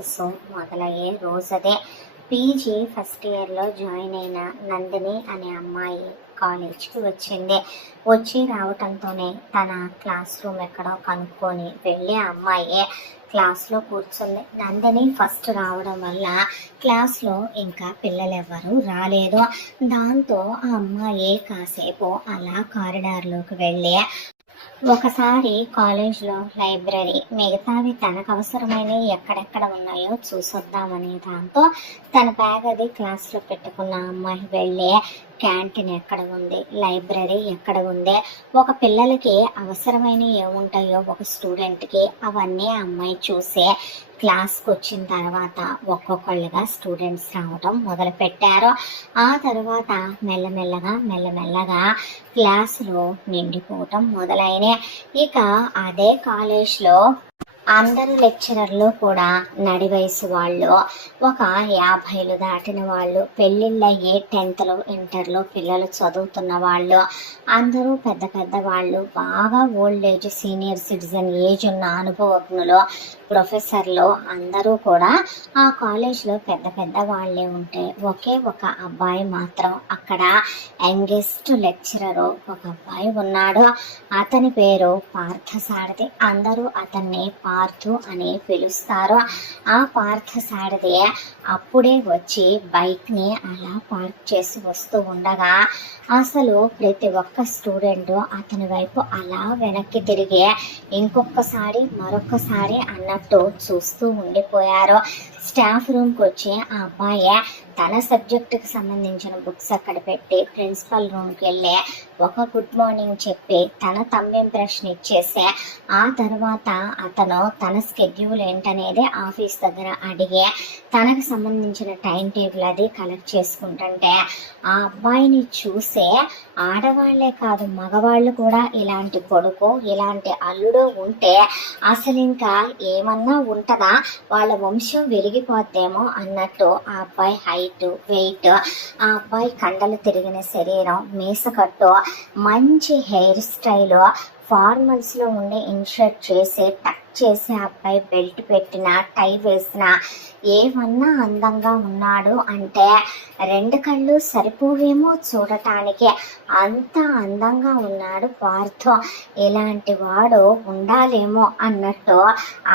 Classes మొదలయ్యే రోజదే. PG first ఇయర్లో join అయిన నందిని అనే అమ్మాయి కాలేజ్కి వచ్చింది. వచ్చి రావటంతోనే తన క్లాస్ రూమ్ ఎక్కడో కనుక్కొని వెళ్ళే అమ్మాయి క్లాస్లో కూర్చుంది. నందిని ఫస్ట్ రావడం వల్ల క్లాస్లో ఇంకా పిల్లలు ఎవరు రాలేదు. దాంతో ఆ అమ్మాయి కాసేపు అలా కారిడార్లోకి వెళ్ళి ఒకసారి కాలేజ్లో లైబ్రరీ మిగతావి తనకు అవసరమైనవి ఎక్కడెక్కడ ఉన్నాయో చూసొద్దామనే దాంతో తన బ్యాగ్ అది క్లాస్లో పెట్టుకున్న అమ్మాయి వెళ్ళి క్యాంటీన్ ఎక్కడ ఉంది, లైబ్రరీ ఎక్కడ ఉంది, ఒక పిల్లలకి అవసరమైనవి ఏముంటాయో ఒక స్టూడెంట్కి అవన్నీ అమ్మాయి చూసే క్లాస్కి వచ్చిన తర్వాత ఒక్కొక్కళ్ళుగా స్టూడెంట్స్ రావడం మొదలుపెట్టారు. ఆ తర్వాత మెల్లమెల్లగా క్లాసులో నిండిపోవటం మొదలైనవి. ఇక అదే కాలేజ్లో అందరు లెక్చరర్లు కూడా నడి వయసు వాళ్ళు, ఒక 50 దాటిన వాళ్ళు, పెళ్ళిళ్ళయ్యే 10th ఇంటర్లో పిల్లలు చదువుతున్న వాళ్ళు, అందరూ పెద్ద వాళ్ళు, బాగా old age senior citizen age ఉన్న అనుభవజ్ఞులు, ప్రొఫెసర్లు అందరూ కూడా ఆ కాలేజ్లో పెద్ద వాళ్ళే ఉంటే ఒకే ఒక అబ్బాయి మాత్రం అక్కడ యంగెస్ట్ లెక్చరరు ఒక అబ్బాయి ఉన్నాడు. అతని పేరు పార్థసారథి. అందరూ అతన్ని పార్థు అని పిలుస్తారు. ఆ పార్థసారథి అప్పుడే వచ్చి బైక్ని అలా పార్క్ చేసి వస్తూ ఉండగా అసలు ప్రతి ఒక్క స్టూడెంట్ అతని వైపు అలా వెనక్కి తిరిగి ఇంకొకసారి మరొకసారి అన్నట్టు చూస్తూ ఉండిపోయారు. స్టాఫ్ రూమ్కి వచ్చి ఆ అబ్బాయి తన సబ్జెక్టుకి సంబంధించిన బుక్స్ అక్కడ పెట్టి ప్రిన్సిపల్ రూమ్కి వెళ్ళి ఒక గుడ్ మార్నింగ్ చెప్పి తన థంబ్ ఇంప్రెషన్ ఇచ్చేసి ఆ తర్వాత అతను తన స్కెడ్యూల్ ఏంటనేది ఆఫీస్ దగ్గర అడిగి తనకు సంబంధించిన టైం టేబుల్ అది కలెక్ట్ చేసుకుంటుంటే ఆ అబ్బాయిని చూసే ఆడవాళ్లే కాదు మగవాళ్ళు కూడా ఇలాంటి కొడుకు ఇలాంటి అల్లుడు ఉంటే అసలు ఇంకా ఏమన్నా ఉంటుందా, వాళ్ళ వంశం వెలిగిపోద్దేమో అన్నట్టు ఆ అబ్బాయి హైట్ వెయిట్, ఆ అబ్బాయి కండలు తిరిగిన శరీరం, మీసకట్టు, మంచి హెయిర్ స్టైల్, ఫార్మల్స్లో ఉండే ఇన్షర్ట్ చేసి టక్ చేసి అబ్బాయి బెల్ట్ పెట్టిన టై వేసిన ఏమన్నా అందంగా ఉన్నాడు అంటే 2 కళ్ళు సరిపోవేమో చూడటానికి, అంత అందంగా ఉన్నాడు పార్థు. ఇలాంటి వాడు ఉండాలేమో అన్నట్టు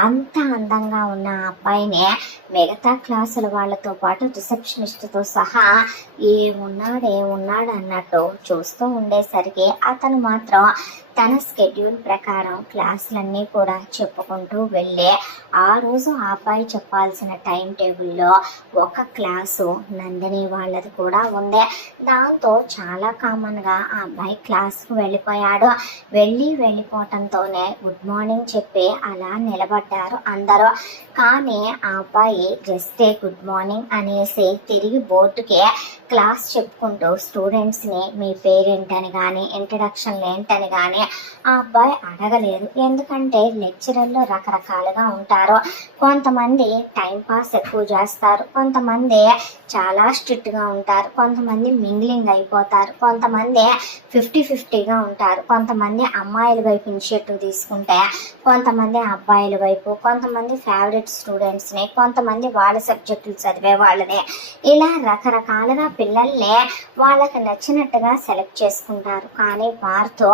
అంత అందంగా ఉన్న అబ్బాయిని మిగతా క్లాసుల వాళ్ళతో పాటు రిసెప్షనిస్ట్తో సహా ఏమున్నాడు అన్నట్టు చూస్తూ ఉండేసరికి అతను మాత్రం తన స్కెడ్యూల్ ప్రకారం క్లాసులన్నీ కూడా చెప్పుకుంటూ వెళ్ళి ఆ రోజు ఆ అబ్బాయి చెప్పాల్సిన టైం టేబుల్లో ఒక క్లాసు నందిని వాళ్ళది కూడా ఉంది. దాంతో చాలా కామన్గా ఆ అబ్బాయి క్లాస్కు వెళ్ళిపోయాడు. వెళ్ళిపోవటంతోనే గుడ్ మార్నింగ్ చెప్పి అలా నిలబడ్డారు అందరూ. కానీ ఆ అబ్బాయి జస్ట్ గుడ్ మార్నింగ్ అనేసి తిరిగి బోర్డుకి క్లాస్ చెప్పుకుంటూ స్టూడెంట్స్ని మీ పేరేంటని కానీ ఇంట్రడక్షన్లు ఏంటని కానీ ఆ అబ్బాయి అడగలేదు. ఎందుకంటే లెక్చరర్లు రకరకాలుగా ఉంటారు. కొంతమంది టైం పాస్ ఎక్కువ చేస్తారు, కొంతమంది చాలా స్ట్రిక్ట్గా ఉంటారు, కొంతమంది మింగ్లింగ్ అయిపోతారు, కొంతమంది 50-50గా ఉంటారు, కొంతమంది అమ్మాయిల వైపు ఇనిషియేటివ్ తీసుకుంటే కొంతమంది అబ్బాయిల వైపు, కొంతమంది ఫేవరెట్ స్టూడెంట్స్ని, కొంతమంది వాళ్ళ సబ్జెక్టులు చదివే వాళ్ళని, ఇలా రకరకాలుగా పిల్లల్ని వాళ్ళకి నచ్చినట్టుగా సెలెక్ట్ చేసుకుంటారు. కానీ వారితో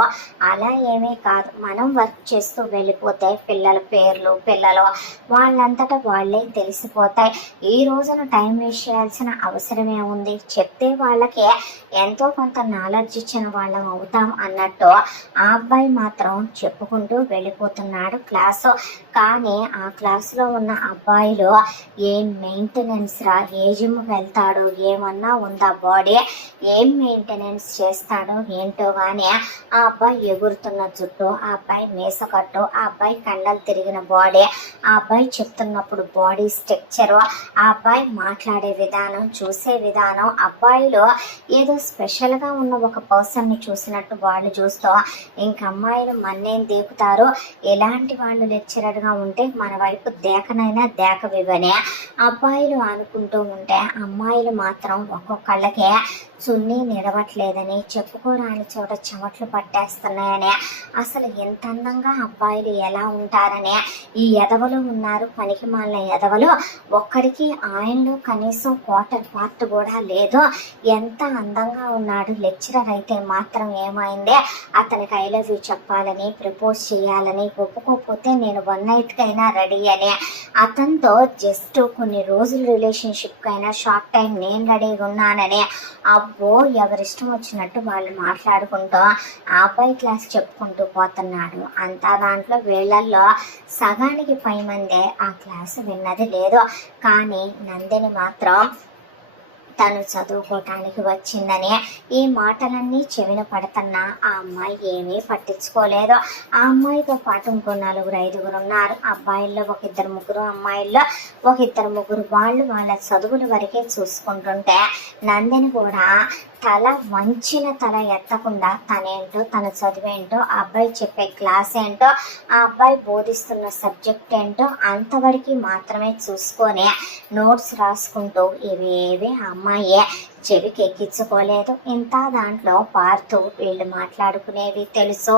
అలా ఏమీ కాదు. మనం వర్క్ చేస్తూ వెళ్ళిపోతే పిల్లల పేర్లు పిల్లలు వాళ్ళంతటా వాళ్ళే తెలిసిపోతాయి. ఈ రోజున టైం వేస్ట్ చేయాల్సిన అవసరమే ఉంది, చెప్తే వాళ్ళకి ఎంతో కొంత నాలెడ్జ్ ఇచ్చిన వాళ్ళం అవుతాం అన్నట్టు ఆ అబ్బాయి మాత్రం చెప్పుకుంటూ వెళ్ళిపోతున్నాడు క్లాసు. కానీ ఆ క్లాసులో ఉన్న అబ్బాయిలు ఏం మెయింటెనెన్స్ రా, ఏ జిమ్ వెళ్తాడో, ఏమన్నా ఉందా బాడీ, ఏం మెయింటెనెన్స్ చేస్తాడో ఏంటో కానీ ఆ అబ్బాయి ఎగురుతున్న జుట్టు, ఆ అబ్బాయి మీసకట్టు, ఆ అబ్బాయి కండలు తిరిగిన బాడీ, ఆ అబ్బాయి చెప్తున్నప్పుడు బాడీ స్ట్రక్చరు, ఆ అబ్బాయి మాట్లాడే విధానం, చూసే విధానం, అబ్బాయిలో ఏదో స్పెషల్గా ఉన్న ఒక పర్సన్ని చూసినట్టు వాళ్ళు చూస్తూ ఇంక అమ్మాయిలు మన్నేం దేకుతారు, ఎలాంటి వాళ్ళు లెక్చరర్గా ఉంటే మన వైపు దేకనైనా దేకవివనే అబ్బాయిలు అనుకుంటూ ఉంటే అమ్మాయిలు మాత్రం ఒక్కొక్కళ్ళకే చున్నీ నిలవట్లేదని, చెప్పుకోరాని చోట చెమట్లు పట్టేస్తున్నాయని, అసలు ఎంత అందంగా అబ్బాయిలు ఎలా ఉంటారు చేస్తారనే ఈ ఎదవలు ఉన్నారు, పనికి మాలిన ఎదవలు. ఒక్కడికి ఆయనలో కనీసం క్వార్టర్ పార్ట్ కూడా లేదు. ఎంత అందంగా ఉన్నాడు. లెక్చరర్ అయితే మాత్రం ఏమైందే, అతనికి ఐ లవ్ యూ చెప్పాలని, ప్రపోజ్ చేయాలని, ఒప్పుకోకపోతే నేను 1 night కైనా రెడీ అని, అతనితో జస్ట్ కొన్ని రోజులు రిలేషన్షిప్ కైనా షార్ట్ టైం నేను రెడీగా ఉన్నానని, అబ్బో ఎవరిష్టం వచ్చినట్టు వాళ్ళు మాట్లాడుకుంటూ ఆ అబ్బాయి క్లాస్ చెప్పుకుంటూ పోతున్నాడు. అంతా దాంట్లో వీళ్ళల్లో సగానికి పై మందే ఆ క్లాసు విన్నది లేదు. కానీ నందిని మాత్రం తను చదువుకోవటానికి వచ్చిందని ఈ మాటలన్నీ చెవిన పడుతున్నా ఆ అమ్మాయి ఏమీ పట్టించుకోలేదు. ఆ అమ్మాయితో పాటు ఇంకో 4-5 ఉన్నారు. అబ్బాయిల్లో 1-2-3, అమ్మాయిల్లో 1-2-3. వాళ్ళ చదువుల వరకే చూసుకుంటుంటే నందిని కూడా తల వంచిన తల ఎత్తకుండా తనేంటో, తన చదివేంటో, ఆ అబ్బాయి చెప్పే క్లాస్ ఏంటో, ఆ అబ్బాయి బోధిస్తున్న సబ్జెక్ట్ ఏంటో అంతవరకు మాత్రమే చూసుకొని నోట్స్ రాసుకుంటూ ఇవేవి ఆ అమ్మాయి చెవికి ఎక్కించుకోలేదు. ఇంత దాంట్లో పార్తూ వీళ్ళు మాట్లాడుకునేవి తెలుసు.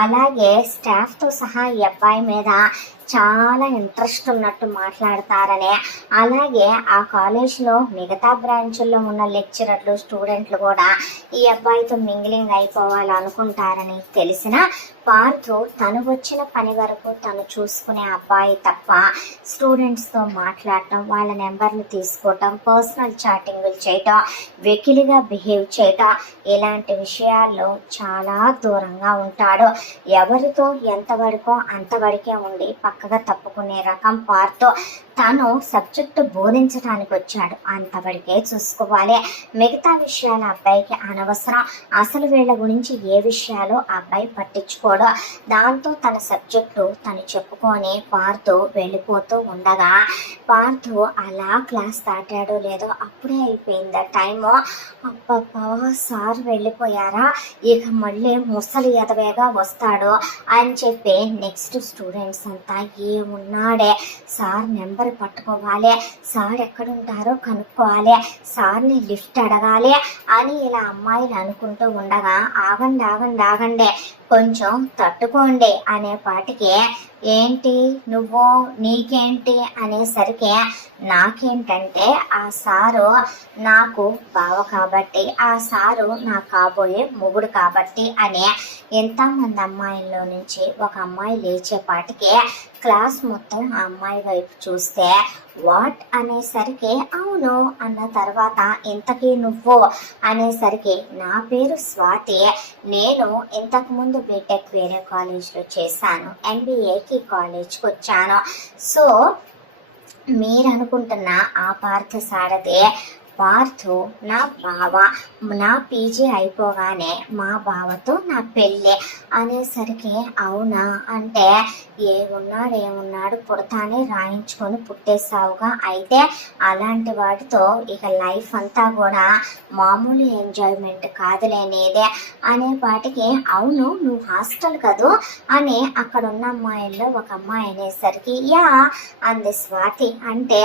అలాగే స్టాఫ్తో సహా ఈ అబ్బాయి మీద చాలా ఇంట్రెస్ట్ ఉన్నట్టు మాట్లాడతారని, అలాగే ఆ కాలేజ్లో మిగతా బ్రాంచుల్లో ఉన్న లెక్చరర్లు, స్టూడెంట్లు కూడా ఈ అబ్బాయితో మింగిలింగ్ అయిపోవాలనుకుంటారని తెలిసిన పార్థు తను వచ్చిన పని వరకు తను చూసుకునే అబ్బాయి తప్ప స్టూడెంట్స్తో మాట్లాడటం, వాళ్ళ నెంబర్లు తీసుకోవటం, పర్సనల్ చాటింగులు చేయటం, వెకిలిగా బిహేవ్ చేయటం, ఇలాంటి విషయాల్లో చాలా దూరంగా ఉంటాడు. ఎవరితో ఎంతవరకో అంతవరకే ఉండి పక్కగా తప్పుకునే రకం పార్థు. తను సబ్జెక్టు బోధించడానికి వచ్చాడు, అంతవరకే చూసుకోవాలి. మిగతా విషయాలు అబ్బాయికి అనవసరం. అసలు వీళ్ళ గురించి ఏ విషయాలు అబ్బాయి పట్టించుకోడు. దాంతో తన సబ్జెక్టు తను చెప్పుకొని పార్థు వెళ్ళిపోతూ ఉండగా, పార్థు అలా క్లాస్ దాటాడో లేదో అప్పుడే అయిపోయింది టైము. అబ్బబ్బా సార్ వెళ్ళిపోయారా, ఇక మళ్ళీ ముసలి ఎదవేగా వస్తాడు అని చెప్పి నెక్స్ట్ స్టూడెంట్స్ అంతా ఏమున్నాడే, సార్ నెంబర్ పట్టుకోవాలి, సార్ ఎక్కడుంటారో కనుక్కోవాలి, సార్ని లిఫ్ట్ అడగాలి అని ఇలా అమ్మాయిలు అనుకుంటూ ఉండగా, ఆగండి కొంచెం తట్టుకోండి అనే పాటికి, ఏంటి నువ్వు నీకేంటి అనేసరికి, నాకేంటంటే ఆ సారు నాకు బావ కాబట్టి, ఆ సారు నా కాబోయే మొగుడు కాబట్టి అని ఎంతమంది అమ్మాయిల్లో నుంచి ఒక అమ్మాయి లేచేపాటికి క్లాస్ మొత్తం ఆ అమ్మాయి వైపు చూస్తే వాట్ అనేసరికి అవును అన్న తర్వాత, ఇంతకీ నువ్వు అనేసరికి, నా పేరు స్వాతి, నేను ఇంతకుముందు బీటెక్ వేరే కాలేజ్లో చేశాను, ఎంబీఏకి కాలేజ్కి వచ్చాను. సో మీరు అనుకుంటున్న ఆ పార్థ సారథి పార్థు నా బావ, నా పీజీ అయిపోగానే మా బావతో నా పెళ్ళి అనేసరికి, అవునా అంటే, ఏమున్నాడు పుడతానే రాయించుకొని పుట్టేసావుగా, అయితే అలాంటి వాటితో ఇక లైఫ్ అంతా కూడా మామూలు ఎంజాయ్మెంట్ కాదులేనేదే అనే పాటికి, అవును నువ్వు హాస్టల్ కదూ అని అక్కడ ఉన్న అమ్మాయిల్లో ఒక అమ్మాయి అనేసరికి, యా అంది స్వాతి. అంటే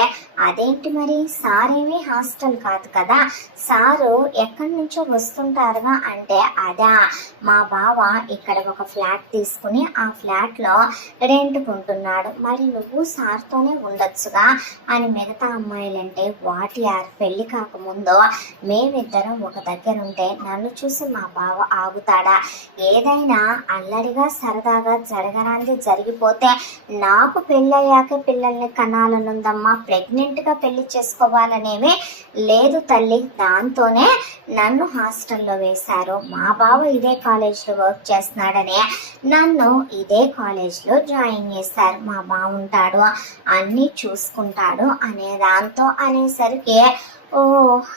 అదేంటి మరి, సారేమీ హాస్టల్ కాదు కదా, సారు ఎక్కడి నుంచో వస్తుంటారుగా అంటే, అదా మా బావ ఇక్కడ ఒక ఫ్లాట్ తీసుకుని ఆ ఫ్లాట్ లో రెంట్కుంటున్నాడు, మరి నువ్వు సార్తోనే ఉండొచ్చుగా అని మిగతా అమ్మాయిలంటే, వాటి యార్ పెళ్లి కాకముందు మేమిద్దరం ఒక దగ్గర ఉంటే నన్ను చూసి మా బావ ఆగుతాడా, ఏదైనా అల్లరిగా సరదాగా జరగరాంది జరిగిపోతే నాకు పెళ్ళయ్యాక పిల్లల్ని కనాలనుందమ్మా, ప్రెగ్నెంట్ గా పెళ్లి చేసుకోవాలనేవి లేదు తల్లి, దాంతోనే నన్ను హాస్టల్లో వేశారు, మా బావ ఇదే కాలేజ్లో వర్క్ చేస్తున్నాడని నన్ను ఇదే కాలేజ్లో జాయిన్ చేశారు, మా బాగుంటాడు అన్నీ చూసుకుంటాడు అనే దాంతో అనేసరికి, ఓ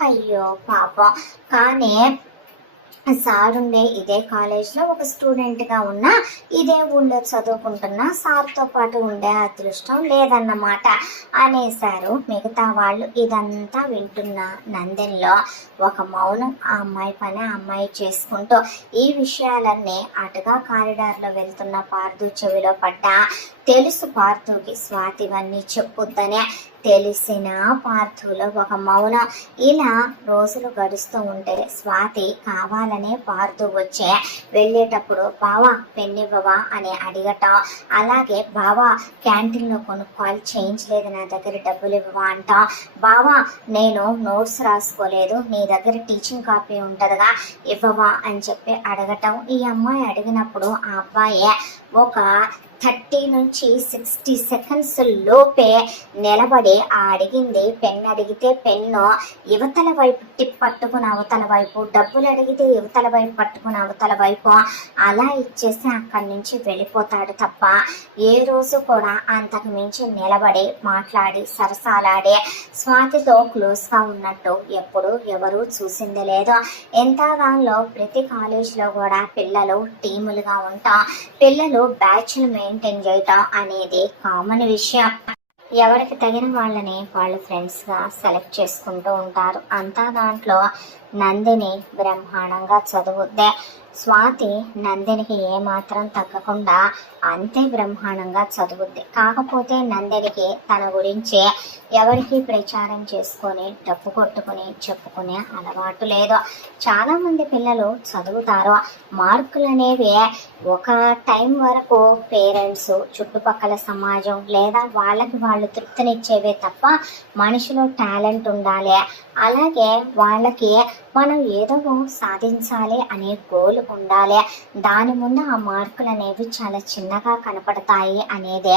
అయ్యో పాపం. కానీ సార్ ఇదే కాలేజ్లో ఒక స్టూడెంట్గా ఉన్నా, ఇదే ఊళ్ళో చదువుకుంటున్నా సార్తో పాటు ఉండే అదృష్టం లేదన్నమాట అనేసారు మిగతా వాళ్ళు. ఇదంతా వింటున్న నందినిలో ఒక మౌనం. ఆ అమ్మాయి పని ఆ అమ్మాయి చేసుకుంటూ ఈ విషయాలన్నీ అటుగా కారిడార్లో వెళ్తున్న పార్థు చెవిలో పడ్డా. తెలుసు పార్థుకి స్వాతి ఇవన్నీ చెప్పొద్దనే, తెలిసిన పార్థులో ఒక మౌనం. ఇలా రోజులు గడుస్తూ ఉంటే స్వాతి కావాలనే పార్థు వచ్చే వెళ్ళేటప్పుడు బావా పెన్నివ్వవా అని అడగటం, అలాగే బావా క్యాంటీన్లో కొనుక్కోవాలి చేంజ్ లేదు నా దగ్గర డబ్బులు ఇవ్వవా అంటాం, బావా నేను నోట్స్ రాసుకోలేదు నీ దగ్గర టీచింగ్ కాపీ ఉంటుందిగా ఇవ్వవా అని చెప్పి అడగటం. ఈ అమ్మాయి అడిగినప్పుడు ఆ అబ్బాయి ఒక 30 నుంచి 60 సెకండ్స్ లోపే నిలబడి ఆ అడిగింది పెన్ను అడిగితే పెన్ను యువతల వైపు టిప్ పట్టుకుని అవతల వైపు, డబ్బులు అడిగితే యువతల వైపు పట్టుకుని అవతల వైపు అలా ఇచ్చేసి అక్కడి నుంచి వెళ్ళిపోతాడు తప్ప ఏ రోజు కూడా అంతకు మించి నిలబడి మాట్లాడి సరసాలాడే స్వాతితో క్లోజ్గా ఉన్నట్టు ఎప్పుడు ఎవరు చూసింది లేదు. ఎంతగానో ప్రతి కాలేజ్లో కూడా పిల్లలు టీములుగా ఉంటాం, పిల్లలు బ్యాచ్లు మెయింటైన్ చేయటం అనేది కామన్ విషయం. ఎవరికి తగిన వాళ్ళని వాళ్ళు ఫ్రెండ్స్గా సెలెక్ట్ చేసుకుంటూ ఉంటారు. అంతా దాంట్లో నందిని బ్రహ్మాండంగా చదువుద్దే. స్వాతి నందినికి ఏమాత్రం తగ్గకుండా అంతే బ్రహ్మాండంగా చదువుద్ది. కాకపోతే నందినికి తన గురించి ఎవరికి ప్రచారం చేసుకొని డబ్బు కొట్టుకుని చెప్పుకునే అలవాటు లేదు. చాలామంది పిల్లలు చదువుతారు, మార్కులు అనేవి ఒక టైం వరకు పేరెంట్స్, చుట్టుపక్కల సమాజం లేదా వాళ్ళకి వాళ్ళు తృప్తినిచ్చేవే తప్ప మనిషిలో టాలెంట్ ఉండాలి, అలాగే వాళ్ళకి మనం ఏదో సాధించాలి అనే గోల్ ఉండాలి, దాని ముందు ఆ మార్కులు అనేవి చాలా చిన్నగా కనపడతాయి అనేదే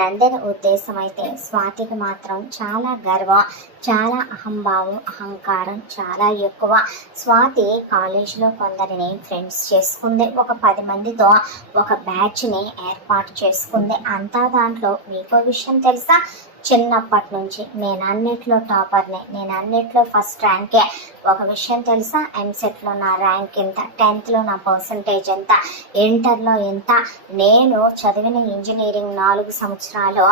నందిని ఉద్దేశం. అయితే స్వాతికి మాత్రం చాలా గర్వం, చాలా అహంభావం, అహంకారం చాలా ఎక్కువ. స్వాతి కాలేజీలో కొందరిని ఫ్రెండ్స్ చేసుకుంది, ఒక 10 మందితో ఒక బ్యాచ్ని ఏర్పాటు చేసుకుంది. అంతా దాంట్లో మీకో విషయం తెలుసా, చిన్నప్పటి నుంచి నేను అన్నిట్లో టాపర్నే, నేను అన్నిట్లో ఫస్ట్ ర్యాంకే. ఒక విషయం తెలుసా, ఎంసెట్లో నా ర్యాంక్ ఎంత, 10th నా పర్సంటేజ్ ఎంత, ఇంటర్లో ఎంత. నేను చదివిన ఇంజనీరింగ్ 4 సంవత్సరాలు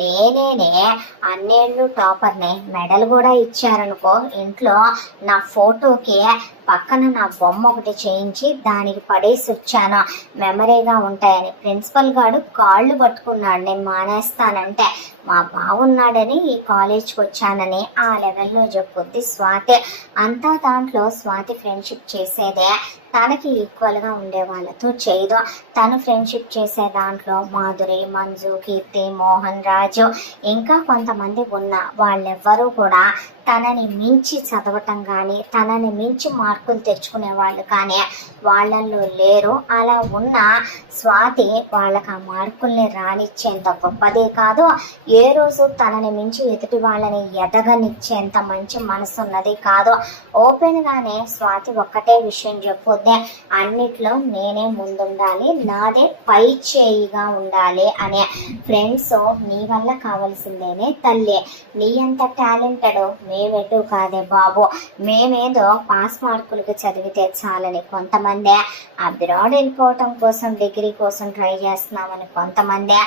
నేనే అన్నేళ్ళు టాపర్నే. మెడల్ కూడా ఇచ్చారనుకో ఇంట్లో, నా ఫోటోకి పక్కన నా బొమ్మ ఒకటి చేయించి దానికి పడేసి వచ్చాను మెమరీగా ఉంటాయని. ప్రిన్సిపల్ గారు కాళ్ళు పట్టుకున్నాడు నేను మానేస్తానంటే, మా బావున్నాడని ఈ కాలేజ్కి వచ్చానని ఆ లెవెల్లో చెప్పుద్ది స్వాతి. అంతా దాంట్లో స్వాతి ఫ్రెండ్షిప్ చేసేదే తనకి ఈక్వల్గా ఉండే వాళ్ళతో చేయదు. తను ఫ్రెండ్షిప్ చేసే దాంట్లో మాధురి, మంజు, కీర్తి, మోహన్, రాజు ఇంకా కొంతమంది ఉన్న వాళ్ళెవ్వరూ కూడా తనని మించి చదవటం కానీ తనని మించి మార్కులు తెచ్చుకునే వాళ్ళు కానీ వాళ్ళల్లో లేరు. అలా ఉన్న స్వాతి వాళ్ళకి ఆ మార్కుల్ని రానిచ్చేంత గొప్పదే కాదు, ఏ రోజు తనని మించి ఎదుటి వాళ్ళని ఎదగనిచ్చేంత మంచి మనసు ఉన్నది కాదు. ఓపెన్గానే స్వాతి ఒక్కటే విషయం చెప్పొద్దే, అన్నిట్లో నేనే ముందుండాలి, నాదే పై చేయిగా ఉండాలి అనే. ఫ్రెండ్స్ నీ వల్ల కావాల్సిందేనే తల్లి, నీ అంత టాలెంటెడ్ మేమెటు కాదే బాబు, మేమేదో పాస్ మార్కులకి చదివితే చాలని కొంతమంది, అబ్రాడ్ వెళ్ళిపోవటం కోసం డిగ్రీ కోసం ట్రై చేస్తున్నామని కొంతమంది,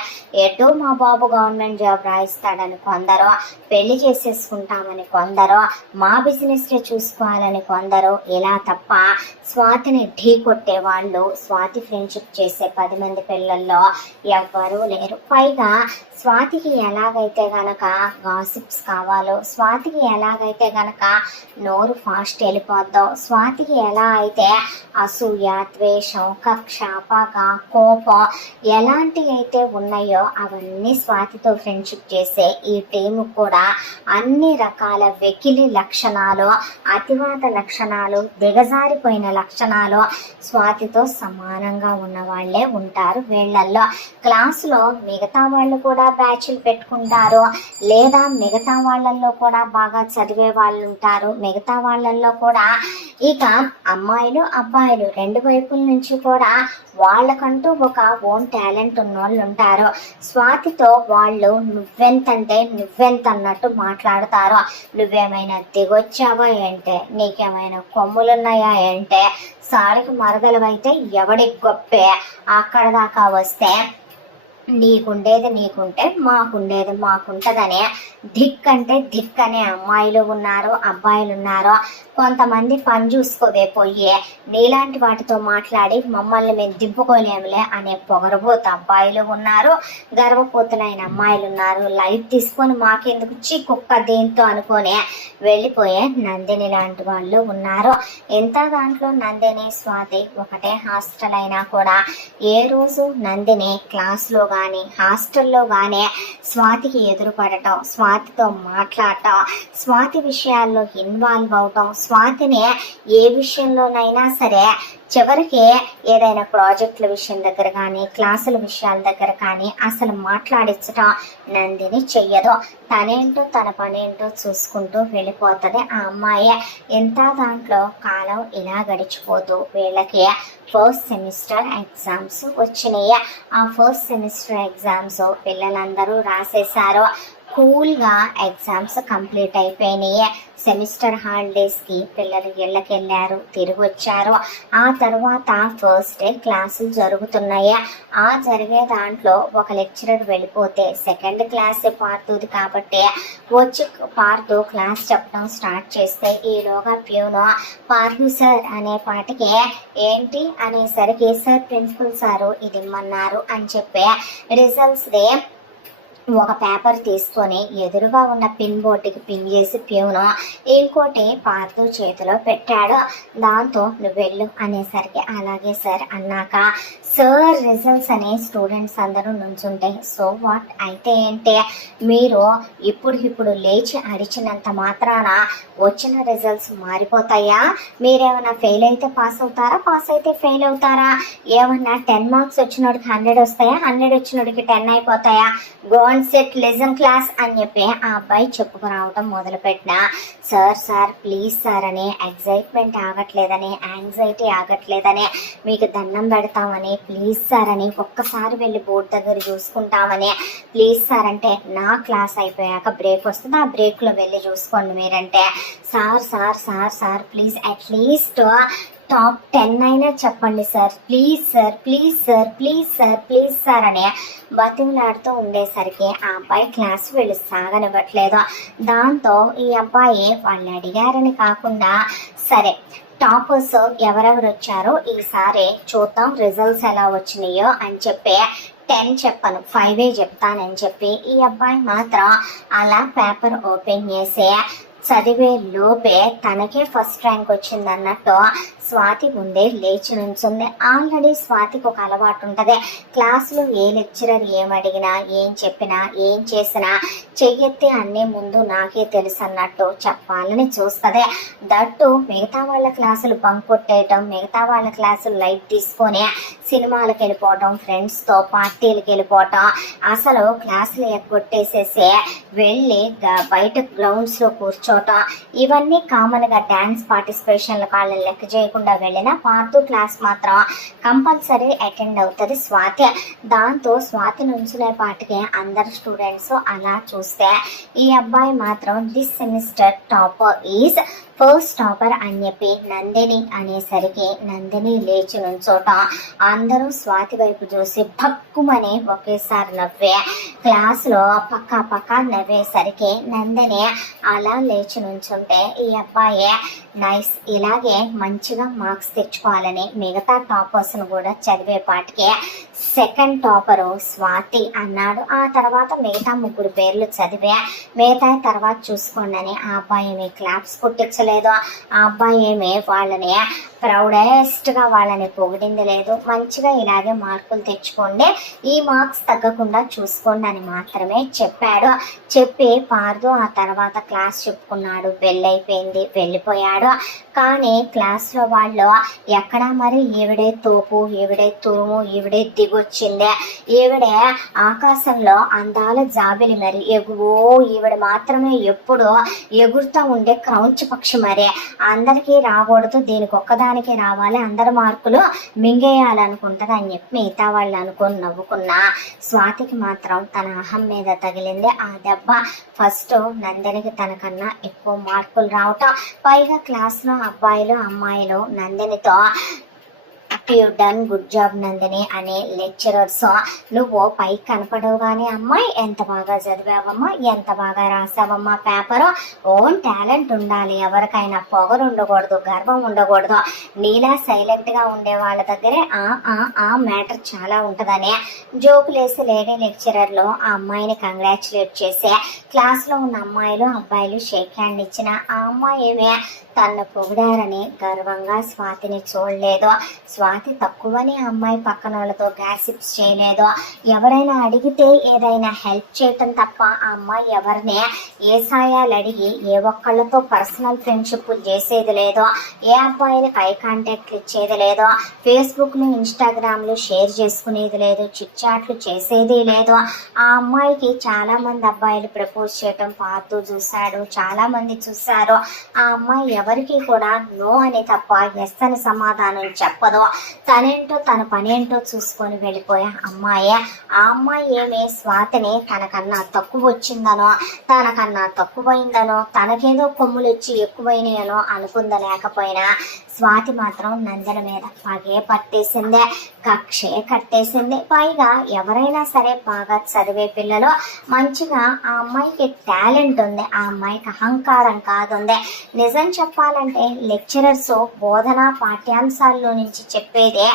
ఎటు మా బాబు గవర్నమెంట్ జాబ్ రాయిస్తాడని కొందరు, పెళ్లి చేసేసుకుంటామని కొందరు, మా బిజినెస్ చూసుకోవాలని కొందరు. ఇలా తప్ప స్వాతిని ఢీ కొట్టే వాళ్ళు, స్వాతి ఫ్రెండ్షిప్ చేసే 10 మంది పిల్లల్లో ఎవ్వరూ లేరు. పైగా స్వాతికి ఎలాగైతే గనక గాసిప్స్ కావాలో, స్వాతికి ఎలాగైతే గనక నోరు ఫాస్ట్ వెళ్ళిపోద్దో, స్వాతికి ఎలా అయితే అసూయ, ద్వేషం, కక్ష, పగ, కోపం ఎలాంటివి అయితే ఉన్నాయో అవన్నీ స్వాతితో ఫ్రెండ్షిప్ చేసే ఈ టీము కూడా అన్ని రకాల వెకిలి లక్షణాలు, అతివాత లక్షణాలు, దిగజారిపోయిన లక్షణాలు స్వాతితో సమానంగా ఉన్న వాళ్ళే ఉంటారు వీళ్ళల్లో. క్లాసులో మిగతా వాళ్ళు కూడా బ్యాచ్లు పెట్టుకుంటారు, లేదా మిగతా వాళ్ళల్లో కూడా బాగా చదివే వాళ్ళు ఉంటారు, మిగతా వాళ్ళల్లో కూడా ఇక అమ్మాయిలు అబ్బాయిలు రెండు వైపుల నుంచి కూడా వాళ్ళకంటూ ఒక ఓన్ టాలెంట్ ఉన్న వాళ్ళు ఉంటారు. స్వాతితో వాళ్ళు నువ్వెంతంటే నువ్వెంత అన్నట్టు మాట్లాడతారు. నువ్వేమైనా దిగొచ్చావా ఏంటే, నీకేమైనా కొమ్ములున్నాయా ఏంటే, సారికి మరదలవైతే ఎవడికి గొప్పే, అక్కడ దాకా వస్తే నీకుండేది నీకుంటే మాకుండేది మాకుంటదనే ధిక్ అంటే ధిక్ అనే అమ్మాయిలు ఉన్నారు, అబ్బాయిలు ఉన్నారు. కొంతమంది పని చూసుకోవే పోయి నీలాంటి వాటితో మాట్లాడి మమ్మల్ని మేము దింపుకోలేములే అనే పొగరబోతు అబ్బాయిలు ఉన్నారు, గర్వపోతులైన అమ్మాయిలు ఉన్నారు. లైట్ తీసుకొని మాకెందుకు కుక్క దేంతో అనుకొని వెళ్ళిపోయే నందిని లాంటి వాళ్ళు ఉన్నారు. ఎంత దాంట్లో నందిని స్వాతి ఒకటే హాస్టల్ అయినా కూడా ఏ రోజు నందిని క్లాస్లో కానీ హాస్టల్లో కానీ స్వాతికి ఎదురుపడటం, స్వాతితో మాట్లాడటం, స్వాతి విషయాల్లో ఇన్వాల్వ్ అవటం, స్వాతిని ఏ విషయంలోనైనా సరే చివరికి ఏదైనా ప్రాజెక్టుల విషయం దగ్గర కానీ క్లాసుల విషయాల దగ్గర కానీ అసలు మాట్లాడించటం నందిని చెయ్యదు. తనేంటో తన పనేంటో చూసుకుంటూ వెళ్ళిపోతుంది ఆ అమ్మాయి. ఎంత దాంట్లో కాలం ఇలా గడిచిపోతూ వీళ్ళకి ఫస్ట్ సెమిస్టర్ ఎగ్జామ్స్ వచ్చినాయి. ఆ ఫస్ట్ సెమిస్టర్ ఎగ్జామ్స్ పిల్లలందరూ రాసేశారు. కూల్గా ఎగ్జామ్స్ కంప్లీట్ అయిపోయినాయి. సెమిస్టర్ హాలిడేస్కి పిల్లలు ఇళ్ళకి వెళ్ళారు, తిరిగి వచ్చారు. ఆ తర్వాత ఫస్ట్ డే క్లాసులు జరుగుతున్నాయి. ఆ జరిగే దాంట్లో ఒక లెక్చరర్ వెళ్ళిపోతే సెకండ్ క్లాస్ పార్తుది కాబట్టి వచ్చి పార్తు క్లాస్ చెప్పడం స్టార్ట్ చేస్తే ఈలోగా ప్యూను పార్తు సార్ అనే పాటికి ఏంటి అనేసరికి సార్ ప్రిన్సిపల్ సారు ఇది ఇమ్మన్నారు అని చెప్పి రిజల్ట్స్ డే ఒక పేపర్ తీసుకొని ఎదురుగా ఉన్న పిన్ బోర్డుకి పిన్ చేసి ప్యూను ఇంకోటి పార్తు చేతిలో పెట్టాడు. దాంతో నువ్వు వెళ్ళు అనేసరికి అలాగే సార్ అన్నాక సార్ రిజల్ట్స్ అని స్టూడెంట్స్ అందరూ నుంచుంటే సో వాట్ అయితే ఏంటి, మీరు ఇప్పుడు లేచి అరిచినంత మాత్రాన వచ్చిన రిజల్ట్స్ మారిపోతాయా? మీరేమన్నా ఫెయిల్ అయితే పాస్ అవుతారా, పాస్ అయితే ఫెయిల్ అవుతారా? ఏమన్నా 10 మార్క్స్ వచ్చినోడికి 100 వస్తాయా, 100 వచ్చినోడికి 10 అయిపోతాయా? Go and set listen class అని చెప్పి ఆ అబ్బాయి చెప్పుకురావటం మొదలుపెట్టిన సార్ ప్లీజ్ సార్ అని ఎగ్జైట్మెంట్ ఆగట్లేదని, యాంగ్జైటీ ఆగట్లేదని, మీకు దండం పెడతామని, ప్లీజ్ సార్ అని, ఒక్కసారి వెళ్ళి బోర్డు దగ్గర చూసుకుంటామని, ప్లీజ్ సార్ అంటే నా క్లాస్ అయిపోయాక బ్రేక్ వస్తుంది, ఆ బ్రేక్లో వెళ్ళి చూసుకోండి మీరంటే సార్ ప్లీజ్ అట్లీస్ట్ టాప్ 10 అయినా చెప్పండి సార్, ప్లీజ్ సార్ అని బతిమలాడుతూ ఉండేసరికి ఆ అబ్బాయి క్లాస్ వెళ్ళి సాగనివ్వట్లేదు. దాంతో ఈ అబ్బాయి వాళ్ళు అడిగారని కాకుండా సరే టాపర్స్ ఎవరెవరు వచ్చారో ఈసారి చూద్దాం రిజల్ట్స్ ఎలా వచ్చినాయో అని చెప్పి 10 చెప్పను 5 చెప్తానని చెప్పి ఈ అబ్బాయి మాత్రం అలా పేపర్ ఓపెన్ చేసి చదివే లోపే తనకే ఫస్ట్ ర్యాంక్ వచ్చింది అన్నట్టు స్వాతి ముందే లేచి నుంచుంది. ఆల్రెడీ స్వాతికి ఒక అలవాటు ఉంటుంది, క్లాసులో ఏ లెక్చరర్ ఏమడిగినా ఏం చెప్పినా ఏం చేసినా చెయ్యెత్తి అన్నీ ముందు నాకే తెలుసు అన్నట్టు చెప్పాలని చూస్తుంది. దట్టు మిగతా వాళ్ళ క్లాసులు బంక్ కొట్టేయటం, మిగతా వాళ్ళ క్లాసులు లైట్ తీసుకొని సినిమాలకు వెళ్ళిపోవటం, ఫ్రెండ్స్తో పార్టీలకు వెళ్ళిపోవటం, అసలు క్లాసులు ఎగ్గొట్టేసేసి వెళ్ళి బయట గ్రౌండ్స్లో కూర్చోవటం, ఇవన్నీ కామన్గా డ్యాన్స్ పార్టిసిపేషన్ల కాళ్ళ లెక్క చేయకుండా వెళ్ళిన పార్ట్ క్లాస్ మాత్రం కంపల్సరీ అటెండ్ అవుతుంది స్వాతి. దాంతో స్వాతి నుంచునే పాటికి అందరు స్టూడెంట్స్ అలా చూస్తే ఈ అబ్బాయి మాత్రం this semester topper is first topper అని చెప్పి నందిని అనేసరికి నందిని లేచి నుంచోటం అందరూ స్వాతి వైపు చూసి భక్కుమని ఒకేసారి నవ్వే క్లాస్లో పక్కా నవ్వేసరికి నందిని అలా లేచి నుంచుంటే ఈ అబ్బాయి నైస్ ఇలాగే మంచిగా మార్క్స్ తెచ్చుకోవాలని మిగతా టాపర్స్ను కూడా చదివేపాటికి సెకండ్ టాపరు స్వాతి అన్నాడు. ఆ తర్వాత మిగతా 3 పేర్లు చదివే మిగతా తర్వాత చూసుకోండి అని ఆ అబ్బాయి ఏమి క్లాప్స్ కొట్టించలేదు, ఆ అబ్బాయి ఏమి వాళ్ళని ప్రౌడెస్ట్గా వాళ్ళని పొగిడింది లేదు. మంచిగా ఇలాగే మార్కులు తెచ్చుకోండి, ఈ మార్క్స్ తగ్గకుండా చూసుకోండి అని మాత్రమే చెప్పాడు. చెప్పి పార్దు ఆ తర్వాత క్లాస్ చెప్పుకున్నాడు, వెళ్ళైపోయింది, వెళ్ళిపోయాడు. కానీ క్లాస్లో వాళ్ళు ఎక్కడా మరి ఈవిడే తోపు, ఈవిడే తురుము, ఈవిడే దిగొచ్చిందే, ఈవిడే ఆకాశంలో అందాల జాబిలి మరి ఎగువో, ఈవిడ మాత్రమే ఎప్పుడు ఎగురుతూ ఉండే క్రౌంచ్ పక్షి మరి అందరికీ రాకూడదు, దీనికి ఒక్కదానికి రావాలి, అందరి మార్కులు మింగేయాలనుకుంటుంది అని చెప్పి మిగతా వాళ్ళు అనుకొని నవ్వుకున్నా స్వాతికి మాత్రం తన అహం మీద తగిలింది ఆ దెబ్బ. ఫస్ట్ నందినికి తనకన్నా ఎక్కువ మార్కులు రావటం, పైగా క్లాస్లో అబ్బాయిలు అమ్మాయిలు నందినితో you done good job Nandini అనే లెక్చరర్స్, నువ్వు పైకి కనపడవు కానీ అమ్మాయి ఎంత బాగా చదివావమ్మా, ఎంత బాగా రాసావమ్మా పేపర్, ఓన్ టాలెంట్ ఉండాలి, ఎవరికైనా పొగరు ఉండకూడదు, గర్వం ఉండకూడదు, నీలా సైలెంట్ గా ఉండే వాళ్ళ దగ్గరే ఆ మ్యాటర్ చాలా ఉంటదని జోకులేసి లేడీ లెక్చరర్లు ఆ అమ్మాయిని కంగ్రాచులేట్ చేసే క్లాస్ లో ఉన్న అమ్మాయిలు అబ్బాయిలు షేక్ హ్యాండ్ ఇచ్చిన ఆ అమ్మాయి ఏమే తను పొగిడారని గర్వంగా స్వాతిని చూడలేదు. స్వాతి తక్కువని ఆ అమ్మాయి పక్కన వాళ్ళతో గ్యాసిప్స్ చేయలేదు. ఎవరైనా అడిగితే ఏదైనా హెల్ప్ చేయటం తప్ప ఆ అమ్మాయి ఎవరిని ఏ సాయాలు అడిగి ఏ ఒక్కళ్ళతో పర్సనల్ ఫ్రెండ్షిప్ చేసేది లేదు, ఏ అబ్బాయిని పై కాంటాక్ట్లు ఇచ్చేది లేదు, ఫేస్బుక్లు ఇన్స్టాగ్రామ్లు షేర్ చేసుకునేది లేదు, చిట్ చాట్లు చేసేది లేదు. ఆ అమ్మాయికి చాలా మంది అబ్బాయిలు ప్రపోజ్ చేయటం పాతూ చూశాడు, చాలా మంది చూశారు. ఆ అమ్మాయి ఎవరికి కూడా నో అని తప్ప ఎస్ అని సమాధానం చెప్పదు. తనేంటో తన పనేంటో చూసుకొని వెళ్ళిపోయే అమ్మాయి. ఆ అమ్మాయి ఏమి స్వాతిని తనకన్నా తక్కువ వచ్చిందనో, తనకన్నా తక్కువైందనో, తనకేదో కొమ్ములు వచ్చి ఎక్కువైనాయనో అనుకుందా లేకపోయినా స్వాతి మాత్రం నందన మీద పగే పట్టేసిందే, కక్షే కట్టేసింది. పైగా ఎవరైనా సరే బాగా చదివే పిల్లలు మంచిగా ఆ అమ్మాయికి టాలెంట్ ఉంది, ఆ అమ్మాయికి అహంకారం కాదుంది. నిజం చెప్పాలంటే లెక్చరర్స్ బోధన పాఠ్యాంశాల్లో నుంచి చెప్పేదే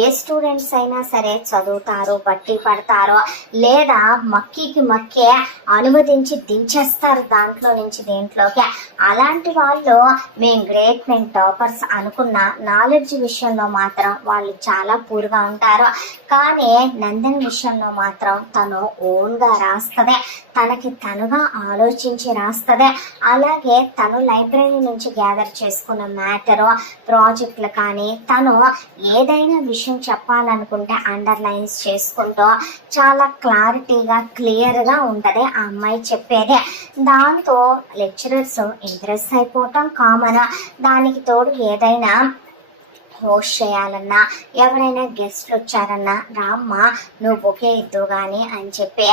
ఏ స్టూడెంట్స్ అయినా సరే చదువుతారు, బట్టి పడతారు, లేదా మక్కికి మక్కే అనువదించి దించేస్తారు దాంట్లో నుంచి దేంట్లోకి. అలాంటి వాళ్ళు మేము గ్రేట్, మేము టాపర్స్ అనుకున్న నాలెడ్జ్ విషయంలో మాత్రం వాళ్ళు చాలా పూర్గా ఉంటారు. కానీ నందన్ విషయంలో మాత్రం తను ఓన్గా రాస్తుంది, తనకి తనుగా ఆలోచించి రాస్తుంది. అలాగే తను లైబ్రరీ నుంచి గ్యాదర్ చేసుకున్న మ్యాటర్, ప్రాజెక్టులు కానీ తను ఏదైనా విషయం చెప్పాలనుకుంటే అండర్లైన్స్ చేసుకుంటూ చాలా క్లారిటీగా క్లియర్గా ఉంటుంది ఆ అమ్మాయి చెప్పేది. దాంతో లెక్చరర్స్ ఇంప్రెస్ అయిపోవటం కామన్. దానికి తోడు ఏదైనా హోస్ట్ చేయాలన్నా, ఎవరైనా గెస్ట్లు వచ్చారన్నా రామ్మ నువ్వు బొకే ఇద్దు గాని అని చెప్పి,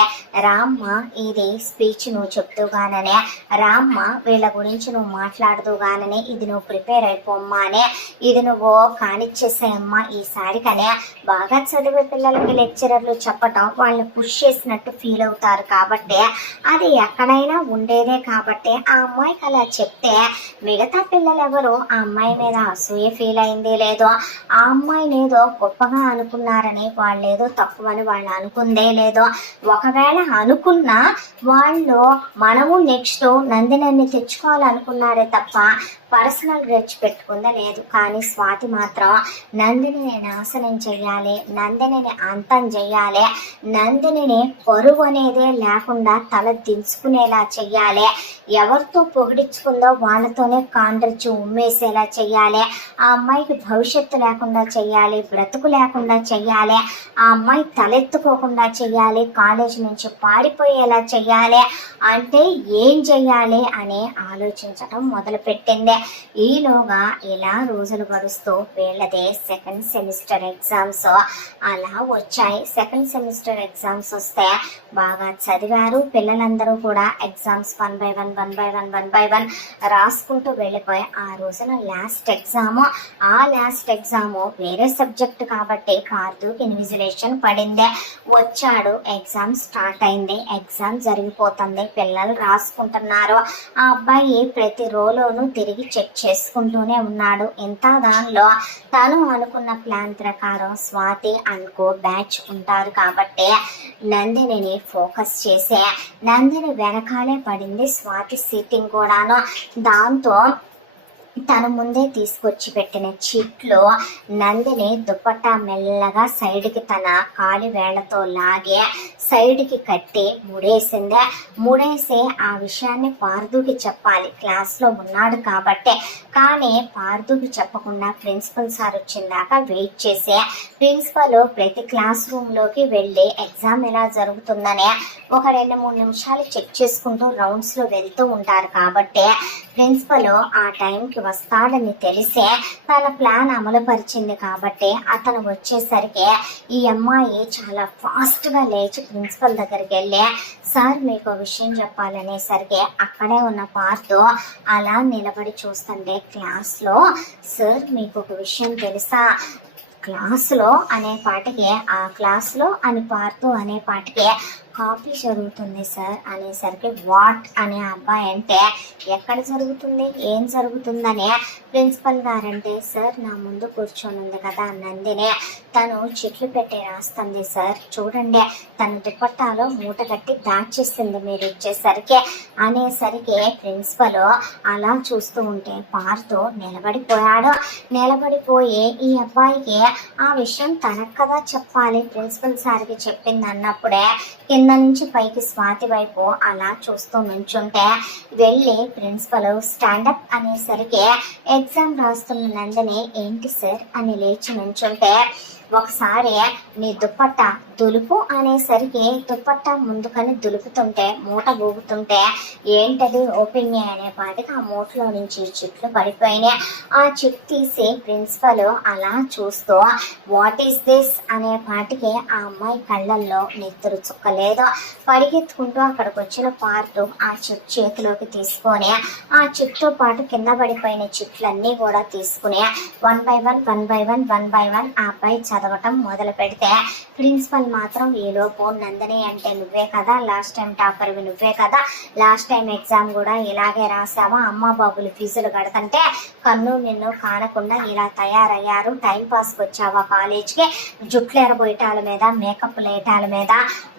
రామ్మ ఇది స్పీచ్ నువ్వు చెప్తూ గాననే, రామ్మ వీళ్ళ గురించి నువ్వు మాట్లాడుతూ గానని, ఇది నువ్వు ప్రిపేర్ అయిపోమ్మా అని, ఇది నువ్వు కానిచ్చేసాయమ్మా ఈసారికనే. బాగా చదివే పిల్లలకి లెక్చరర్లు చెప్పటం వాళ్ళని పుష్ చేసినట్టు ఫీల్ అవుతారు కాబట్టి అది ఎక్కడైనా ఉండేదే. కాబట్టి ఆ అమ్మాయికి అలా చెప్తే మిగతా పిల్లలు ఎవరు ఆ అమ్మాయి మీద అసూయ ఫీల్ అయింది లేదు, ఆ అమ్మాయిని ఏదో గొప్పగా అనుకున్నారని వాళ్ళేదో తక్కువని వాళ్ళు అనుకుందే లేదో. ఒకవేళ అనుకున్నా వాళ్ళు మనము నెక్స్ట్ నందిని తెచ్చుకోవాలనుకున్నారే తప్ప పర్సనల్ గ్రెడ్జ్ పెట్టుకుందా లేదు. కానీ స్వాతి మాత్రం నందిని నాశనం చెయ్యాలి, నందిని అంతం చెయ్యాలి, నందిని పరువు అనేదే లేకుండా తల దించుకునేలా చెయ్యాలి, ఎవరితో పొగిడించుకుందో వాళ్ళతోనే కాండ్రిచ్చి ఉమ్మేసేలా చెయ్యాలి, ఆ అమ్మాయికి భవిష్యత్తు లేకుండా చెయ్యాలి, బ్రతుకు లేకుండా చెయ్యాలి, ఆ అమ్మాయి తలెత్తుకోకుండా చెయ్యాలి, కాలేజీ నుంచి పారిపోయేలా చెయ్యాలి. అంటే ఏం చెయ్యాలి అని ఆలోచించడం మొదలు పెట్టింది. ఈలోగా ఇలా రోజులు గడుస్తూ వీళ్ళదే సెకండ్ సెమిస్టర్ ఎగ్జామ్స్ అలా వచ్చాయి. సెకండ్ సెమిస్టర్ ఎగ్జామ్స్ వస్తే బాగా చదివారు పిల్లలందరూ కూడా. ఎగ్జామ్స్ 1 by 1 రాసుకుంటూ వెళ్ళిపోయి ఆ రోజున లాస్ట్ ఎగ్జామ్. ఆ లాస్ట్ ఎగ్జామ్ వేరే సబ్జెక్ట్ కాబట్టి పార్థుకి ఇన్విజిలేషన్ పడింది. వచ్చాడు, ఎగ్జామ్ స్టార్ట్ అయింది, ఎగ్జామ్ జరిగిపోతుంది, పిల్లలు రాసుకుంటున్నారు. ఆ అబ్బాయి ప్రతి రోలోనూ తిరిగి చెక్ చేసుకుంటూనే ఉన్నాడు. ఇంత దానిలో తను అనుకున్న ప్లాన్ ప్రకారం స్వాతి అనుకో బ్యాచ్ ఉంటారు కాబట్టి నందిని ఫోకస్ చేసే నందిని వెనకాలే పడింది స్వాతి సీటింగ్ కూడాను. దాంతో తన ముందే తీసుకొచ్చి పెట్టిన చిట్లో నందిని దుపట్టా మెల్లగా సైడ్కి తన కాలి వేళ్లతో లాగే సైడ్కి కట్టి ముడేసిందే. ముడేసి ఆ విషయాన్ని పార్థుకి చెప్పాలి, క్లాస్లో ఉన్నాడు కాబట్టి. కానీ పార్థుకి చెప్పకుండా ప్రిన్సిపల్ సార్ వచ్చిందాకా వెయిట్ చేసి ప్రిన్సిపల్ ప్రతి క్లాస్ రూమ్లోకి వెళ్ళి ఎగ్జామ్ ఎలా జరుగుతుందని ఒక 2-3 నిమిషాలు చెక్ చేసుకుంటూ రౌండ్స్లో వెళ్తూ ఉంటారు. కాబట్టి ప్రిన్సిపల్ ఆ టైంకి వస్తాడని తెలిసే తన ప్లాన్ అమలు పరిచింది. కాబట్టి అతను వచ్చేసరికి ఈ అమ్మాయి చాలా ఫాస్ట్గా లేచి ప్రిన్సిపల్ దగ్గరికి వెళ్ళి సార్ మీకు విషయం చెప్పాలనేసరికి అక్కడే ఉన్న పార్థు అలా నిలబడి చూస్తుంటే క్లాస్లో సార్ మీకు ఒక విషయం తెలుసా, క్లాసులో అనే పాటికి ఆ క్లాసులో అని పార్తూ అనే పాటికి కాపీ జరుగుతుంది సార్ అనేసరికి వాట్ అనే అబ్బాయి అంటే ఎక్కడ జరుగుతుంది ఏం జరుగుతుందని ప్రిన్సిపల్ గారంటే, సార్ నా ముందు కూర్చొని ఉంది కదా నందిని, తను చిట్లు పెట్టి రాస్తుంది సార్, చూడండి తన దుపట్టాలో మూట కట్టి దాచేస్తుంది మీరు ఇచ్చేసరికి అనేసరికి ప్రిన్సిపల్ అలా చూస్తూ ఉంటే పార్తూ నిలబడిపోయాడు. నిలబడిపోయి ఈ అబ్బాయికి ఆ విషయం తనకు కదా చెప్పాలి, ప్రిన్సిపల్ సార్కి చెప్పింది అన్నప్పుడే కింద నుంచి పైకి స్వాతి వైపు అలా చూస్తూ నుంచుంటే వెళ్ళి ప్రిన్సిపల్ స్టాండప్ అనేసరికి ఎగ్జామ్ రాస్తున్న నందిని ఏంటి సార్ అని లేచి నుంచుంటే ఒకసారి నీ దుప్పట్ట దులుపు అనేసరికి దుప్పట్ట ముందుకని దులుపుతుంటే మూట ఊగుతుంటే ఏంటది ఓపెన్ అనే పాటికి ఆ మూటలో నుంచి చిట్లు పడిపోయినాయి. ఆ చిట్ తీసి ప్రిన్సిపల్ అలా చూస్తూ వాట్ ఈస్ దిస్ అనే పాటికి ఆ అమ్మాయి కళ్ళల్లో నెత్తురు చుక్కలేదు. పరిగెత్తుకుంటూ అక్కడికి వచ్చిన పార్ట్ ఆ చిట్ చేతిలోకి తీసుకొని ఆ చిట్తో పాటు కింద పడిపోయిన చిట్లన్నీ కూడా తీసుకుని వన్ బై వన్ ఆ అబ్బాయి చదవటం మొదలు పెడితే ప్రిన్సిపల్ మాత్రం ఈలోపు నందిని అంటే నువ్వే కదా లాస్ట్ టైం టాపర్వి, నువ్వే కదా లాస్ట్ టైం ఎగ్జామ్ కూడా ఇలాగే రాసావా, అమ్మ బాబులు ఫీజులు కడతంటే కన్ను నిన్ను కానకుండా ఇలా తయారయ్యారు, టైం పాస్కి వచ్చావా కాలేజ్కి, జుట్లు ఎరబోయటాల మీద మేకప్ లేటాల మీద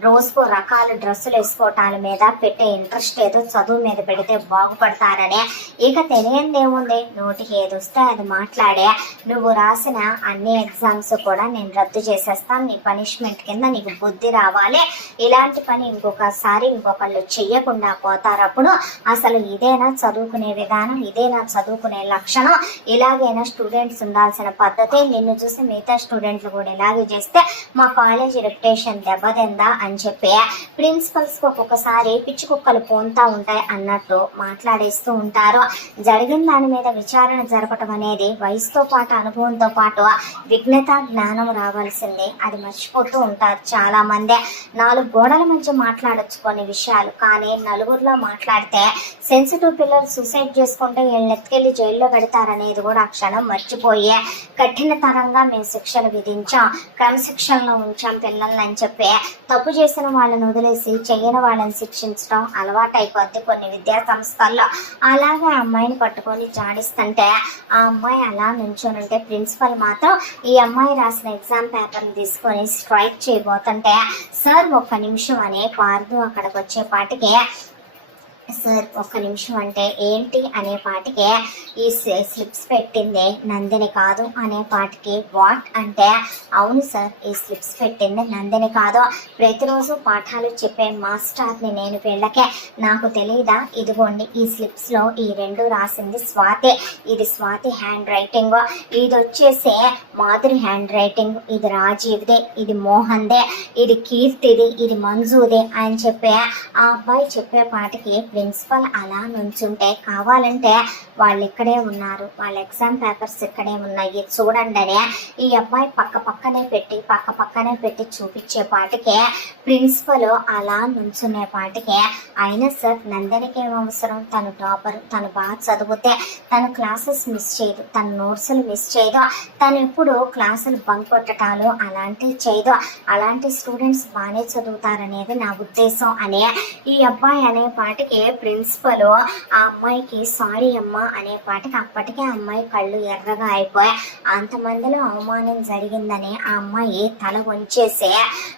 రోజుకు రకాల డ్రెస్సులు వేసుకోవటాల మీద పెట్టే ఇంట్రెస్ట్ ఏదో చదువు మీద పెడితే బాగుపడతారనే. ఇక తెలియందేముంది, నోటికి ఏదొస్తే అది మాట్లాడే, నువ్వు రాసిన అన్ని ఎగ్జామ్స్ కూడా నేను రద్దు చేసేస్తాను, నీ పనిష్మెంట్ కింద నీకు బుద్ధి రావాలి, ఇలాంటి పని ఇంకొకసారి ఇంకొకళ్ళు చెయ్యకుండా పోతారు, అప్పుడు అసలు ఇదేనా చదువుకునే విధానం, ఇదేనా చదువుకునే లక్షణం, ఇలాగైనా స్టూడెంట్స్ ఉండాల్సిన పద్ధతి, నిన్ను చూసి మిగతా స్టూడెంట్లు కూడా ఇలాగే చేస్తే మా కాలేజ్ రెప్యుటేషన్ దెబ్బతిందా అని చెప్పి ప్రిన్సిపల్స్కి ఒక్కొక్కసారి పిచ్చి కుక్కలు పోంతా ఉంటాయి అన్నట్టు మాట్లాడేస్తూ ఉంటారు. జరిగిన దాని మీద విచారణ జరపటం అనేది వయసుతో పాటు అనుభవంతో పాటు విఘ్నత జ్ఞానం రావాల్సిందే, అది మర్చిపోతూ ఉంటారు చాలా మంది. 4 గోడల మధ్య మాట్లాడొచ్చు కొన్ని విషయాలు, కానీ నలుగురిలో మాట్లాడితే సెన్సిటివ్ పిల్లలు సూసైడ్ చేసుకుంటే వీళ్ళని ఎత్తుకెళ్ళి జైల్లో పెడతారనేది కూడా ఆ క్షణం మర్చిపోయి కఠినతరంగా మేము శిక్షలు విధించాం, క్రమశిక్షణలో ఉంచాం పిల్లల్ని అని చెప్పి తప్పు చేసిన వాళ్ళని వదిలేసి చెయ్యని వాళ్ళని శిక్షించడం అలవాటైపోద్ది కొన్ని విద్యా సంస్థల్లో. అలాగే ఆ అమ్మాయిని పట్టుకొని జాడిస్తుంటే ఆ అమ్మాయి అలా నుంచోనుంటే ప్రిన్సిపల్ మాత్రం ఈ అమ్మాయి రాసిన ఎగ్జామ్ పేపర్ని తీసుకొని స్ట్రైక్ చేయబోతుంటే సార్ ఒక్క నిమిషం అని పార్దు అక్కడికి వచ్చే పాటికి సార్ ఒక్క నిమిషం అంటే ఏంటి అనే పాటికి ఈ స్లిప్స్ పెట్టింది నందిని కాదు అనే పాటికి వాట్ అంటే అవును సార్ ఈ స్లిప్స్ పెట్టింది నందిని కాదు, ప్రతిరోజు పాఠాలు చెప్పే మాస్టర్ని నేను వీళ్ళకే, నాకు తెలియదా, ఇదిగోండి ఈ స్లిప్స్లో ఈ 2 రాసింది స్వాతి, ఇది స్వాతి హ్యాండ్ రైటింగ్, ఇది వచ్చేసి మాధురి హ్యాండ్ రైటింగ్, ఇది రాజీవ్దే, ఇది మోహన్దే, ఇది కీర్తిది, ఇది మంజుదే అని చెప్పి ఆ అబ్బాయి చెప్పే పాటికి ప్రిన్సిపల్ అలా నుంచుంటే కావాలంటే వాళ్ళు ఇక్కడే ఉన్నారు, వాళ్ళ ఎగ్జామ్ పేపర్స్ ఇక్కడే ఉన్నాయి చూడండి అని ఈ అబ్బాయి పక్కనే పెట్టి చూపించే పాటికే ప్రిన్సిపల్ అలా నుంచునే పాటికే అయినా సార్ నందినికి ఏం అవసరం, తను టాపర్, తను బాగా చదివితే తను క్లాసెస్ మిస్ చేయదు, తన నోట్స్లు మిస్ చేయదు, తను ఎప్పుడు క్లాసులు బంక్ కొట్టటాలు అలాంటివి చేయదు, అలాంటి స్టూడెంట్స్ బాగానే చదువుతారనేది నా ఉద్దేశం అనే ఈ అబ్బాయి అనే పాటికి ప్రిన్సిపల్ ఆ అమ్మాయికి సారీ అమ్మా అనే పాటికి అప్పటికే ఆ అమ్మాయి కళ్ళు ఎర్రగా అయిపోయి అంతమందిలో అవమానం జరిగిందని ఆ అమ్మాయి తల వంచేసి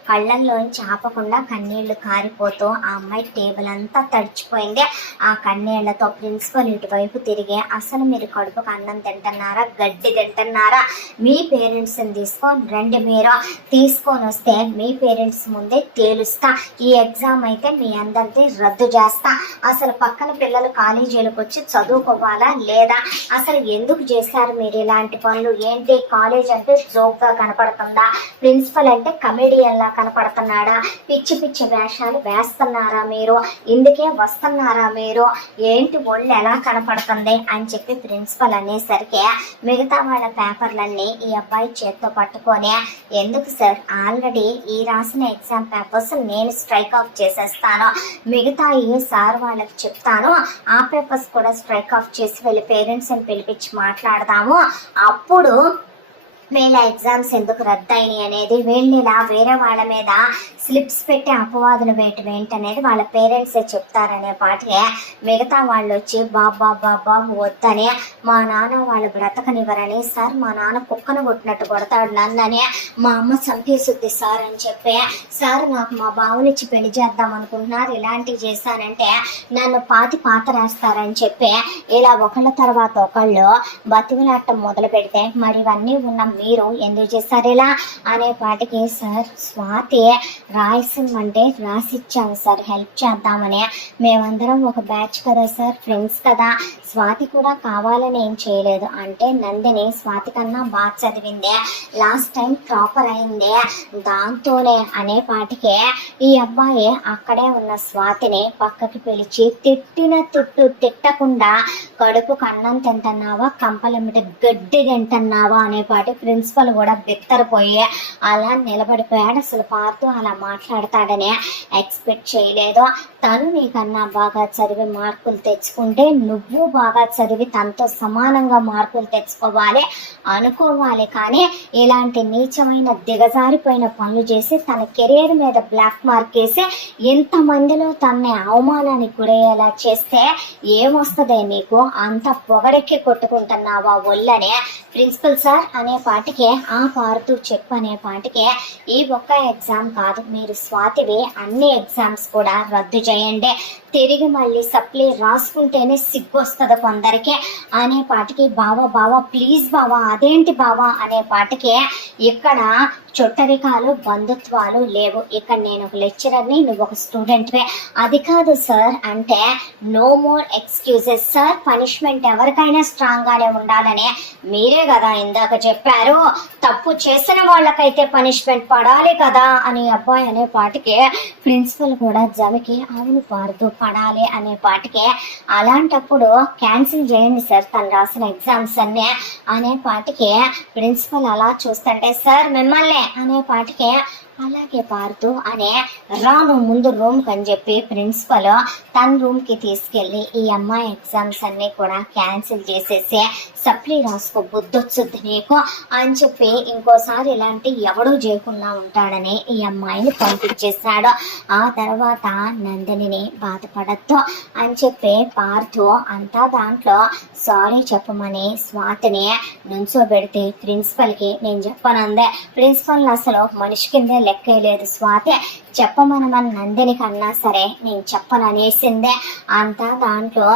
కళ్ళల్లోంచి ఆపకుండా కన్నీళ్లు కారిపోతూ ఆ అమ్మాయి టేబుల్ అంతా తడిచిపోయింది. ఆ కన్నీళ్లతో ప్రిన్సిపల్ ఇటువైపు తిరిగి అసలు మీరు కడుపుకు అన్నం తింటున్నారా గడ్డి తింటున్నారా, మీ పేరెంట్స్ని తీసుకొని రండి, మీరు తీసుకొని వస్తే మీ పేరెంట్స్ ముందే తేలుస్తా, ఈ ఎగ్జామ్ అయితే మీ అందరిది రద్దు చేస్తా, అసలు పక్కన పిల్లలు కాలేజీలకు వచ్చి చదువుకోవాలా లేదా, అసలు ఎందుకు చేశారు మీరు ఇలాంటి పనులు, ఏంటి కాలేజ్ అంటే జోక్గా కనపడుతుందా, ప్రిన్సిపల్ అంటే కమెడియన్ లా కనపడుతున్నాడా, పిచ్చి పిచ్చి వేషాలు వేస్తున్నారా మీరు, ఇందుకే వస్తున్నారా మీరు, ఏంటి ఒళ్ళు ఎలా కనపడుతుంది అని చెప్పి ప్రిన్సిపల్ అనేసరికి మిగతా వాళ్ళ పేపర్లన్నీ ఈ అబ్బాయి చేత్తో పట్టుకొని ఎందుకు సార్ ఆల్రెడీ ఈ రాసిన ఎగ్జామ్ పేపర్స్ నేను స్ట్రైక్ ఆఫ్ చేసేస్తాను, మిగతా ఈ సార్ వాళ్ళకి చెప్తాను, ఆ పేపర్స్ కూడా స్ట్రైక్ ఆఫ్ చేసి వెళ్ళి పేరెంట్స్ని పిలిపించి మాట్లాడదాము, అప్పుడు వీళ్ళ ఎగ్జామ్స్ ఎందుకు రద్దయినాయి అనేది, వీళ్ళు ఇలా వేరే వాళ్ళ మీద స్లిప్స్ పెట్టి అపవాదులు వేయటం ఏంటనేది వాళ్ళ పేరెంట్సే చెప్తారనే పాటికే మిగతా వాళ్ళు వచ్చి బాబు వద్దని, మా నాన్న వాళ్ళు బ్రతకనివ్వరని, సార్ మా నాన్న కుక్కను కొట్టినట్టు కొడతాడు నన్నని, మా అమ్మ చంపేసుద్ది సార్ అని చెప్పి, సార్ నాకు మా బావునిచ్చి పెళ్లి చేద్దాం అనుకుంటున్నారు, ఇలాంటివి చేశానంటే నన్ను పాతరేస్తారని చెప్పి ఇలా ఒకళ్ళ తర్వాత ఒకళ్ళు బతికినాటం మొదలు పెడితే, మరి ఇవన్నీ ఉన్న మీరు ఎందుకు చేస్తారు ఇలా అనే పాటికి, సార్ స్వాతి రాయసమంటే రాసిచ్చాను సార్ హెల్ప్ చేద్దామని, మేమందరం ఒక బ్యాచ్ కదా సార్, ఫ్రెండ్స్ కదా, స్వాతి కూడా కావాలని ఏం చేయలేదు అంటే, నందిని స్వాతి కన్నా బాగా చదివిందే, లాస్ట్ టైం టాపర్ అయిందే, దాంతోనే అనే పాటికే ఈ అబ్బాయి అక్కడే ఉన్న స్వాతిని పక్కకి పిలిచి తిట్టకుండా కడుపు కన్నం తింటున్నావా, కంపలమిట గడ్డి తింటున్నావా అనే పాటి ప్రిన్సిపల్ కూడా బిత్తరపోయి అలా నిలబడిపోయాడు. అసలు పార్తు అలా మాట్లాడతాడని ఎక్స్పెక్ట్ చేయలేదు. తను నీకన్నా బాగా చదివి మార్కులు తెచ్చుకుంటే నువ్వు బాగా చదివి తనతో సమానంగా మార్కులు తెచ్చుకోవాలి అనుకోవాలి, కానీ ఇలాంటి నీచమైన దిగజారిపోయిన పనులు చేసి తన కెరీర్ మీద బ్లాక్ మార్క్ వేసి ఎంతమందిలో తనని అవమానానికి గురయ్యేలా చేస్తే ఏమొస్తుందే నీకు, అంత పొగరెక్కి కొట్టుకుంటున్నావా ఒళ్ళనే ప్రిన్సిపల్ సార్ అనే పాటికే ఆ పారుతూ చెప్పు అనే పాటికే, ఈ ఒక్క ఎగ్జామ్ కాదు, మీరు స్వాతివి అన్ని ఎగ్జామ్స్ కూడా రద్దు చేయండి, తిరిగి మళ్ళీ సప్లీ రాసుకుంటేనే సిగ్గొస్తుంది కొందరికి అనే పాటికి, బావా ప్లీజ్ బావా, అదేంటి బావా అనే పాటికి, ఇక్కడ చుట్టరికాలు బంధుత్వాలు లేవు, ఇక్కడ నేను ఒక లెక్చరర్ని, నువ్వు ఒక స్టూడెంట్వే, అది కాదు సార్ అంటే no more excuses sir, punishment ఎవరికైనా స్ట్రాంగ్ గానే ఉండాలని మీరే కదా ఇందాక చెప్పారు, తప్పు చేసిన వాళ్ళకైతే పనిష్మెంట్ పడాలి కదా అని అబ్బాయి అనే పాటికి ప్రిన్సిపల్ కూడా జమికి అవును పారుతూ పడాలి అనే పాటికే, అలాంటప్పుడు క్యాన్సిల్ చేయండి సార్ తను రాసిన ఎగ్జామ్స్ అన్నీ అనే పాటికే ప్రిన్సిపల్ అలా చూస్తుంటే, సార్ మిమ్మల్ని అనే పాటికే అలాగే పారుతూ అనే రాను ముందు రూమ్ అని చెప్పి ప్రిన్సిపల్ తన రూమ్ కి తీసుకెళ్లి ఈ అమ్మాయి ఎగ్జామ్స్ అన్ని కూడా క్యాన్సిల్ చేసేసి సప్లీ రాసుకో బుద్ధొచ్చుద్ది నీకు అని చెప్పి ఇంకోసారి ఇలాంటి ఎవడూ చేయకుండా ఉంటాడని ఈ అమ్మాయిని పంపించేశాడు. ఆ తర్వాత నందిని బాధపడద్దు అని చెప్పి పార్థు అంతా దాంట్లో సారీ చెప్పమని స్వాతిని నుంచోబెడితే ప్రిన్సిపల్ కి నేను చెప్పనందే, ప్రిన్సిపల్ అసలు మనిషి కిందే లెక్కలేదు, స్వాతి చెప్పమనమని నందిని కన్నా సరే నేను చెప్పననేసిందే. అంతా దాంట్లో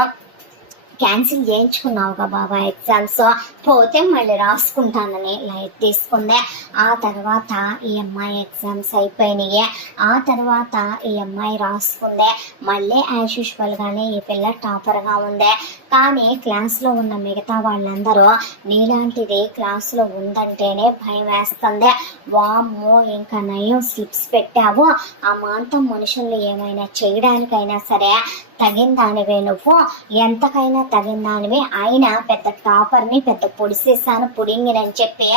క్యాన్సిల్ చేయించుకున్నావుగా బాబా ఎగ్జామ్స్, పోతే మళ్ళీ రాసుకుంటానని లైట్ తీసుకుందే. ఆ తర్వాత ఈ అమ్మాయి ఎగ్జామ్స్ అయిపోయినాయి. ఆ తర్వాత ఈ అమ్మాయి రాసుకుందే. మళ్ళీ యాజ్ యూజువల్ గానే ఈ పిల్ల టాపర్గా ఉందే. కానీ క్లాస్లో ఉన్న మిగతా వాళ్ళందరూ నీలాంటిది క్లాస్లో ఉందంటేనే భయం వేస్తుంది. వామ్మో ఇంకా నయం స్లిప్స్ పెట్టావు, ఆ మాంతం మనుషుల్ని ఏమైనా చేయడానికైనా సరే తగిన దానివే, నువ్వు ఎంతకైనా తగిన దానివే, అయినా పెద్ద టాపర్ని పెద్ద పొడిసేసాను పుడింగినని చెప్పి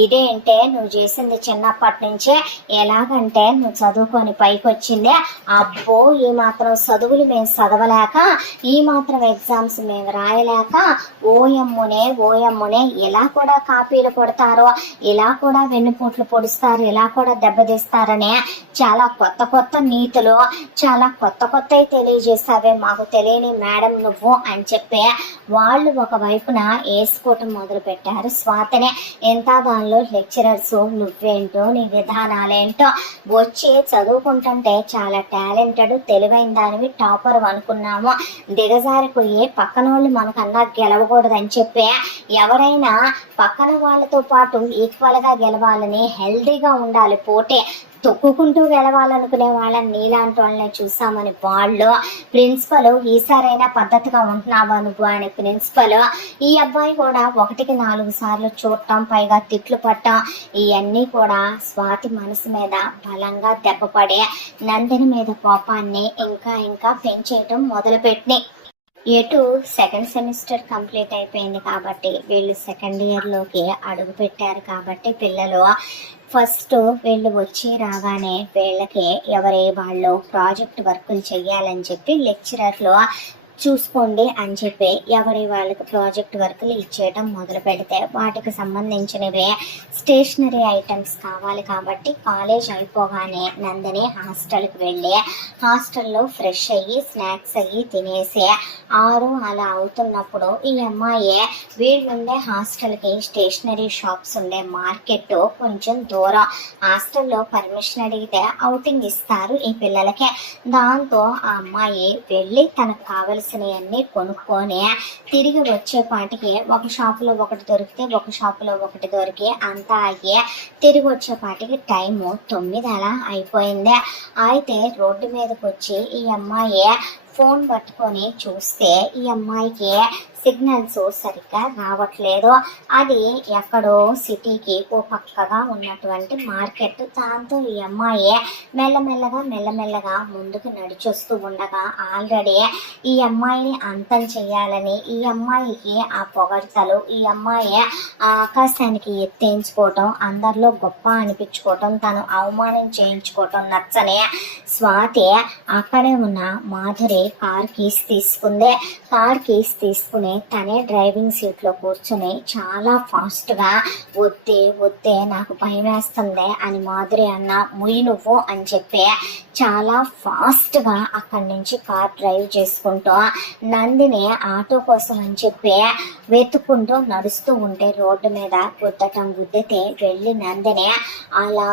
ఇదేంటే నువ్వు చేసింది చిన్నప్పటి నుంచే, ఎలాగంటే నువ్వు చదువుకొని పైకి వచ్చిందే, అబ్బో ఈ మాత్రం చదువులు మేము చదవలేక, ఈ మాత్రం ఎగ్జామ్స్ మేము రాయలేక ఓయమ్మునే ఇలా కూడా కాపీలు కొడతారు, ఇలా కూడా వెన్నుపోట్లు పొడుస్తారు, ఇలా కూడా దెబ్బతీస్తారనే చాలా కొత్త నీతులు, చాలా కొత్త తెలియజేసావే మాకు తెలియని మేడం నువ్వు అని చెప్పి వాళ్ళు ఒకవైపున వేసుకోవటం మొదలు పెట్టారు స్వాతిని. ఎంత దానిలో లెక్చరర్స్ నువ్వేంటో నీ విధానాలేంటో, వచ్చి చదువుకుంటుంటే చాలా టాలెంటెడ్ తెలివైన దానివి టాపర్ అనుకున్నాము, దిగజారిపోయి పక్కన వాళ్ళు మనకన్నా గెలవకూడదని చెప్పి ఎవరైనా పక్కన వాళ్ళతో పాటు ఈక్వల్ గా గెలవాలని, హెల్దీగా ఉండాలి, పోటీ తొక్కుకుంటూ గెలవాలనుకునే వాళ్ళని నీలాంటి వాళ్ళని చూసామని వాళ్ళు ప్రిన్సిపల్ ఈసారైనా పద్ధతిగా ఉంటున్నావా నువ్వు అని ప్రిన్సిపల్ ఈ అబ్బాయి కూడా 1కి 4 సార్లు చూడటం, పైగా తిట్లు పట్టం, ఇవన్నీ కూడా స్వాతి మనసు మీద బలంగా దెబ్బపడే నందిని మీద కోపాన్ని ఇంకా పెంచేయటం మొదలుపెట్టి, ఎటు సెకండ్ సెమిస్టర్ కంప్లీట్ అయిపోయింది కాబట్టి వీళ్ళు సెకండ్ ఇయర్లోకి అడుగు పెట్టారు కాబట్టి పిల్లలు ఫస్ట్ వీళ్ళు వచ్చి రాగానే వీళ్ళకి ఎవరే వాళ్ళు ప్రాజెక్ట్ వర్కులు చెయ్యాలని చెప్పి లెక్చరర్లు చూసుకోండి అని చెప్పి ఎవరి వాళ్ళకి ప్రాజెక్ట్ వర్క్లు ఇచ్చేయటం మొదలు పెడితే వాటికి సంబంధించినవి స్టేషనరీ ఐటమ్స్ కావాలి కాబట్టి కాలేజ్ అయిపోగానే నందిని హాస్టల్కి వెళ్ళి హాస్టల్లో ఫ్రెష్ అయ్యి స్నాక్స్ అయ్యి తినేసి 6 అలా అవుతున్నప్పుడు ఈ అమ్మాయి వీళ్ళుండే హాస్టల్కి స్టేషనరీ షాప్స్ ఉండే మార్కెట్ కొంచెం దూరం. హాస్టల్లో పర్మిషన్ అడిగితే అవుటింగ్ ఇస్తారు ఈ పిల్లలకి. దాంతో ఆ అమ్మాయి వెళ్ళి తనకు కావలసినవన్నీ కొనుక్కొని తిరిగి వచ్చేపాటికి ఒక షాపులో ఒకటి దొరికితే ఒక షాపులో ఒకటి దొరికి అంతా అయ్యి తిరిగి వచ్చేపాటికి టైము 9 అలా అయిపోయింది. అయితే రోడ్డు మీదకి వచ్చి ఈ అమ్మాయి ఫోన్ పట్టుకొని చూస్తే ఈ అమ్మాయికి సిగ్నల్స్ సరిగ్గా రావట్లేదు. అది ఎక్కడో సిటీకి ఓ పక్కగా ఉన్నటువంటి మార్కెట్. దాంతో ఈ అమ్మాయి మెల్లమెల్లగా ముందుకు నడిచొస్తూ ఉండగా ఆల్రెడీ ఈ అమ్మాయిని అంతం చేయాలని ఈ అమ్మాయికి ఆ పొగడ్తలు, ఈ అమ్మాయి ఆకాశానికి ఎత్తేయించుకోవటం, అందరిలో గొప్ప అనిపించుకోవటం, తను అవమానం చేయించుకోవటం నచ్చని స్వాతి అక్కడే ఉన్న మాధురి కార్ కీస్ తీసుకుంది. కార్ కీస్ తీసుకుని తనే డ్రైవింగ్ సీట్ లో కూర్చుని చాలా ఫాస్ట్ గా వద్దే నాకు భయం వేస్తుంది అని మాధురి అన్న ముయ్యి నువ్వు అని చెప్పి చాలా ఫాస్ట్ గా అక్కడి నుంచి కార్ డ్రైవ్ చేసుకుంటూ నందిని ఆటో కోసం అని చెప్పి వెతుక్కుంటూ నడుస్తూ ఉంటే రోడ్డు మీద గుద్దితే వెళ్ళి నందిని అలా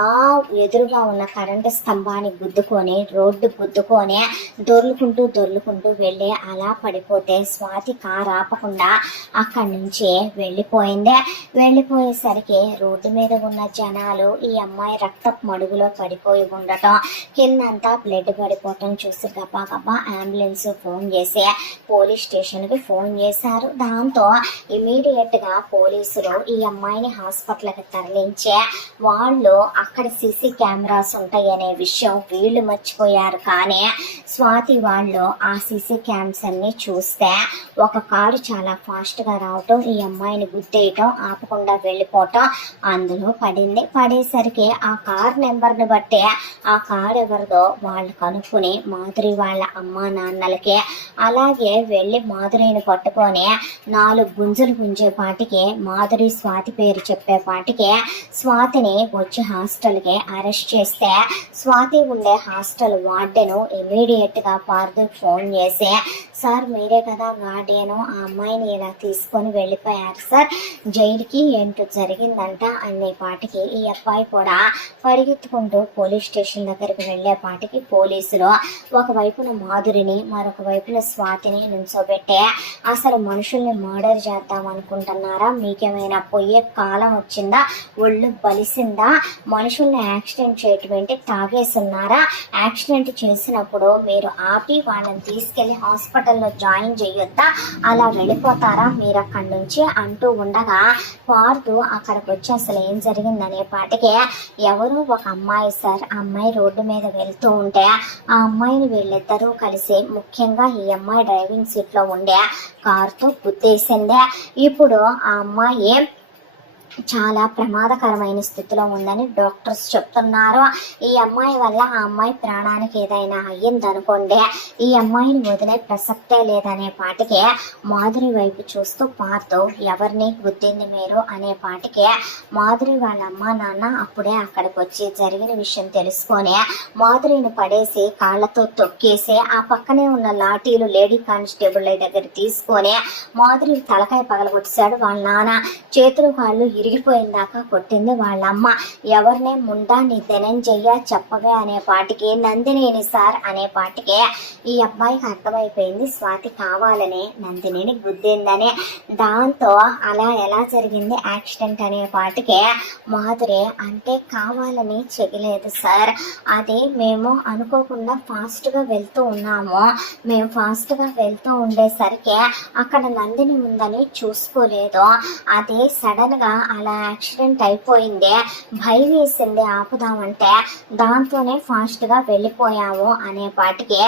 ఎదురుగా ఉన్న కరెంటు స్తంభాన్ని రోడ్డు గుద్దుకొని దొర్లుకుంటూ వెళ్ళి అలా పడిపోతే స్వాతి కార్ ఆపకుండా అక్కడి నుంచి వెళ్ళిపోయేసరికి రోడ్డు మీద ఉన్న జనాలు ఈ అమ్మాయి రక్తపు మడుగులో పడిపోయి ఉండటం, కిందంతా బ్లడ్ పడిపోవటం చూసి గబా అంబులెన్స్ ఫోన్ చేసి పోలీస్ స్టేషన్ కి ఫోన్ చేశారు. దాంతో ఇమీడియట్ గా పోలీసులు ఈ అమ్మాయిని హాస్పిటల్ కి తరలించే వాళ్ళు అక్కడ సీసీ కెమెరాస్ ఉంటాయనే విషయం వీళ్ళు మర్చిపోయారు. కానీ స్వాతి వాళ్ళు ఆ సీసీ క్యామ్స్ అన్ని చూస్తే ఒక కారు చాలా ఫాస్ట్ గా రావటం, ఈ అమ్మాయిని గుద్దేయటం, ఆపకుండా వెళ్ళిపోవటం అందులో పడేసరికి ఆ కార్ నెంబర్ ని బట్టి ఆ కార్ ఎవరిదో వాళ్ళు కనుక్కుని మాధురి వాళ్ళ అమ్మా నాన్నలకి అలాగే వెళ్ళి మాధురిని పట్టుకొని 4 గుంజులు గుంజేపాటికి మాధురి స్వాతి పేరు చెప్పేపాటికి స్వాతిని వచ్చి హాస్టల్ కి అరెస్ట్ చేస్తే స్వాతి ఉండే హాస్టల్ వార్డెను ఇమీడియట్ గా పార్దు ఫోన్ చేసి సార్ మీరే కదా గార్డియను, ఆ అమ్మాయిని ఇలా తీసుకొని వెళ్ళిపోయారు సార్ జైలుకి, ఏంటో జరిగిందంట అనేపాటికి ఈ అబ్బాయి కూడా పరిగెత్తుకుంటూ పోలీస్ స్టేషన్ దగ్గరికి వెళ్ళేపాటికి పోలీసులు ఒకవైపున మాధురిని మరొక వైపున స్వాతిని నుంచోబెట్టే అసలు మనుషుల్ని మర్డర్ చేద్దాం అనుకుంటున్నారా, మీకేమైనా పోయే కాలం వచ్చిందా, ఒళ్ళు బలిసిందా, మనుషుల్ని యాక్సిడెంట్ చేయటం తాగేస్తున్నారా, యాక్సిడెంట్ చేసినప్పుడు మీరు ఆపి వాళ్ళని తీసుకెళ్లి హాస్పిటల్లో జాయిన్ చేయొద్దా, అలా వెళ్ళిపోతారా మీరు అక్కడి నుంచి అంటూ ఉండగా పార్దు అక్కడికి వచ్చి అసలు ఏం జరిగిందనే పాటికి ఎవరో ఒక అమ్మాయి సార్, ఆ అమ్మాయి రోడ్డు మీద వెళ్తూ ఉంటే ఆ అమ్మాయిని వీళ్ళిద్దరూ కలిసి ముఖ్యంగా ఈ అమ్మాయి డ్రైవింగ్ సీట్ లో ఉండే కారుతో గుద్దేసిందే. ఇప్పుడు ఆ అమ్మాయి చాలా ప్రమాదకరమైన స్థితిలో ఉందని డాక్టర్స్ చెప్తున్నారు. ఈ అమ్మాయి వల్ల ఆ అమ్మాయి ప్రాణానికి ఏదైనా అయ్యిందనుకోండి ఈ అమ్మాయిని వదిలే ప్రసక్తే లేదనే పాటికి మాధురి వైపు చూస్తూ పార్దు ఎవరిని గుద్దింది మీరు అనే పాటికి మాధురి వాళ్ళ అమ్మా నాన్న అప్పుడే అక్కడికి వచ్చి జరిగిన విషయం తెలుసుకొని మాధురిని పడేసి కాళ్లతో తొక్కేసి ఆ పక్కనే ఉన్న లాఠీలు లేడీ కానిస్టేబుల్ దగ్గర తీసుకొని మాధురి తలకాయ పగలగొట్టేశాడు. వాళ్ళ నాన్న చేతులు కాళ్ళు ఇరిగిపోయిందాకా కొట్టింది వాళ్ళ అమ్మ. ఎవరినే ముండా నీ ధనంజయ్య చెప్పవే అనే పాటికి నందినిని సార్ అనే పాటికి ఈ అబ్బాయికి అర్థమైపోయింది స్వాతి కావాలని నందినిని గుద్దిందని. దాంతో అలా ఎలా జరిగింది యాక్సిడెంట్ అనే పాటికి మాధురి అంటే కావాలని చెయ్యలేదు సార్, అది మేము అనుకోకుండా ఫాస్ట్ గా వెళ్తూ ఉన్నాము, మేము ఫాస్ట్ గా వెళ్తూ ఉండేసరికి అక్కడ నందిని ఉందని చూసుకోలేదు, అదే సడన్ గా అలా యాక్సిడెంట్ అయిపోయింది, భయం వేసింది ఆపుదామంటే, దాంతోనే ఫాస్ట్గా వెళ్ళిపోయాము అనేపాటికి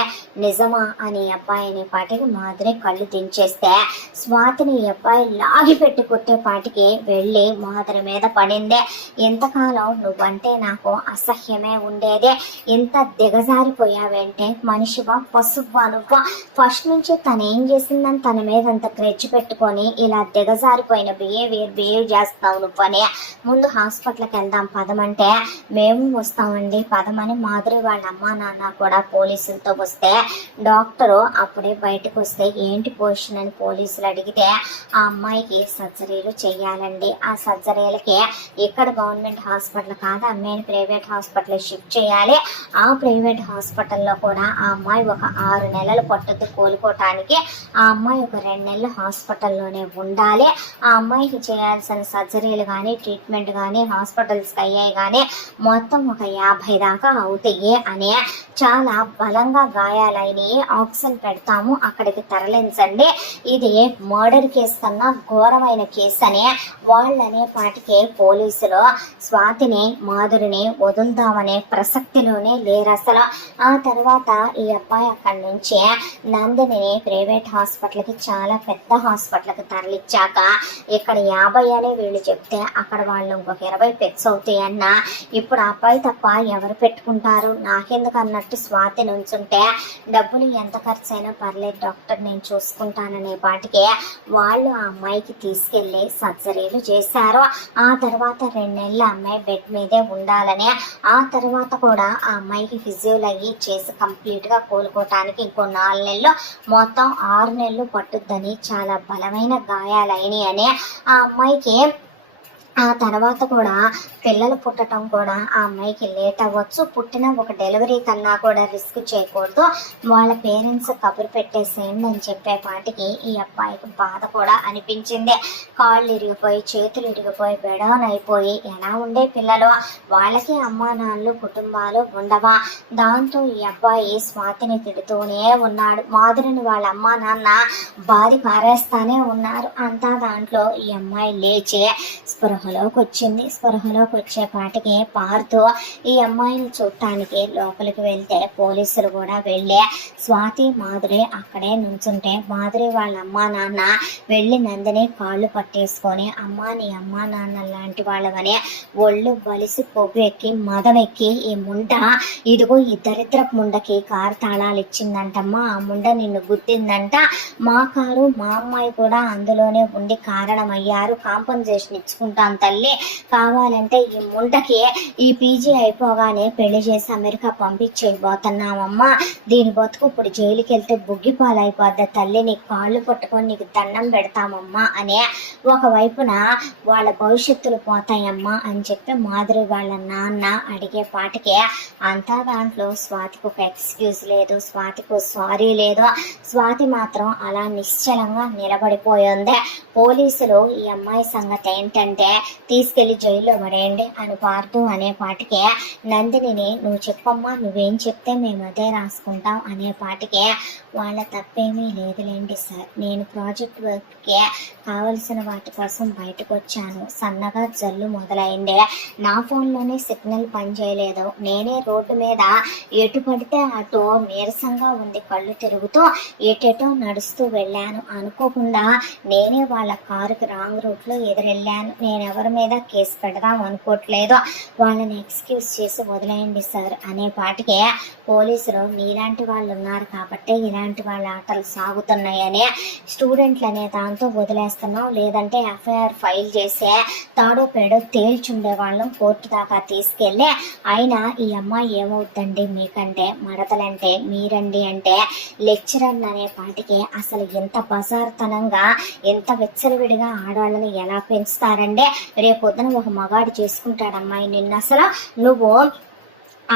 నిజమా అని అబ్బాయి అనేపాటికి మాధురి కళ్ళు దించేస్తే స్వాతిని ఈ అబ్బాయి లాగి పెట్టి కొట్టేపాటికి వెళ్ళి మాధురి మీద పడింది. ఇంతకాలం నువ్వంటే నాకు అసహ్యమే ఉండేది, ఇంత దిగజారిపోయావంటే మనిషివా పశువా నువ్వా? ఫస్ట్ నుంచి తను ఏం చేసిందని తన మీద అంత క్రెచ్చి పెట్టుకొని ఇలా దిగజారిపోయిన బిహేవ్ చేస్తావు నువ్వని. ముందు హాస్పిటల్కి వెళ్దాం పదమంటే మేము వస్తామండి పదమని మాధురి వాళ్ళ అమ్మా నాన్న కూడా పోలీసులతో వస్తే డాక్టరు అప్పుడే బయటకు వస్తే ఏంటి పొజిషన్ అని పోలీసులు అడిగితే ఆ అమ్మాయికి సర్జరీలు చేయాలండి, ఆ సర్జరీలకి ఇక్కడ గవర్నమెంట్ హాస్పిటల్ కాదు అమ్మాయిని ప్రైవేట్ హాస్పిటల్ షిఫ్ట్ చేయాలి, ఆ ప్రైవేట్ హాస్పిటల్లో కూడా ఆ అమ్మాయి ఒక 6 నెలలు పట్టుద్ది కోలుకోవటానికి, ఆ అమ్మాయి ఒక 2 నెలలు హాస్పిటల్లోనే ఉండాలి, ఆ అమ్మాయికి చేయాల్సిన సర్జరీలు కానీ ట్రీట్మెంట్ కానీ హాస్పిటల్స్కి అయ్యాయి కానీ మొత్తం ఒక 50 దాకా అవుతాయి అని, చాలా బలంగా గాయాలైనవి ఆక్సిజన్ పెడతాము అక్కడికి తరలించండి, ఇది మర్డర్ కేసు కన్నా ఘోరమైన కేసు అని వాళ్ళనే పాటికే పోలీసులు స్వాతిని మాధురిని వదులుదామనే ప్రసక్తిలోనే లేరు అసలు. ఆ తర్వాత ఈ అబ్బాయి అక్కడి నుంచి నందిని ప్రైవేట్ హాస్పిటల్కి చాలా పెద్ద హాస్పిటల్కి తరలిచ్చాక ఇక్కడ 50 అని వీళ్ళు చెప్తే అక్కడ వాళ్ళు ఇంకొక 20 పెట్స్ అవుతాయి అన్న, ఇప్పుడు ఆ అబ్బాయి తప్ప ఎవరు పెట్టుకుంటారు నాకెందుకు అన్నట్టు స్వాతి నుంచుంటే డబ్బులు ఎంత ఖర్చు అయినా పర్లేదు డాక్టర్ నేను చూసుకుంటాననే పాటికి వాళ్ళు ఆ అమ్మాయికి తీసుకెళ్లి సర్జరీలు చేశారు. ఆ తర్వాత 2 నెలలు అమ్మాయి బెడ్ మీదే ఉండాలని, ఆ తర్వాత కూడా ఆ అమ్మాయికి ఫిజియోలు అయ్యి చేసి కంప్లీట్ గా కోలుకోవటానికి ఇంకో 4 నెలలు మొత్తం 6 నెలలు పట్టుద్దని చాలా బలమైన గాయాలైనవి అని ఆ అమ్మాయికి ఆ తర్వాత కూడా పిల్లలు పుట్టడం కూడా ఆ అమ్మాయికి లేట్ అవ్వచ్చు, పుట్టిన ఒక డెలివరీ కన్నా కూడా రిస్క్ చేయకూడదు, వాళ్ళ పేరెంట్స్ కబురు పెట్టేసేయండి అని చెప్పేపాటికి ఈ అబ్బాయికి బాధ కూడా అనిపించింది. కాళ్ళు ఇరిగిపోయి చేతులు ఇరిగిపోయి బెడౌన్ అయిపోయి ఎలా ఉండే పిల్లలు, వాళ్ళకి అమ్మా నాన్నలు కుటుంబాలు ఉండవా? దాంతో ఈ అబ్బాయి స్వాతిని తిడుతూనే ఉన్నాడు, మాధురిని వాళ్ళ అమ్మా నాన్న బాధి పారేస్తానే ఉన్నారు. అంతా దాంట్లో ఈ అమ్మాయి లేచి స్పృహలోకి వచ్చింది. స్పృహలోకి వచ్చేపాటికి పారుతూ ఈ అమ్మాయిని చూడటానికి లోపలికి వెళ్తే పోలీసులు కూడా వెళ్ళి స్వాతి మాధురి అక్కడే నుంచుంటే మాధురి వాళ్ళ అమ్మా నాన్న వెళ్ళి నందిని కాళ్ళు పట్టేసుకొని అమ్మా నీ అమ్మా నాన్న లాంటి వాళ్ళవని ఒళ్ళు బలిసి పొగ్గు ఎక్కి మదం ఎక్కి ఈ ముండ ఇదిగో ఈ దరిద్రపు ముండకి కారు తాళాలు ఇచ్చిందంటమ్మా, ఆ ముండ నిన్ను గుద్దిందంట, మా కారు మా అమ్మాయి కూడా అందులోనే ఉండి కారణమయ్యారు, కాంపన్సేషన్ ఇచ్చుకుంటాం తల్లి, కావాలంటే ఈ ముండకి ఈ పీజీ అయిపోగానే పెళ్లి చేసి అమెరికా పంపించేయబోతున్నామమ్మా, దీని బతుకు ఇప్పుడు జైలుకి వెళ్తే బుగ్గిపాలైపోద్ది తల్లి, నీకు కాళ్ళు పట్టుకొని నీకు దండం పెడతామమ్మా అనే ఒకవైపున వాళ్ళ భవిష్యత్తులు పోతాయమ్మా అని చెప్పి మాధురి వాళ్ళ నాన్న అడిగే పాటికే అంతా దాంట్లో స్వాతికి ఒక ఎక్స్క్యూజ్ లేదు, స్వాతికి సారీ లేదు, స్వాతి మాత్రం అలా నిశ్చలంగా నిలబడిపోయింది. పోలీసులు ఈ అమ్మాయి సంగతి ఏంటంటే తీసుకెళ్లి జైల్లో పడేయండి అని పార్తూ అనే పాటికే నందిని నువ్వు చెప్పమ్మా నువ్వేం చెప్తే మేము అదే రాసుకుంటాం అనే పాటికే వాళ్ళ తప్పేమీ లేదులేండి సార్, నేను ప్రాజెక్ట్ వర్క్కే కావలసిన వాటి కోసం బయటకు వచ్చాను, సన్నగా జల్లు మొదలైంది, నా ఫోన్లోనే సిగ్నల్ పనిచేయలేదు, నేనే రోడ్డు మీద ఎటు పడితే అటు నీరసంగా ఉంది, కళ్ళు తిరుగుతూ ఎటెటో నడుస్తూ వెళ్ళాను, అనుకోకుండా నేనే వాళ్ళ కారుకి రాంగ్ రూట్లో ఎదురెళ్ళాను, నేను ఎవరి మీద కేసు పెడదాం అనుకోవట్లేదు, వాళ్ళని ఎక్స్క్యూజ్ చేసి వదిలేయండి సార్ అనే పాటికే పోలీసులు నీలాంటి వాళ్ళు ఉన్నారు కాబట్టి ఇలాంటి వాళ్ళ ఆటలు సాగుతున్నాయని స్టూడెంట్లు అనే దాంతో వదిలేస్తున్నాం, లేదంటే ఎఫ్ఐఆర్ ఫైల్ చేసే తాడో పేడో తేల్చుండే వాళ్ళం కోర్టు దాకా తీసుకెళ్ళి, అయినా ఈ అమ్మాయి ఏమవుతుందండి మీకంటే మడతలంటే మీరండి అంటే లెక్చరర్ అనే పాటికి అసలు ఎంత బజార్తనంగా ఎంత విచ్చలవిడిగా ఆడవాళ్ళని ఎలా పెంచుతారండి, రేపొద్దున ఒక మగాడు చేసుకుంటాడమ్మాయి నిన్ను, అసలు నువ్వు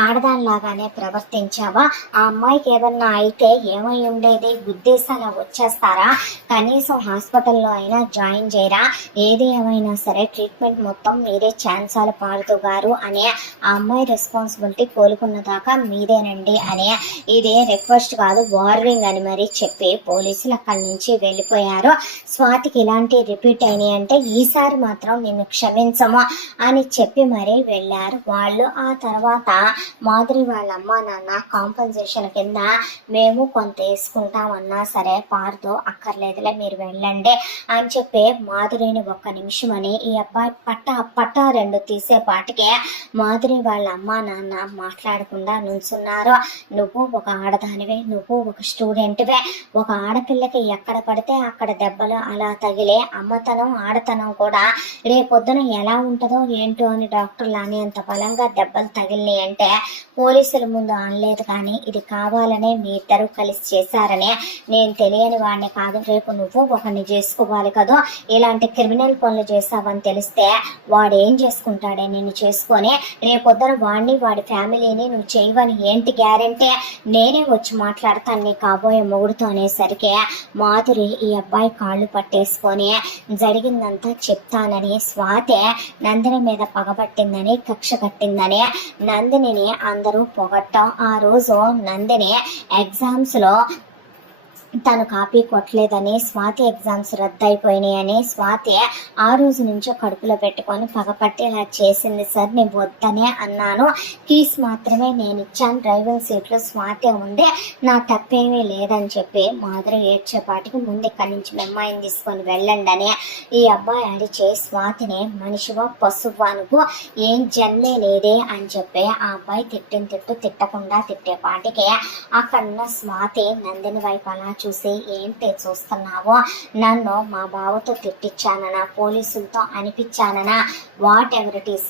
ఆడదానిలాగానే ప్రవర్తించావా? ఆ అమ్మాయికి ఏదన్నా అయితే ఏమై ఉండేది? గుద్దేశాల వచ్చేస్తారా? కనీసం హాస్పిటల్లో అయినా జాయిన్ చేయరా? ఏది ఏమైనా సరే ట్రీట్మెంట్ మొత్తం మీరే ఛాన్సాల పాడుతూ గారు అనే ఆ అమ్మాయి రెస్పాన్సిబిలిటీ కోలుకున్న దాకా మీదేనండి అనే ఇదే రిక్వెస్ట్ కాదు వార్నింగ్ అని మరీ చెప్పి పోలీసులు అక్కడి నుంచి వెళ్ళిపోయారు. స్వాతికి ఇలాంటి రిపీట్ అయినాయి అంటే ఈసారి మాత్రం నిన్ను క్షమించము అని చెప్పి మరీ వెళ్ళారు వాళ్ళు. ఆ తర్వాత మాధురి వాళ్ళ అమ్మ నాన్న కాంపన్సేషన్ కింద మేము కొంత వేసుకుంటామన్నా సరే పార్తో అక్కర్లేదులే మీరు వెళ్ళండి అని చెప్పి మాధురిని ఒక్క నిమిషం అని ఈ అబ్బాయి పట్టా రెండు తీసేపాటికే మాధురి వాళ్ళ అమ్మ నాన్న మాట్లాడకుండా నుంచున్నారు. నువ్వు ఒక ఆడదానివే, నువ్వు ఒక స్టూడెంట్వే, ఒక ఆడపిల్లకి ఎక్కడ పడితే అక్కడ దెబ్బలు అలా తగిలే అమ్మతనం ఆడతనం కూడా రేపొద్దున ఎలా ఉంటుందో ఏంటో అని డాక్టర్లు అనేంత బలంగా దెబ్బలు తగిలినాయి అంటే పోలీసుల ముందు అనలేదు, కానీ ఇది కావాలనే మీ ఇద్దరు కలిసి చేశారనే నేను తెలియని వాడిని కాదు. రేపు నువ్వు ఒకరిని చేసుకోవాలి కదా, ఇలాంటి క్రిమినల్ పనులు చేసావని తెలిస్తే వాడు ఏం చేసుకుంటాడే నిన్ను చేసుకొని? రేపొద్దున వాడిని వాడి ఫ్యామిలీని నువ్వు చేయవని ఏంటి గ్యారెంటీ? నేనే వచ్చి మాట్లాడతాను నీ కాబోయే మొగుడుతో అనేసరికి మాధురి ఈ అబ్బాయి కాళ్ళు పట్టేసుకొని జరిగిందంతా చెప్తానని స్వాతి నందిని మీద పగబట్టిందని కక్ష కట్టిందని నందినిని అందరూ పొగట్టం. ఆ రోజు నందిని ఎగ్జామ్స్ లో తను కాపీ కొట్టలేదని, స్వాతి ఎగ్జామ్స్ రద్దయిపోయినాయని స్వాతి ఆ రోజు నుంచో కడుపులో పెట్టుకొని పగపట్టి ఇలా చేసింది సార్, నేను వద్దనే అన్నాను, కీస్ మాత్రమే నేను ఇచ్చాను, డ్రైవింగ్ సీట్లో స్వాతి ఉంది, నా తప్పేమీ లేదని చెప్పి మాధురి ఏడ్చేపాటికి ముందు ఇక్కడి నుంచి అమ్మాయిని తీసుకొని వెళ్ళండి అని ఈ అబ్బాయి అడిచే స్వాతిని మనిషివో పశువా నువ్వు, ఏం జన్మే లేదే అని చెప్పి ఆ అబ్బాయి తిట్టకుండా తిట్టేపాటికి అక్కడున్న స్వాతి నందిని వైపు అలా చూసి ఏంటి చూస్తున్నావో, నన్ను మా బావతో తిట్టించాననా, పోలీసులతో అనిపించాననా, వాట్ ఎవర్ ఇట్ ఈస్,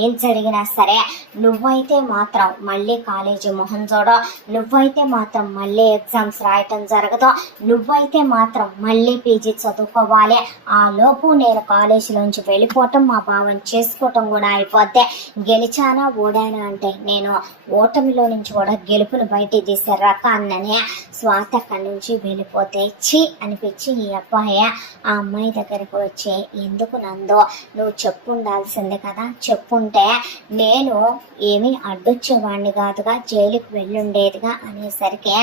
ఏం జరిగినా సరే నువ్వైతే మాత్రం మళ్ళీ కాలేజీ మొహం చూడో, నువ్వైతే మాత్రం మళ్ళీ ఎగ్జామ్స్ రాయటం జరగదు, నువ్వైతే మాత్రం మళ్ళీ పీజీ చదువుకోవాలి, ఆ లోపు నేను కాలేజీలోంచి వెళ్ళిపోవటం మా బావని చేసుకోవటం కూడా అయిపోతే, గెలిచానా ఓడానా అంటే నేను ఓటమిలో నుంచి కూడా గెలుపును బయటికి తీసే రకాన్ననే స్వాతి అక్కడి నుంచి వెళ్ళిపోతే ఛీ అనిపించి ఈ అబ్బాయి ఆ అమ్మాయి దగ్గరకు వచ్చి, ఎందుకు నందో నువ్వు చెప్పుండాల్సిందే కదా, చెప్పుంటే నేను ఏమీ అడ్డొచ్చేవాడిని కాదుగా, జైలుకి వెళ్ళుండేదిగా అనేసరికి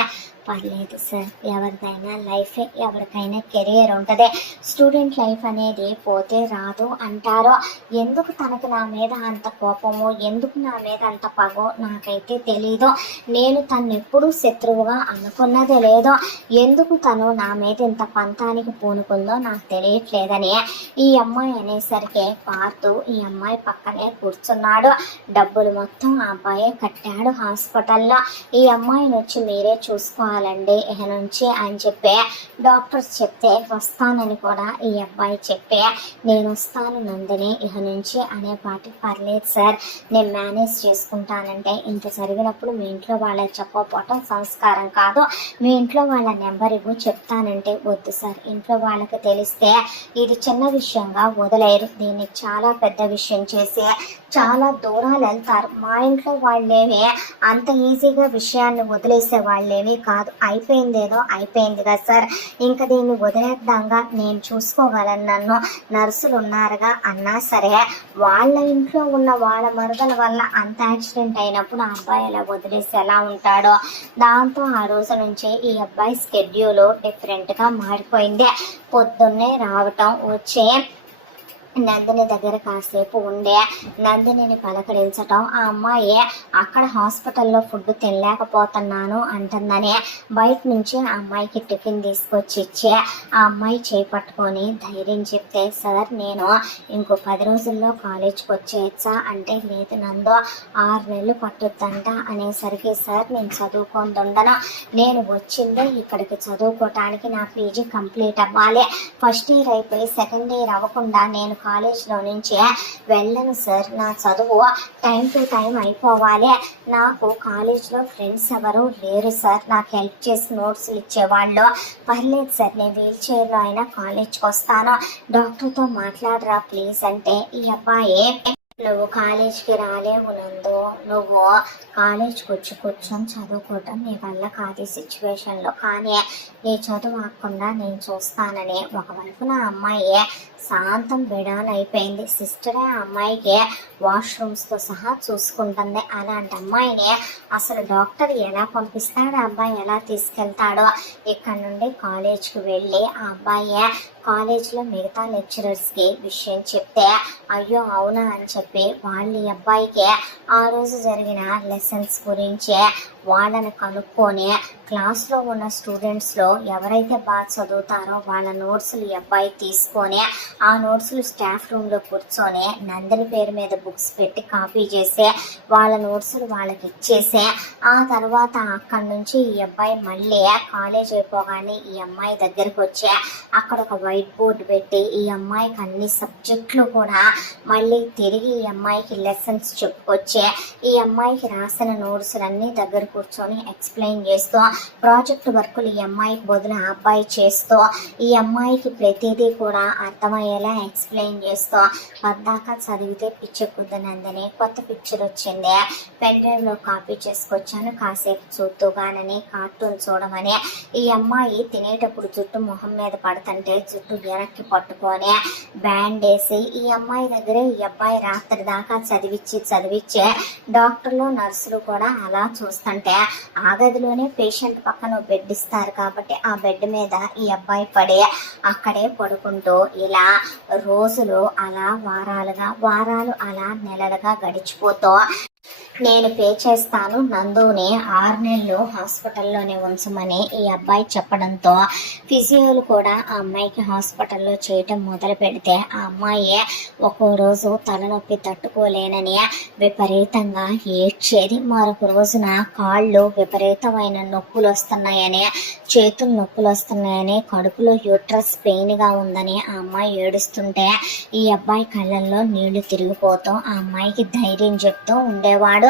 పర్లేదు సార్, ఎవరికైనా లైఫే, ఎవరికైనా కెరియర్ ఉంటుంది, స్టూడెంట్ లైఫ్ అనేది పోతే రాదు అంటారో, ఎందుకు తనకు నా మీద అంత కోపమో, ఎందుకు నా మీద అంత పగో నాకైతే తెలీదు, నేను తను ఎప్పుడూ శత్రువుగా అనుకున్నదే లేదో, ఎందుకు తను నా మీద ఇంత పంతానికి పూనుకుందో నాకు తెలియట్లేదని ఈ అమ్మాయి అనేసరికి పార్తూ ఈ అమ్మాయి పక్కనే కూర్చున్నాడు. డబ్బులు మొత్తం ఆ అబ్బాయే కట్టాడు హాస్పిటల్లో, ఈ అమ్మాయిని వచ్చి మీరే చూసుకోవాలి ఇక నుంచి అని చెప్పి డాక్టర్స్ చెప్తే వస్తానని కూడా ఈ అబ్బాయి చెప్పి, నేను వస్తాను నందిని ఇక నుంచి అనేపాటి, పర్లేదు సార్ నేను మేనేజ్ చేసుకుంటానంటే, ఇంత జరిగినప్పుడు మీ ఇంట్లో వాళ్ళకి చెప్పకపోవటం సంస్కారం కాదు, మీ ఇంట్లో వాళ్ళ నెంబర్ ఇవ్వు చెప్తానంటే, వద్దు సార్ ఇంట్లో వాళ్ళకి తెలిస్తే ఇది చిన్న విషయంగా వదిలేరు, దీన్ని చాలా పెద్ద విషయం చేసి చాలా దూరాలు వెళ్తారు, మా ఇంట్లో వాళ్ళేమి అంత ఈజీగా విషయాన్ని వదిలేసే వాళ్ళేమీ కాదు, అయిపోయిందేదో అయిపోయింది కదా సార్, ఇంకా దీన్ని వదిలేద్దాంగా, నేను చూసుకోగలను, నన్ను నర్సులు ఉన్నారుగా అన్నా సరే వాళ్ళ ఇంట్లో ఉన్న వాళ్ళ మరుదల వల్ల అంత యాక్సిడెంట్ అయినప్పుడు ఆ అబ్బాయి ఎలా వదిలేసి ఎలా ఉంటాడో, దాంతో ఆ రోజు నుంచి ఈ అబ్బాయి స్కెడ్యూల్ డిఫరెంట్గా మారిపోయింది. పొద్దున్నే రావటం, వచ్చే నందిని దగ్గర కాసేపు ఉండే నందినిని పలకరించటం, ఆ అమ్మాయి అక్కడ హాస్పిటల్లో ఫుడ్ తినలేకపోతున్నాను అంటుందని బయట నుంచి ఆ అమ్మాయికి టిఫిన్ తీసుకొచ్చి ఇచ్చే ఆ అమ్మాయి చేపట్టుకొని ధైర్యం చెప్తే, సార్ నేను ఇంకో 10 రోజుల్లో కాలేజ్కి వచ్చేయచ్చా అంటే, లేదు నందో 6 నెలలు పట్టుద్దంట అనేసరికి, సార్ నేను చదువుకొని ఉండను, నేను వచ్చిందే ఇక్కడికి చదువుకోవటానికి, నా పీజీ కంప్లీట్ అవ్వాలి, ఫస్ట్ ఇయర్ అయిపోయి సెకండ్ ఇయర్ అవ్వకుండా నేను కాలేజ్లో నుంచి వెళ్ళను సార్, నా చదువు టైం టు టైం అయిపోవాలి, నాకు కాలేజ్లో ఫ్రెండ్స్ ఎవరు లేరు సార్, నాకు హెల్ప్ చేసి నోట్స్లు ఇచ్చేవాళ్ళు, పర్లేదు సార్ నేను వీల్ చైర్లో అయినా కాలేజ్కి వస్తాను, డాక్టర్తో మాట్లాడరా ప్లీజ్ అంటే ఈ అబ్బాయి నువ్వు కాలేజ్కి రాలేవు నందు. నువ్వు కాలేజ్కి వచ్చి కూర్చొని చదువుకోవటం నీ వల్ల కాదు ఈ సిచ్యువేషన్లో. కానీ నీ చదువు ఆకుండా నేను చూస్తానని ఒకవైపు నా అమ్మాయి శాంతం బిడాన్ అయిపోయింది. సిస్టరే ఆ అమ్మాయికి వాష్రూమ్స్తో సహా చూసుకుంటుంది. అలాంటి అమ్మాయిని అసలు డాక్టర్ ఎలా పంపిస్తాడో, ఆ అబ్బాయి ఎలా తీసుకెళ్తాడో. ఇక్కడ నుండి కాలేజ్కి వెళ్ళి ఆ అబ్బాయి కాలేజ్లో మిగతా లెక్చరర్స్కి విషయం చెప్తే అయ్యో అవునా అని చెప్పి వాళ్ళు ఈ అబ్బాయికి ఆ రోజు జరిగిన లెసన్స్ గురించి వాళ్ళని కనుక్కొని క్లాస్లో ఉన్న స్టూడెంట్స్లో ఎవరైతే బాగా చదువుతారో వాళ్ళ నోట్స్లు ఈ అబ్బాయి తీసుకొని ఆ నోట్స్లు స్టాఫ్ రూమ్లో కూర్చొని నందిని పేరు మీద బుక్స్ పెట్టి కాపీ చేసి వాళ్ళ నోట్స్లు వాళ్ళకి ఇచ్చేసి ఆ తర్వాత అక్కడి నుంచి ఈ అబ్బాయి మళ్ళీ కాలేజ్ అయిపోగానే ఈ అమ్మాయి దగ్గరికి వచ్చి అక్కడ ఒక వైట్ బోర్డు పెట్టి ఈ అమ్మాయికి అన్ని సబ్జెక్టులు కూడా మళ్ళీ తిరిగి ఈ అమ్మాయికి లెసన్స్ చెప్పుకొచ్చి ఈ అమ్మాయికి రాసిన నోట్స్లన్నీ దగ్గర కూర్చొని ఎక్స్ప్లెయిన్ చేస్తూ ప్రాజెక్ట్ వర్కులు ఈ అమ్మాయికి బదులు ఆ అబ్బాయి చేస్తూ ఈ అమ్మాయికి ప్రతిదీ కూడా అర్థమయ్యేలా ఎక్స్ప్లెయిన్ చేస్తూ పద్దాకా చదివితే పిచ్చెక్కుద్దునందని కొత్త పిక్చర్ వచ్చింది, పెన్ డ్రైవ్లో కాపీ చేసుకొచ్చాను కాసేపు చూద్దుగానని కార్టూన్ చూడమని ఈ అమ్మాయి తినేటప్పుడు జుట్టు మొహం మీద పడుతుంటే జుట్టు వెనక్కి పట్టుకొని బ్యాండ్ వేసి ఈ అమ్మాయి దగ్గరే ఈ అబ్బాయి రాత్రి దాకా చదివిచ్చి డాక్టర్లు నర్సులు కూడా అలా చూస్తుంటే ఆ గదిలోనే పేషెంట్ పక్కన బెడ్ ఇస్తారు కాబట్టి ఆ బెడ్ మీద ఈ అబ్బాయి పడి అక్కడే పడుకుంటూ ఇలా రోజులు అలా వారాలు అలా నెలలుగా గడిచిపోతూ నేను పే చేస్తాను నందుని 6 నెలలు హాస్పిటల్లోనే ఉంచమని ఈ అబ్బాయి చెప్పడంతో ఫిజియోలు కూడా ఆ అమ్మాయికి హాస్పిటల్లో చేయటం మొదలు పెడితే ఆ అమ్మాయి ఒక్కో రోజు తలనొప్పి తట్టుకోలేనని విపరీతంగా ఏడ్చేది. మరొక రోజున కాళ్ళు విపరీతమైన నొప్పులు వస్తున్నాయని, చేతులు నొప్పులు వస్తున్నాయని, కడుపులో యూట్రస్ పెయిన్గా ఉందని ఆ అమ్మాయి ఏడుస్తుంటే ఈ అబ్బాయి కళ్ళల్లో నీళ్లు తిరిగిపోతూ ఆ అమ్మాయికి ధైర్యం చెప్తూ ఉండేవాడు.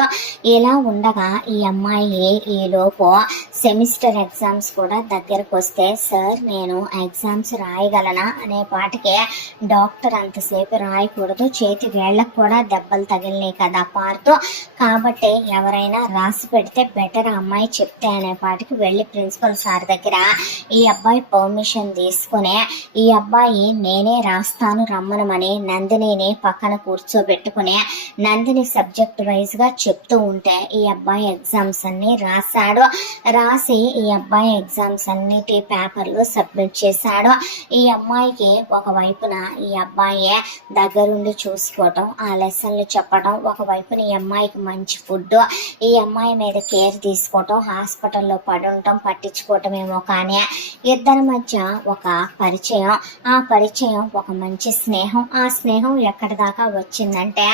ఇలా ఉండగా ఈ అమ్మాయి ఈలోపు సెమిస్టర్ ఎగ్జామ్స్ కూడా దగ్గరకు వస్తే సార్ నేను ఎగ్జామ్స్ రాయగలనా అనే పాటికి డాక్టర్ అంతసేపు రాయకూడదు, చేతి వేళ్ళకు కూడా దెబ్బలు తగిలినాయి కదా పార్తో, కాబట్టి ఎవరైనా రాసి పెడితే బెటర్ అమ్మాయి చెప్తే అనే పాటికి వెళ్ళి ప్రిన్సిపల్ సార్ దగ్గర ఈ అబ్బాయి పర్మిషన్ తీసుకుని ఈ అబ్బాయి నేనే రాస్తాను రమ్మనమని నందినిని పక్కన కూర్చోబెట్టుకుని నందిని సబ్జెక్ట్ వైజ్గా చెప్తూ ఉంటే ఈ అబ్బాయి ఎగ్జామ్స్ అన్ని రాసి ఈ అబ్బాయి ఎగ్జామ్స్ అన్నిటి పేపర్లు సబ్మిట్ చేశాడు. ఈ అమ్మాయికి ఒకవైపున ఈ అబ్బాయి దగ్గరుండి చూసుకోవటం, ఆ లెసన్లు చెప్పడం, ఒకవైపున ఈ అమ్మాయికి మంచి ఫుడ్, ఈ అమ్మాయి మీద కేర్ తీసుకోవటం, హాస్పిటల్లో పడి ఉండటం పట్టించుకోవటమేమో కానీ ఇద్దరి మధ్య ఒక పరిచయం, ఆ పరిచయం ఒక మంచి స్నేహం. ఆ స్నేహం ఎక్కడి దాకా వచ్చిందంటే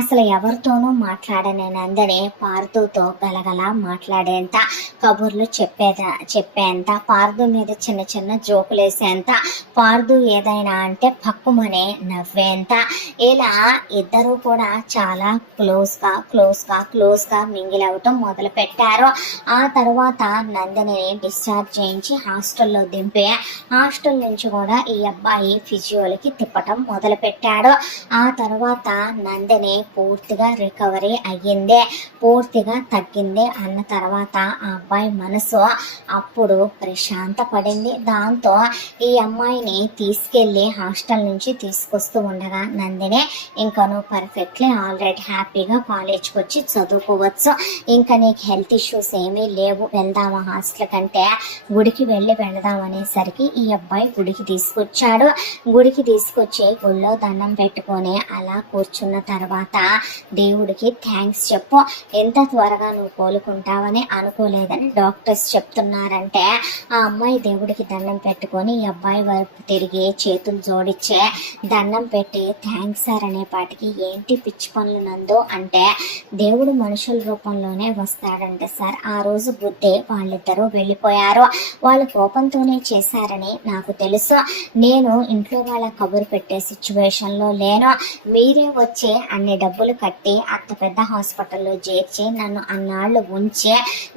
అసలు ఎవరితోనూ మాట్లాడనే నందని పార్దుతో గలగల మాట్లాడేంత, కబుర్లు చెప్పేంత, పార్దు మీద చిన్న చిన్న జోకులు వేసేంత, పార్దు ఏదైనా అంటే పక్కుమనే నవ్వేంత, ఇలా ఇద్దరు కూడా చాలా క్లోజ్గా మింగిల్ అవటం మొదలు పెట్టారు. ఆ తర్వాత నందిని డిశ్చార్జ్ చేయించి హాస్టల్లో దింపి హాస్టల్ నుంచి కూడా ఈ అబ్బాయి ఫిజియోలకి తిప్పటం మొదలు పెట్టాడు. ఆ తర్వాత నందిని పూర్తిగా రికవరీ అయ్యింది, పూర్తిగా తగ్గింది అన్న తర్వాత ఆ అబ్బాయి మనసు అప్పుడు ప్రశాంత పడింది. దాంతో ఈ అమ్మాయిని తీసుకెళ్లి హాస్టల్ నుంచి తీసుకొస్తూ ఉండగా నందిని ఇంకా నువ్వు పర్ఫెక్ట్లీ ఆల్రెడీ హ్యాపీగా కాలేజ్కి వచ్చి చదువుకోవచ్చు, ఇంకా నీకు హెల్త్ ఇష్యూస్ ఏమీ లేవు, వెళ్దామా హాస్టల్ కంటే గుడికి వెళదాం అనేసరికి ఈ అబ్బాయి గుడికి తీసుకొచ్చాడు. గుడికి తీసుకొచ్చి గుళ్ళో దండం పెట్టుకొని అలా కూర్చున్న తర్వాత దేవుడికి థ్యాంక్స్ చెప్పు, ఎంత త్వరగా నువ్వు కోలుకుంటావని అనుకోలేదని డాక్టర్స్ చెప్తున్నారంటే ఆ అమ్మాయి దేవుడికి దండం పెట్టుకొని ఈ అబ్బాయి వైపు తిరిగి చేతులు జోడించే దండం పెట్టి థ్యాంక్స్ సార్ అనే పాటికి ఏంటి పిచ్చి పనులు నందు అంటే దేవుడు మనుషుల రూపంలోనే వస్తాడంటే సార్, ఆ రోజు బుద్ధి వాళ్ళిద్దరూ వెళ్ళిపోయారు, వాళ్ళు కోపంతోనే చేశారని నాకు తెలుసు, నేను ఇంట్లో వాళ్ళ కబురు పెట్టే సిచ్యువేషన్లో లేను, మీరే వచ్చి అన్ని డబ్బులు కట్టి అంత పెద్ద హాస్పిటల్లో చేర్చి నన్ను అన్నాళ్ళు ఉంచి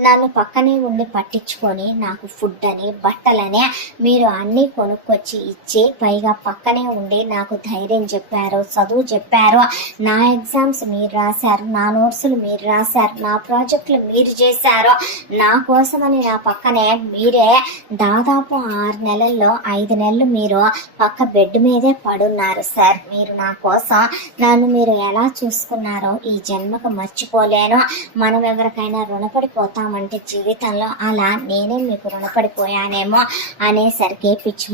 నన్ను పక్కనే ఉండి పట్టించుకొని నాకు ఫుడ్ అని బట్టలని మీరు అన్నీ కొనుక్కొచ్చి ఇచ్చి పైగా పక్కనే ఉండి నాకు ధైర్యం చెప్పారు, చదువు చెప్పారు, నా ఎగ్జామ్స్ మీరు రాశారు, నా నోట్సులు మీరు రాశారు, నా ప్రాజెక్టులు మీరు చేశారు, నా కోసమని నా పక్కనే మీరే దాదాపు 6 నెలల్లో 5 నెలలు మీరు పక్క బెడ్ మీదే పడున్నారు సార్. మీరు నా కోసం నన్ను మీరు ఎలా చూసుకున్నారో ఈ జన్మకు మర్చిపోలేను. మనం ఎవరికైనా రుణపడిపోతామంటే జీవితంలో అలా నేనే మీకు రుణపడిపోయానేమో అనేసరికి పిచ్చి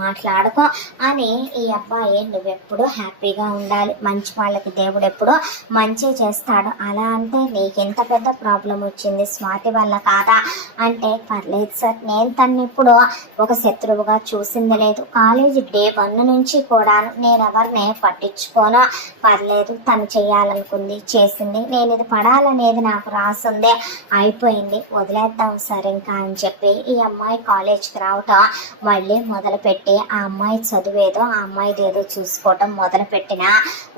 మాట్లాడుకో అని ఈ అబ్బాయి నువ్వెప్పుడు హ్యాపీగా ఉండాలి, మంచి వాళ్ళకి దేవుడు ఎప్పుడు మంచి చేస్తాడు. అలా అంటే నీకెంత పెద్ద ప్రాబ్లం వచ్చింది, స్వాతి వల్ల కాదా అంటే పర్లేదు సార్, నేను తను ఇప్పుడు ఒక శత్రువుగా చూసింది లేదు. కాలేజీ డే 1 నుంచి కూడా నేను ఎవరిని పట్టించుకోను, పర్లేదు తను చేయాలనుకుంది చేసింది, నేను ఇది పడాలనేది నాకు రాసుంది, అయిపోయింది వదిలేద్దాం సార్ ఇంకా అని చెప్పి ఈ అమ్మాయి కాలేజ్కి రావటం మళ్ళీ మొదలుపెట్టి ఆ అమ్మాయి చదివేదో ఆ అమ్మాయిది ఏదో చూసుకోవటం మొదలుపెట్టిన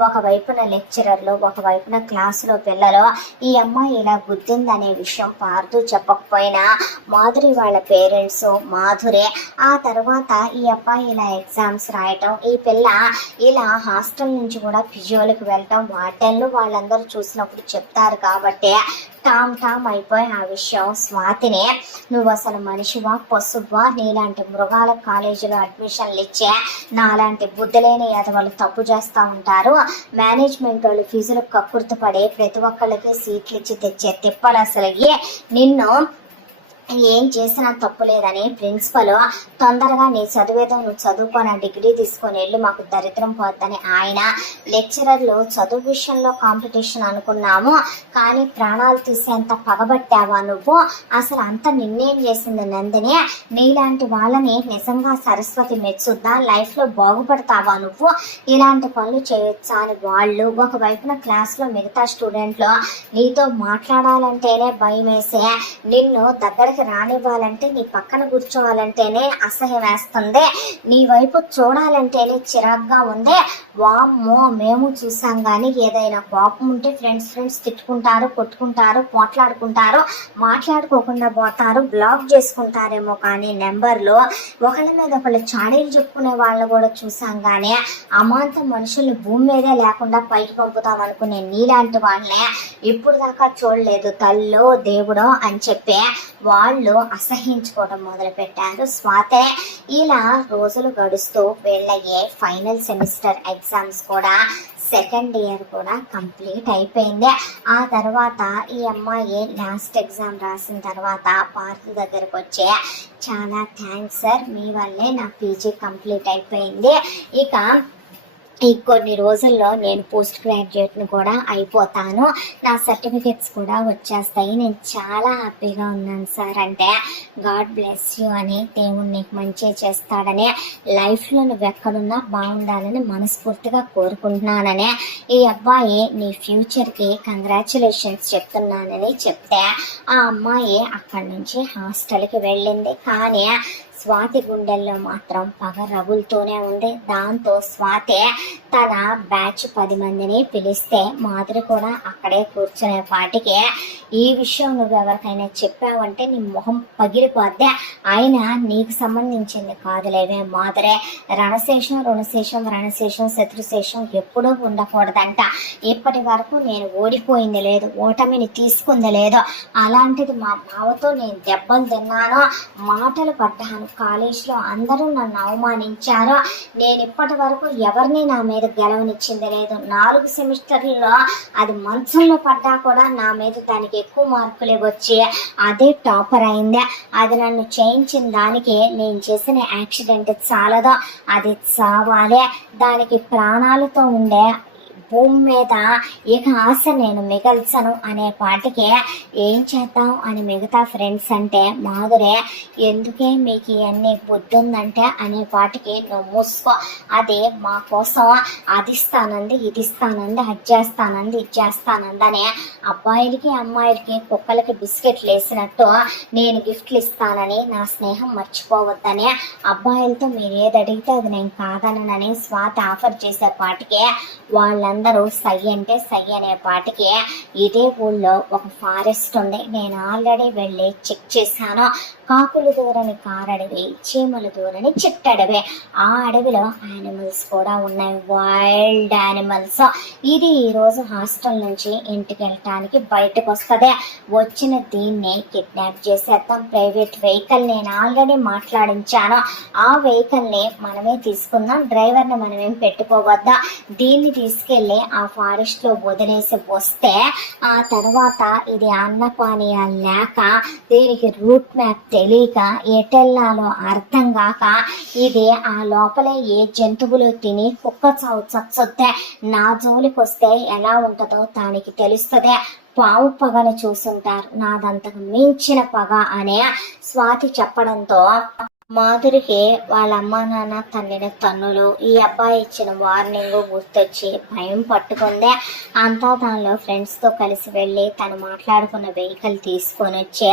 ఒకవైపున లెక్చరర్లు ఒకవైపున క్లాసులో పిల్లలు ఈ అమ్మాయి ఇలా గుద్దిందనే విషయం పార్దు చెప్పకపోయినా మాధురి వాళ్ళ పేరెంట్స్ మాధురే, ఆ తర్వాత ఈ అబ్బాయి ఇలా ఎగ్జామ్స్ రాయటం, ఈ పిల్ల ఇలా హాస్టల్ నుంచి కూడా ఫిజియోలకు వెళ్ళటం వార్డెన్లు వాళ్ళందరూ చూసినప్పుడు చెప్తారు కాబట్టి టామ్ అయిపోయి ఆ విషయం స్వాతిని నువ్వు అసలు మనిషివా పశువా, నీలాంటి మృగాల కాలేజీలో అడ్మిషన్లు ఇచ్చే నాలాంటి బుద్ధి లేని ఎదవలు తప్పు చేస్తూ ఉంటారు, మేనేజ్మెంట్ వాళ్ళు ఫీజులకు కక్కుర్తి పడి ప్రతి ఒక్కళ్ళకి సీట్లు ఇచ్చి తెచ్చే తిప్పలు అసలు నిన్ను ఏం చేసినా తప్పు లేదని ప్రిన్సిపల్ తొందరగా నీ చదివేదో నువ్వు చదువుకొని డిగ్రీ తీసుకొని వెళ్ళి మాకు దరిద్రం పోద్దని ఆయన, లెక్చరర్లు చదువు విషయంలో కాంపిటీషన్ అనుకున్నాము కానీ ప్రాణాలు తీసేంత పగబట్టావా నువ్వు, అసలు అంత నిన్నేం చేసింది నందిని, నీలాంటి వాళ్ళని నిజంగా సరస్వతి మెచ్చుద్దా, లైఫ్లో బాగుపడతావా నువ్వు, ఇలాంటి పనులు చేయొచ్చా అని వాళ్ళు ఒకవైపున క్లాస్లో మిగతా స్టూడెంట్లు నీతో మాట్లాడాలంటేనే భయం వేసే, నిన్ను దగ్గర రానివ్వాలంటే నీ పక్కన కూర్చోవాలంటేనే అసహ్యం వేస్తుంది, నీ వైపు చూడాలంటేనే చిరాగ్గా ఉంది, వామ్మో మేము చూసాం కానీ ఏదైనా కోపం ఉంటే ఫ్రెండ్స్ తిట్టుకుంటారు, కొట్టుకుంటారు, పోట్లాడుకుంటారు, మాట్లాడుకోకుండా పోతారు, బ్లాక్ చేసుకుంటారేమో కానీ నెంబర్లు ఒకళ్ళ మీద ఒకళ్ళు చాడీలు చెప్పుకునే వాళ్ళని కూడా చూసాం కానీ అమాంతం మనుషుల్ని భూమి మీదే లేకుండా పైకి పంపుతాం అనుకునే నీలాంటి వాళ్ళనే ఇప్పుడు దాకా చూడలేదు తల్లో దేవుడో అని చెప్పి వాళ్ళు అసహించుకోవడం మొదలు పెట్టారు. స్వాతే ఇలా రోజులు గడుస్తూ వీళ్ళయ్యే ఫైనల్ సెమిస్టర్ ఎగ్జామ్స్ కూడా సెకండ్ ఇయర్ కూడా కంప్లీట్ అయిపోయింది. ఆ తర్వాత ఈ అమ్మాయి లాస్ట్ ఎగ్జామ్ రాసిన తర్వాత పార్తు దగ్గరకు వచ్చి చాలా థ్యాంక్స్ సార్, మీ వల్లే నా పీజీ కంప్లీట్ అయిపోయింది, ఇక ఈ కొన్ని రోజుల్లో నేను పోస్ట్ గ్రాడ్యుయేట్ను కూడా అయిపోతాను, నా సర్టిఫికెట్స్ కూడా వచ్చేస్తాయి, నేను చాలా హ్యాపీగా ఉన్నాను సార్ అంటే గాడ్ బ్లెస్ యూ అని, దేవుడు నీకు మంచి చేస్తాడని, లైఫ్లో నువ్వు ఎక్కడున్నా బాగుండాలని మనస్ఫూర్తిగా కోరుకుంటున్నానని ఈ అబ్బాయి నీ ఫ్యూచర్కి కంగ్రాచులేషన్స్ చెప్తున్నానని చెప్తే ఆ అమ్మాయి అక్కడి నుంచి హాస్టల్కి వెళ్ళింది. కానీ స్వాతి గుండెల్లో మాత్రం పగ రగులుతూనే ఉంది. దాంతో స్వాతి తన బ్యాచ్ 10 మందిని పిలిస్తే మాధురి కూడా అక్కడే కూర్చునే పాటికి ఈ విషయం నువ్వు ఎవరికైనా చెప్పావంటే నీ మొహం పగిలిపోద్దే, అయినా నీకు సంబంధించింది కాదులేవే మాధురే, రణశేషం శత్రుశేషం ఎప్పుడూ ఉండకూడదంట, ఇప్పటి వరకు నేను ఓడిపోయింది లేదు, ఓటమిని తీసుకుంది లేదు, అలాంటిది మా బావతో నేను దెబ్బలు తిన్నాను, మాటలు పడ్డాను, కాలేజ్లో అందరూ నన్ను అవమానించారు, నేను ఇప్పటి వరకు ఎవరిని నా మీద గెలవనిచ్చింది లేదు, 4 సెమిస్టర్లలో అది మంచంలో పడ్డా కూడా నా మీద దానికి ఎక్కువ మార్కులే వచ్చి అదే టాపర్ అయింది, అది నన్ను చేయించిన దానికి నేను చేసిన యాక్సిడెంట్ చాలదో అది చావాలి, దానికి ప్రాణాలతో ఉండే భూమి మీద ఇక ఆశ నేను మిగల్చను అనే పాటికి ఏం చేద్దాం అని మిగతా ఫ్రెండ్స్ అంటే మాధురే ఎందుకే మీకు ఇవన్నీ బుద్ధి ఉందంటే అనే పాటికి నువ్వు మూసుకో, అది మా కోసం అది ఇస్తానంది ఇది ఇస్తానంది అది చేస్తానంది ఇది చేస్తానంది అని అబ్బాయిలకి అమ్మాయిలకి కుక్కలకి బిస్కెట్లు వేసినట్టు నేను గిఫ్ట్లు ఇస్తానని నా స్నేహం మర్చిపోవద్దని, అబ్బాయిలతో మీరు ఏది అడిగితే అది నేను కాదనని స్వాతి ఆఫర్ చేసే పాటికి వాళ్ళందరూ అందరూ సై అంటే సై అనే పాటికి ఇదే ఊళ్ళో ఒక ఫారెస్ట్ ఉంది. నేను ఆల్రెడీ వెళ్ళి చెక్ చేశాను. కాకులు దూరని కారడవి, చీమలు దూరని చిట్టడవి. ఆ అడవిలో యానిమల్స్ కూడా ఉన్నాయి, వైల్డ్ యానిమల్స్. ఇది ఈరోజు హాస్టల్ నుంచి ఇంటికి వెళ్ళటానికి బయటకు వస్తుంది. వచ్చిన దీన్ని కిడ్నాప్ చేసేద్దాం. ప్రైవేట్ వెహికల్ నేను ఆల్రెడీ మాట్లాడించాను. ఆ వెహికల్ని మనమే తీసుకుందాం, డ్రైవర్ని మనమేం పెట్టుకోవద్దా. దీన్ని తీసుకెళ్ళి ఆ ఫారెస్ట్ లో వదిలేసి వస్తే ఆ తర్వాత ఇది అన్నపానీయాలు లేక, దీనికి రూట్ మ్యాప్ తెలియక, ఎటెల్లాలో అర్థం కాక, ఇది ఆ లోపలే ఏ జంతువులు తిని కుక్క చావు చచ్చొద్దే నా జోలికి వస్తే ఎలా ఉంటుందో దానికి తెలుస్తుంది. పావు పగను చూసుంటారు, నాదంతకు మించిన పగ అనే స్వాతి చెప్పడంతో మాధురికి వాళ్ళ అమ్మా నాన్న తన్నిన తన్నులు, ఈ అబ్బాయి ఇచ్చిన వార్నింగ్ గుర్తొచ్చి భయం పట్టుకుందే. అంతా దానిలో ఫ్రెండ్స్తో కలిసి వెళ్ళి తను మాట్లాడుకున్న వెహికల్ తీసుకొని వచ్చే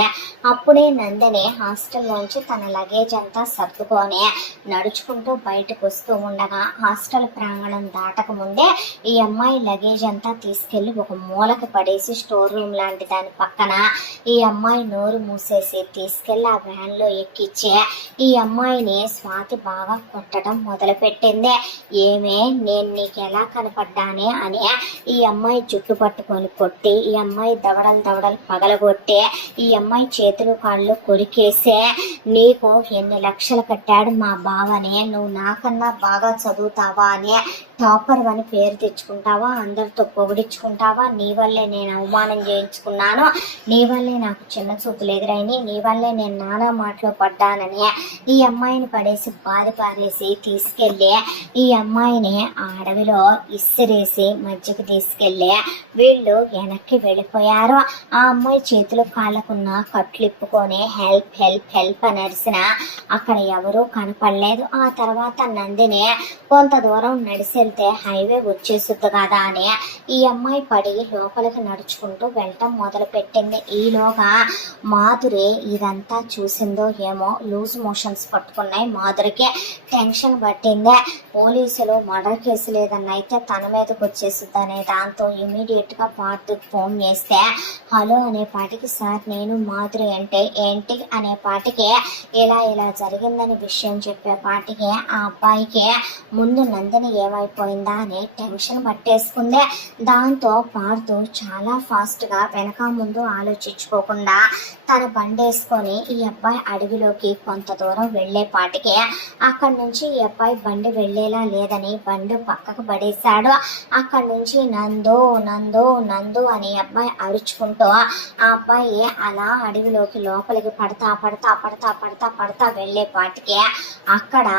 అప్పుడే నందిని హాస్టల్లోంచి తన లగేజ్ అంతా సర్దుకొని నడుచుకుంటూ బయటకు వస్తూ ఉండగా హాస్టల్ ప్రాంగణం దాటక ముందే ఈ అమ్మాయి లగేజ్ అంతా తీసుకెళ్లి ఒక మూలకి పడేసి స్టోర్ రూమ్ లాంటి దాని పక్కన ఈ అమ్మాయి నోరు మూసేసి తీసుకెళ్లి ఆ వ్యాన్ లో ఎక్కిచ్చే ఈ అమ్మాయిని స్వాతి బాగా కొట్టడం మొదలు పెట్టింది. ఏమే నేను నీకు ఎలా కనపడ్డానే అని ఈ అమ్మాయి జుట్టు పట్టుకొని కొట్టి, ఈ అమ్మాయి దవడలు పగలగొట్టి, ఈ అమ్మాయి చేతులు కాళ్ళు కొరికేసే, నీకు ఎన్ని లక్షలు కట్టాడు మా బావని, నువ్వు నాకన్నా బాగా చదువుతావా అని, టాపర్ అని పేరు తెచ్చుకుంటావా, అందరితో పొగిడించుకుంటావా, నీ వల్లే నేను అవమానం చేయించుకున్నాను, నీ వల్లే నాకు చిన్న చూపులు ఎదురైని, నీ వల్లే నేను నానా మాటలో పడ్డానని ఈ అమ్మాయిని పడేసి పారేసి తీసుకెళ్ళి ఈ అమ్మాయిని ఆ అడవిలో ఇసిరేసి మధ్యకి తీసుకెళ్ళి వీళ్ళు వెనక్కి వెళ్ళిపోయారు. ఆ అమ్మాయి చేతులు కాళ్ళకున్న కట్లు ఇప్పుకొని హెల్ప్ హెల్ప్ హెల్ప్ అని అరిసిన అక్కడ ఎవరూ కనపడలేదు. ఆ తర్వాత నందిని కొంత దూరం నడిచెళ్తే హైవే వచ్చేస్తుంది కదా అని ఈ అమ్మాయి పడి లోపలికి నడుచుకుంటూ వెళ్ళటం మొదలు పెట్టింది. ఈలోగా మాధురి ఇదంతా చూసిందో ఏమో లూజ్ మోషన్స్ పట్టుకున్నాయి. మాధురికి టెన్షన్ పట్టిందే. పోలీసులు మర్డర్ కేసు లేదన్న అయితే తన మీదకి వచ్చేస్తుంది అనే దాంతో ఇమీడియట్ గా పార్టీకి ఫోన్ చేస్తే హలో అనే పాటికి సార్ నేను మాధురి అంటే ఏంటి అనే పాటికి ఇలా జరిగిందని విషయం చెప్పే పాటికి ఆ అబ్బాయికి ముందు నందిని ఏమైపోయిందా అని టెన్షన్ పట్టేసుకుంది. దాంతో పార్తు చాలా ఫాస్ట్ గా వెనక ముందు ఆలోచించుకోకుండా తన బండేసుకొని ఈ అబ్బాయి అడవిలోకి కొంత దూరం వెళ్లే పాటికి అక్కడి నుంచి ఈ అబ్బాయి బండి వెళ్లేలా లేదని బండి పక్కకు పడేశాడు. అక్కడి నుంచి నందు నందు నందు అని అబ్బాయి అరుచుకుంటూ ఆ అబ్బాయి అలా అడవిలోకి లోపలికి పడతా వెళ్లే పాటికి అక్కడ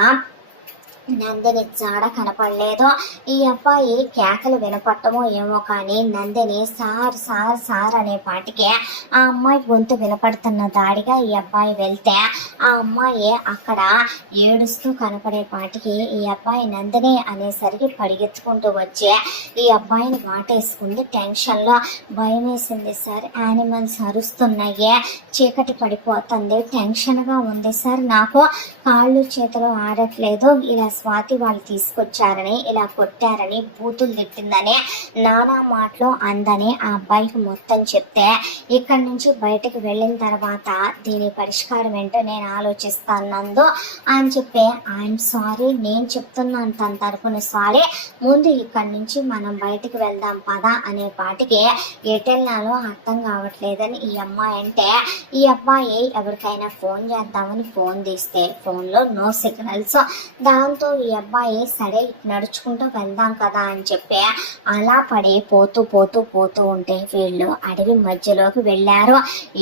నందిని జాడ కనపడలేదు. ఈ అబ్బాయి కేకలు వినపట్టమో ఏమో కానీ నందిని సార్ సార్ సార్ అనే పాటికి ఆ అమ్మాయి గొంతు వినపడుతున్న దాడిగా ఈ అబ్బాయి వెళ్తే ఆ అమ్మాయి అక్కడ ఏడుస్తూ కనపడే పాటికి ఈ అబ్బాయి నందిని అనేసరికి పరిగెత్తుకుంటూ వచ్చి ఈ అబ్బాయిని వాటేసుకుంది. టెన్షన్లో భయం వేసింది సార్, యానిమల్స్ అరుస్తున్నాయి, చీకటి పడిపోతుంది, టెన్షన్గా ఉంది సార్, నాకు కాళ్ళు చేతులు ఆడట్లేదు, ఇలా స్వాతి వాళ్ళు తీసుకొచ్చారని ఇలా కొట్టారని బూతులు తిట్టిందని నానా మాటలు అందని ఆ అబ్బాయికి మొత్తం చెప్తే ఇక్కడి నుంచి బయటకు వెళ్ళిన తర్వాత దీని పరిష్కారం ఏంటో నేను ఆలోచిస్తాను నందు అని చెప్పి ఐఎమ్ సారీ, నేను చెప్తున్నాను తన తరపున సారీ, ముందు ఇక్కడి నుంచి మనం బయటకు వెళ్దాం పదా అనే పాటికి ఎటెల్లాలో అర్థం కావట్లేదని ఈ అమ్మాయి అంటే ఈ అబ్బాయి ఎవరికైనా ఫోన్ చేద్దామని ఫోన్ తీస్తే ఫోన్లో నో సిగ్నల్స్. దాంతో ఈ అబ్బాయి సరే నడుచుకుంటూ వెళ్దాం కదా అని చెప్పి అలా పడి పోతూ ఉంటే వీళ్ళు అడవి మధ్యలోకి వెళ్ళారు.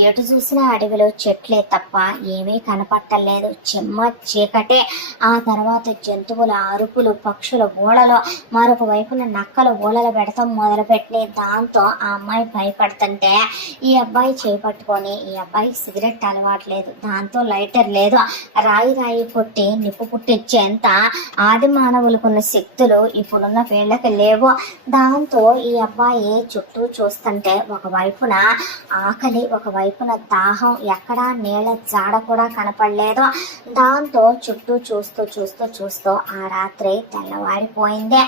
ఎటు చూసినా అడవిలో చెట్లే తప్ప ఏమీ కనపట్టలేదు, చెమ్మ చీకటే. ఆ తర్వాత జంతువుల అరుపులు, పక్షుల ఊళలు, మరొక వైపున నక్కలు ఊళలు పెడతాం మొదలుపెట్టి దాంతో ఆ అమ్మాయి భయపడుతుంటే ఈ అబ్బాయి చేపట్టుకొని ఈ అబ్బాయి సిగరెట్ అలవాట్లేదు, దాంతో లైటర్ లేదు, రాయి పుట్టి నిప్పు పుట్టించేంత ఆది మానవులకున్న శక్తులు ఇప్పుడున్న వీళ్ళకి లేవు. దాంతో ఈ అబ్బాయి చుట్టూ చూస్తుంటే ఒకవైపున ఆకలి, ఒకవైపున దాహం, ఎక్కడా నీళ్ళ జాడ కూడా కనపడలేదు. దాంతో చుట్టూ చూస్తూ ఆ రాత్రి తెల్లవారిపోయింది.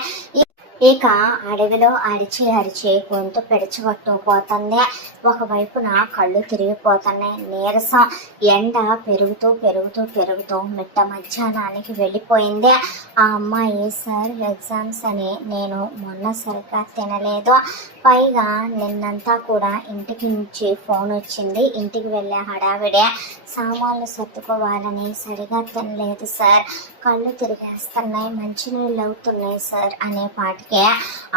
ఇక అడవిలో అరిచి అరిచి గొంతు పెడచగట్టుకుపోతుంది. ఒకవైపున కళ్ళు తిరిగిపోతున్నాయి. నీరసం, ఎండ పెరుగుతూ పెరుగుతూ పెరుగుతూ మిట్ట మధ్యాహ్నానికి వెళ్ళిపోయింది. ఆ అమ్మాయి సార్ ఎగ్జామ్స్ అని నేను మొన్న సరిగ్గా తినలేదు, పైగా నిన్నంతా కూడా ఇంటికి నుంచి ఫోన్ వచ్చింది, ఇంటికి వెళ్ళే హడావిడే, సామాన్లు సర్దుకోవాలని సరిగా తినలేదు సార్, కళ్ళు తిరిగేస్తున్నాయి, మంచినీళ్ళు అవుతున్నాయి సార్ అనే పాటికే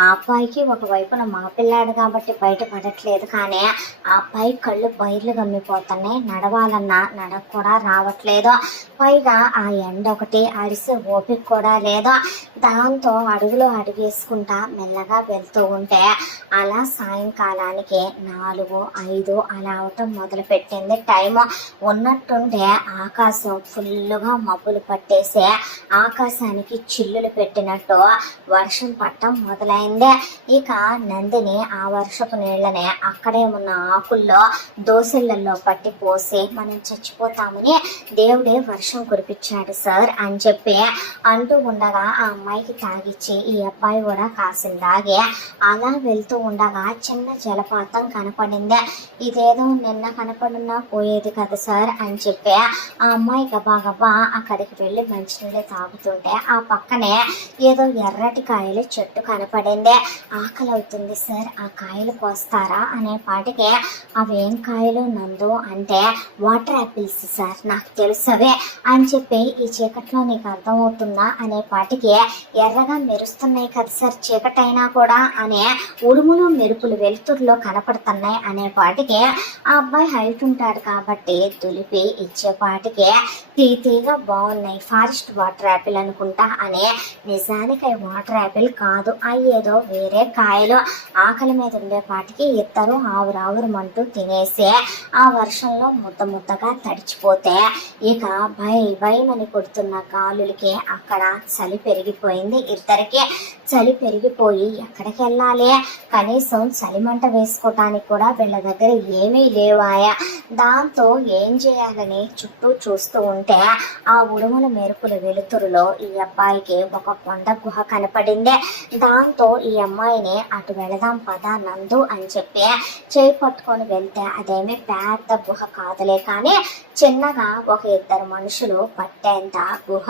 ఆ అబ్బాయికి ఒకవైపున మా పిల్లాడు కాబట్టి బయటపడట్లేదు, కానీ ఆ అబ్బాయి కళ్ళు బయర్లు గమ్మిపోతున్నాయి, నడవాలన్నా నడక కూడా రావట్లేదు, పైగా ఆ ఎండ ఒకటి అడిసే ఓపిక కూడా లేదు. దాంతో అడుగులో అడుగేసుకుంటా మెల్లగా వెళ్తూ ఉంటే అలా సాయంకాలానికి 4, 5 అలా అవటం మొదలు పెట్టింది టైము. ఉన్నట్టుండే ఆకాశం ఫుల్లుగా మబ్బులు పట్టేసే ఆకాశానికి చిల్లులు పెట్టినట్టు వర్షం పట్టం మొదలైంది. ఇక నందిని ఆ వర్షపు నీళ్ళనే అక్కడే ఉన్న ఆకుల్లో దోసిళ్లలో పట్టి పోసి మనం చచ్చిపోతామని దేవుడే వర్షం కురిపించాడు సార్ అని చెప్పి అంటూ ఉండగా ఆ అమ్మాయికి తాగిచ్చి ఈ అబ్బాయి కూడా కాసిన తాగి అలా వెళ్తూ ఉండగా చిన్న జలపాతం కనపడింది. ఇదేదో నిన్న కనపడున్నా పోయేది కదా సార్ అని చెప్పి ఆ అమ్మాయి గబా అక్కడికి వెళ్ళి మంచినీళ్ళు తాగుతుంటే ఆ పక్కనే ఏదో ఎర్రటి కాయలు చెట్టు కనపడింది. ఆకలి అవుతుంది సార్, ఆ కాయలు కోస్తారా అనే పాటికి అవేం కాయలు నందు అంటే వాటర్ యాపిల్స్ సార్, నాకు తెలుసవే అని చెప్పి ఈ చీకట్లో నీకు అర్థమవుతుందా అనే పాటికి ఎర్రగా మెరుస్తున్నాయి కదా సార్ చీకటైనా కూడా అనే ఉడుములు మెరుపులు వెలుతురులో కనపడుతున్నాయి అనే పాటికి ఆ అబ్బాయి హైట్ ఉంటాడు కాబట్టి తులిపి ఇచ్చేపాటికి తీగా బాగున్నాయి, ఫారెస్ట్ వాటర్ యాపిల్ అనుకుంటా అనే, నిజానికి అవి వాటర్ యాపిల్ కాదు, అవి ఏదో వేరే కాయలు. ఆకలి మీద ఉండేపాటికి ఇద్దరు ఆవురావురమంటూ తినేసి ఆ వర్షంలో ముద్దగా తడిచిపోతే ఇక భయమని కొడుతున్న గాలులకి అక్కడ చలి పెరిగిపోయింది. ఇద్దరికి చలి పెరిగిపోయి ఎక్కడికి వెళ్ళాలి, కనీసం చలిమంట వేసుకోవటానికి కూడా వీళ్ళ దగ్గర ఏమీ లేవాయా. దాంతో ఏం చేయాలని చుట్టూ చూస్తూ ఉంటే ఆ ఉడుముల మెరుపుల వెలుతురులో ఈ అబ్బాయికి ఒక కొండ గుహ కనపడింది. దాంతో ఈ అమ్మాయిని అటు వెళదాం పదా నందు అని చెప్పి చేయి పట్టుకొని వెళ్తే అదేమీ పెద్ద గుహ కాదులే, కానీ చిన్నగా ఒక 2 మనుషులు పట్టేంత గుహ.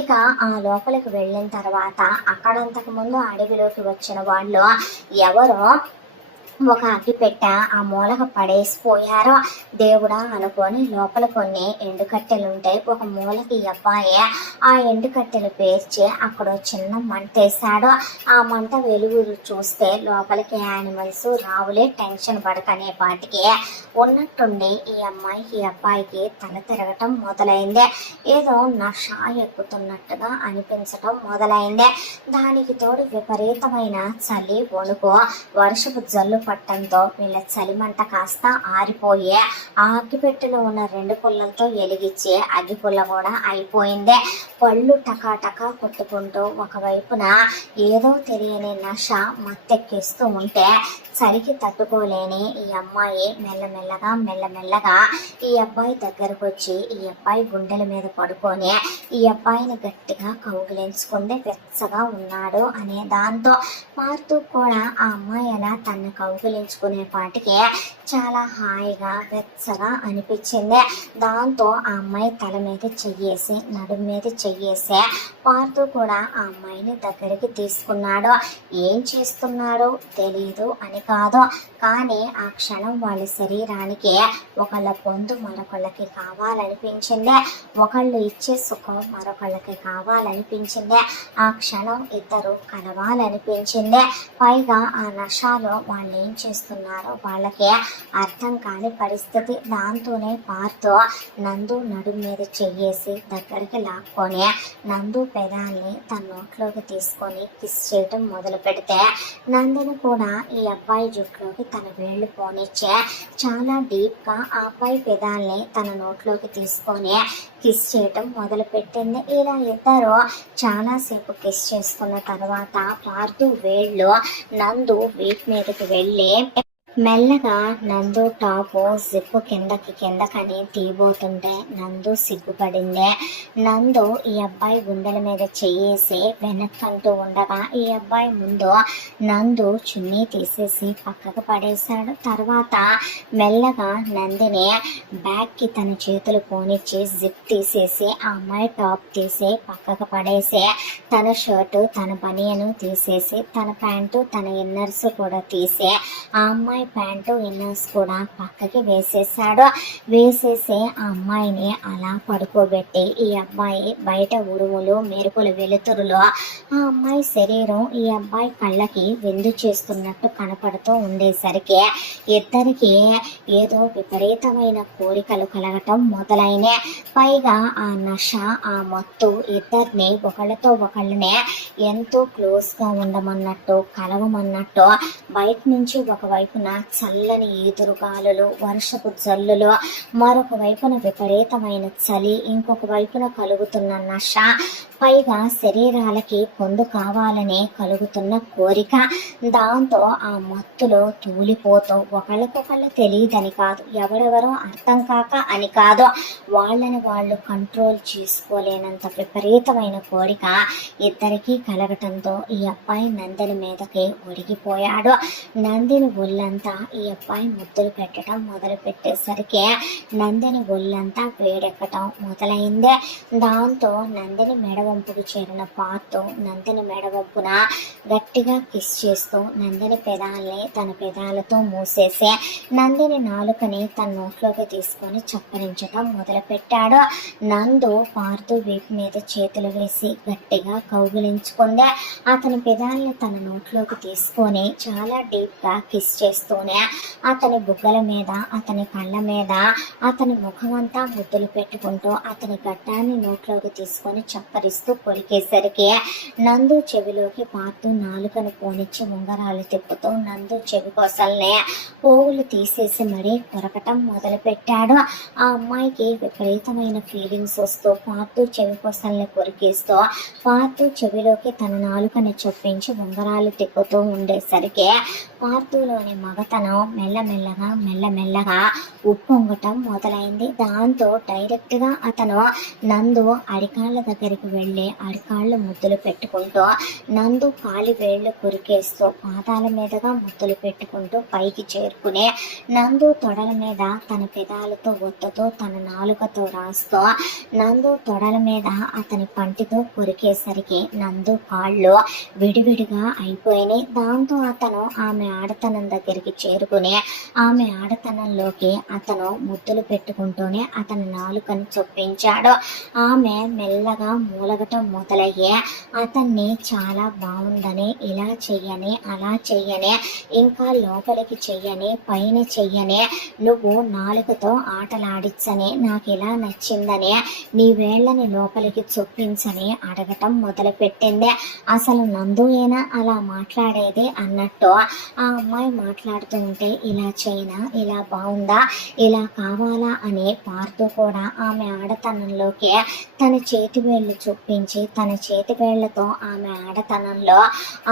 ఇక ఆ లోపలికి వెళ్ళిన తర్వాత అక్కడంతకు ముందు అడవిలోకి వచ్చిన వాళ్ళు ఎవరో ఒక అగ్గిపెట్ట ఆ మూలకు పడేసిపోయారు. దేవుడా అనుకొని లోపల కొన్ని ఎండుకట్టెలు ఉంటాయి, ఒక మూలకి అబ్బాయి ఆ ఎండుకట్టెలు పేర్చి అక్కడ చిన్న మంట వేశాడు. ఆ మంట వెలుగురు చూస్తే లోపలికి యానిమల్స్ రావులే, టెన్షన్ పడకనే పాటికి ఉన్నట్టుండి ఈ అమ్మాయికి ఈ అబ్బాయికి తల తిరగటం మొదలైంది. ఏదో నష ఎక్కుతున్నట్టుగా అనిపించటం మొదలైంది. దానికి తోడు విపరీతమైన చలి, వణుకు, వర్షపు జల్లు పట్టడంతో వీళ్ళ చలిమంట కాస్త ఆరిపోయి ఆ అగ్గిపెట్టెలో ఉన్న 2 పుల్లలతో ఎలిగించి అగ్గిపుల్ల కూడా అయిపోయింది. పళ్ళు టకాటకా కొట్టుకుంటూ ఒకవైపున ఏదో తెలియని నష మత్తెక్కిస్తూ ఉంటే చలికి తట్టుకోలేని ఈ అమ్మాయి మెల్లమెల్లగా ఈ అబ్బాయి దగ్గరకు వచ్చి ఈ అబ్బాయి గుండెల మీద పడుకొని ఈ అబ్బాయిని గట్టిగా కౌగిలించుకుంది. వెచ్చగా ఉన్నాడు అనే దాంతో మారుతూ కూడా ఆ అమ్మాయి అలా తన కౌగిలించుకునే పాటికి చాలా హాయిగా వెచ్చగా అనిపించింది. దాంతో ఆ అమ్మాయి తల మీద చెయ్యేసి నడుము మీద చెయ్యేసి పారుతూ కూడా ఆ అమ్మాయిని దగ్గరికి తీసుకున్నాడు. ఏం చేస్తున్నాడో తెలీదు అని కాదు, కానీ ఆ క్షణం వాళ్ళ శరీరానికి ఒకళ్ళ పొందు మరొకళ్ళకి కావాలనిపించింది, ఒకళ్ళు ఇచ్చే సుఖం మరొకళ్ళకి కావాలనిపించింది. ఆ క్షణం ఇద్దరు కలవాలనిపించింది. పైగా ఆ నషాలో వాళ్ళు ఏం చేస్తున్నారో వాళ్ళకి అర్థం కాని పరిస్థితి. దాంతోనే పార్తో నందు నడుము మీద చెయ్యేసి దగ్గరికి లాక్కొని నందు పెదాల్ని తన నోట్లోకి తీసుకొని కిస్ చేయటం మొదలు పెడితే నందిని కూడా ఈ అబ్బాయి జుట్టులోకి తన వేళ్ళు పోనిచ్చే చాలా డీప్గా ఆ అబ్బాయి పెదాల్ని తన నోట్లోకి తీసుకొని కిస్ చేయటం మొదలు పెట్టింది. ఇలా ఇద్దరు చాలాసేపు కిస్ చేసుకున్న తర్వాత పార్దు వేళ్ళు నందు వీప్ మీదకి వెళ్ళి మెల్లగా నందు టాపు జిప్పు కిందకని తీయబోతుంటే నందు సిగ్గుపడిందే. నందు ఈ అబ్బాయి గుండెల మీద చెయ్యేసి వెనక్కంటూ ఉండగా ఈ అబ్బాయి ముందు నందు చున్నీ తీసేసి పక్కకు పడేశాడు. తర్వాత మెల్లగా నందిని బ్యాగ్కి తన చేతులు పోనిచ్చి జిప్ తీసేసి ఆ అమ్మాయి టాప్ తీసి పక్కకు పడేసి తన షర్టు తన బనియను తీసేసి తన ప్యాంటు తన ఇన్నర్స్ కూడా తీసి ఆ అమ్మాయి ప్యాంటు ఇన్నర్స్ కూడా పక్కకి వేసేసాడు. వేసేసి ఆ అమ్మాయిని అలా పడుకోబెట్టి ఈ అబ్బాయి బయట ఉరుములు మెరుపుల వెలుతురులో ఆ అమ్మాయి శరీరం ఈ అబ్బాయి కళ్ళకి విందు చేస్తున్నట్టు కనపడుతూ ఉండేసరికి ఇద్దరికి ఏదో విపరీతమైన కోరికలు కలగటం మొదలైన. పైగా ఆ నష ఆ మత్తు ఇద్దరిని ఒకళ్ళతో ఒకళ్ళనే ఎంతో క్లోజ్గా ఉండమన్నట్టు కలవమన్నట్టు బయట నుంచి ఒకవైపున చల్లని ఈదురుగాలులు వర్షపు జల్లులు మరొక వైపున విపరీతమైన చలి ఇంకొక వైపున కలుగుతున్న నష పైగా శరీరాలకి పొందు కావాలనే కలుగుతున్న కోరిక. దాంతో ఆ మత్తులో తూలిపోతూ ఒకళ్ళకొకళ్ళు తెలియదని కాదు ఎవరెవరో అర్థం కాక అని కాదు వాళ్ళని వాళ్ళు కంట్రోల్ చేసుకోలేనంత విపరీతమైన కోరిక ఇద్దరికీ కలగటంతో ఈ అబ్బాయి నందిని మీదకి ఒరిగిపోయాడు. నందిని ఒళ్ళంతా ఈ అబ్బాయి ముద్దులు పెట్టడం మొదలు పెట్టేసరికి నందిని ఒళ్ళంతా వేడెక్కటం మొదలైంది. దాంతో నందిని మెడవంపుకు చేరిన పార్తో నందిని మెడవంపున గట్టిగా కిస్ చేస్తూ నందిని పెదాల్ని తన పెదాలతో మూసేసి నందిని నాలుకని తన నోట్లోకి తీసుకొని చప్పరించడం మొదలుపెట్టాడు. నందు పార్తు వీపు మీద చేతులు వేసి గట్టిగా కౌగిలించుకుంది. అతని పెదాల్ని తన నోట్లోకి తీసుకొని చాలా డీప్గా కిస్ చేస్తూనే అతని బుగ్గల మీద అతని కళ్ళ మీద అతని ముఖమంతా ముద్దులు పెట్టుకుంటూ అతని గడ్డాన్ని నోట్లోకి తీసుకొని చప్పరిస్తూ కొరికేసరికి నందు చెవిలోకి పార్తు నాలుకను పోనిచ్చి ఉంగరాలు తిప్పుతూ నందు చెవి కోసల్నే పోగులు తీసేసి మరీ కొరకటం మొదలు పెట్టాడు. ఆ అమ్మాయికి విపరీతమైన ఫీలింగ్స్ వస్తూ పార్తు చెవి కోసల్ని కొరికేస్తూ పార్తు చెవిలోకి తన నాలుకని చొప్పించి ఉంగరాలు తిప్పుతూ ఉండేసరికి పార్తులోని మగతనం మెల్లమెల్లగా ఉప్పొంగటం మొదలైంది. దాంతో డైరెక్ట్గా అతను నందు అరికాళ్ళ దగ్గరికి వెళ్ళి అరికాళ్ళు ముద్దులు పెట్టుకుంటూ నందు కాలి వేళ్లు కొరికేస్తూ పాదాల మీదుగా ముద్దులు పెట్టుకుంటూ పైకి చేరుకునే నందు తొడల మీద తన పెదాలతో ఒత్తుతూ తన నాలుకతో రాస్తూ నందు తొడల మీద అతని పంటితో కొరికేసరికి నందు కాళ్ళు విడివిడిగా అయిపోయినాయి. దాంతో అతను ఆమె ఆడతనం దగ్గరికి చేరుకుని ఆమె ఆడతనంలోకి అతను ముద్దులు పెట్టుకుంటూనే అతని నాలుకను చొప్పించాడు. ఆమె మెల్లగా మూలగటం మొదలయ్యే అతన్ని చాలా బాగుందని ఇలా చెయ్యని అలా చెయ్యని ఇంకా లోపలికి చెయ్యని పైన చెయ్యని నువ్వు నాలుకతో ఆటలాడించని నాకు ఇలా నచ్చిందని నీ వేళ్లని లోపలికి చొప్పించని అడగటం మొదలుపెట్టింది. అసలు నందు ఏనా అలా మాట్లాడేది అన్నట్టు ఆ అమ్మాయి మాట్లాడుతూ ఉంటే ఇలా చేయనా ఇలా బాగుందా ఇలా కావాలా అని పార్తూ కూడా ఆమె ఆడతనంలోకి తన చేతి వేళ్లు చొప్పించి తన చేతి వేళ్లతో ఆమె ఆడతనంలో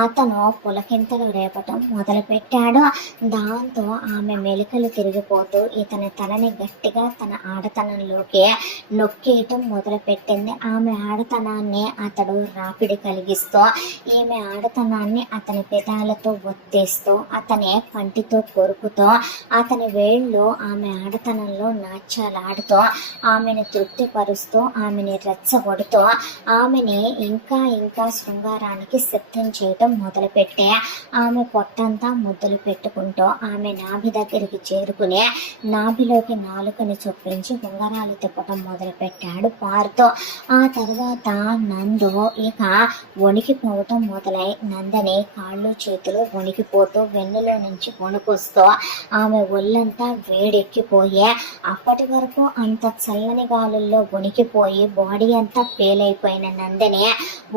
అతను పులకింతలు రేపటం మొదలుపెట్టాడు. దాంతో ఆమె మెలికలు తిరిగిపోతూ ఇతని తలని గట్టిగా తన ఆడతనంలోకి నొక్కేయటం మొదలుపెట్టింది. ఆమె ఆడతనాన్ని అతడు రాపిడి కలిగిస్తూ ఈమె ఆడతనాన్ని అతని పెదాలతో ఒత్తేస్తూ అతని పంటితో కొరుకుతూ అతని వేళ్ళు ఆమె ఆడతనంలో నాట్యాలాడుతూ ఆమెను తృప్తిపరుస్తూ ఆమెని రెచ్చగొడుతూ ఆమెని ఇంకా శృంగారానికి సిద్ధం చేయటం మొదలుపెట్టే ఆమె పొట్టంతా ముద్దులు పెట్టుకుంటూ ఆమె నాభి దగ్గరికి చేరుకుని నాభిలోకి నాలుకని చొప్పించి ఉంగరాలు తిప్పటం మొదలుపెట్టాడు పార్తో. ఆ తర్వాత నందు ఇక వణికిపోవటం మొదలై నందని కాళ్ళు చేతులు వణికిపోతూ వెన్నులో నుంచి వణుకొస్తూ ఆమె ఒళ్ళంతా వేడెక్కిపోయి అప్పటి వరకు అంత చల్లని గాలుల్లో వణికిపోయి బాడీ అంతా పేలైపోయిన నందిని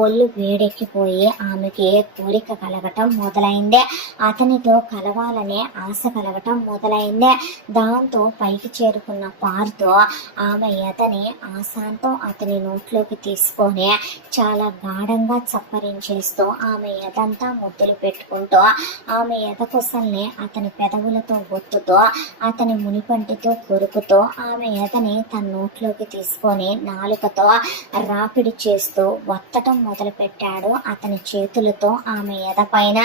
ఒళ్ళు వేడెక్కిపోయి ఆమెకి కోరిక కలగటం మొదలైంది. అతనితో కలవాలనే ఆశ కలగటం మొదలైంది. దాంతో పైకి చేరుకున్న పార్తో ఆమె ఎదని ఆశాంతో అతని నోట్లోకి తీసుకొని చాలా గాఢంగా చప్పరించేస్తూ ఆమె ఎదంతా ముద్దులు పెట్టుకుంటూ ఆమె ఎద కొసల్ని అతని పెదవులతో ఒత్తుతో అతని మునిపంటితో కొరుకుతో ఆమె ఎదని తన నోట్లోకి తీసుకొని నాలుకతో రాపిడి చేస్తూ వత్తటం మొదలుపెట్టాడు అతని చేతులతో ఆమె ఎదపైన.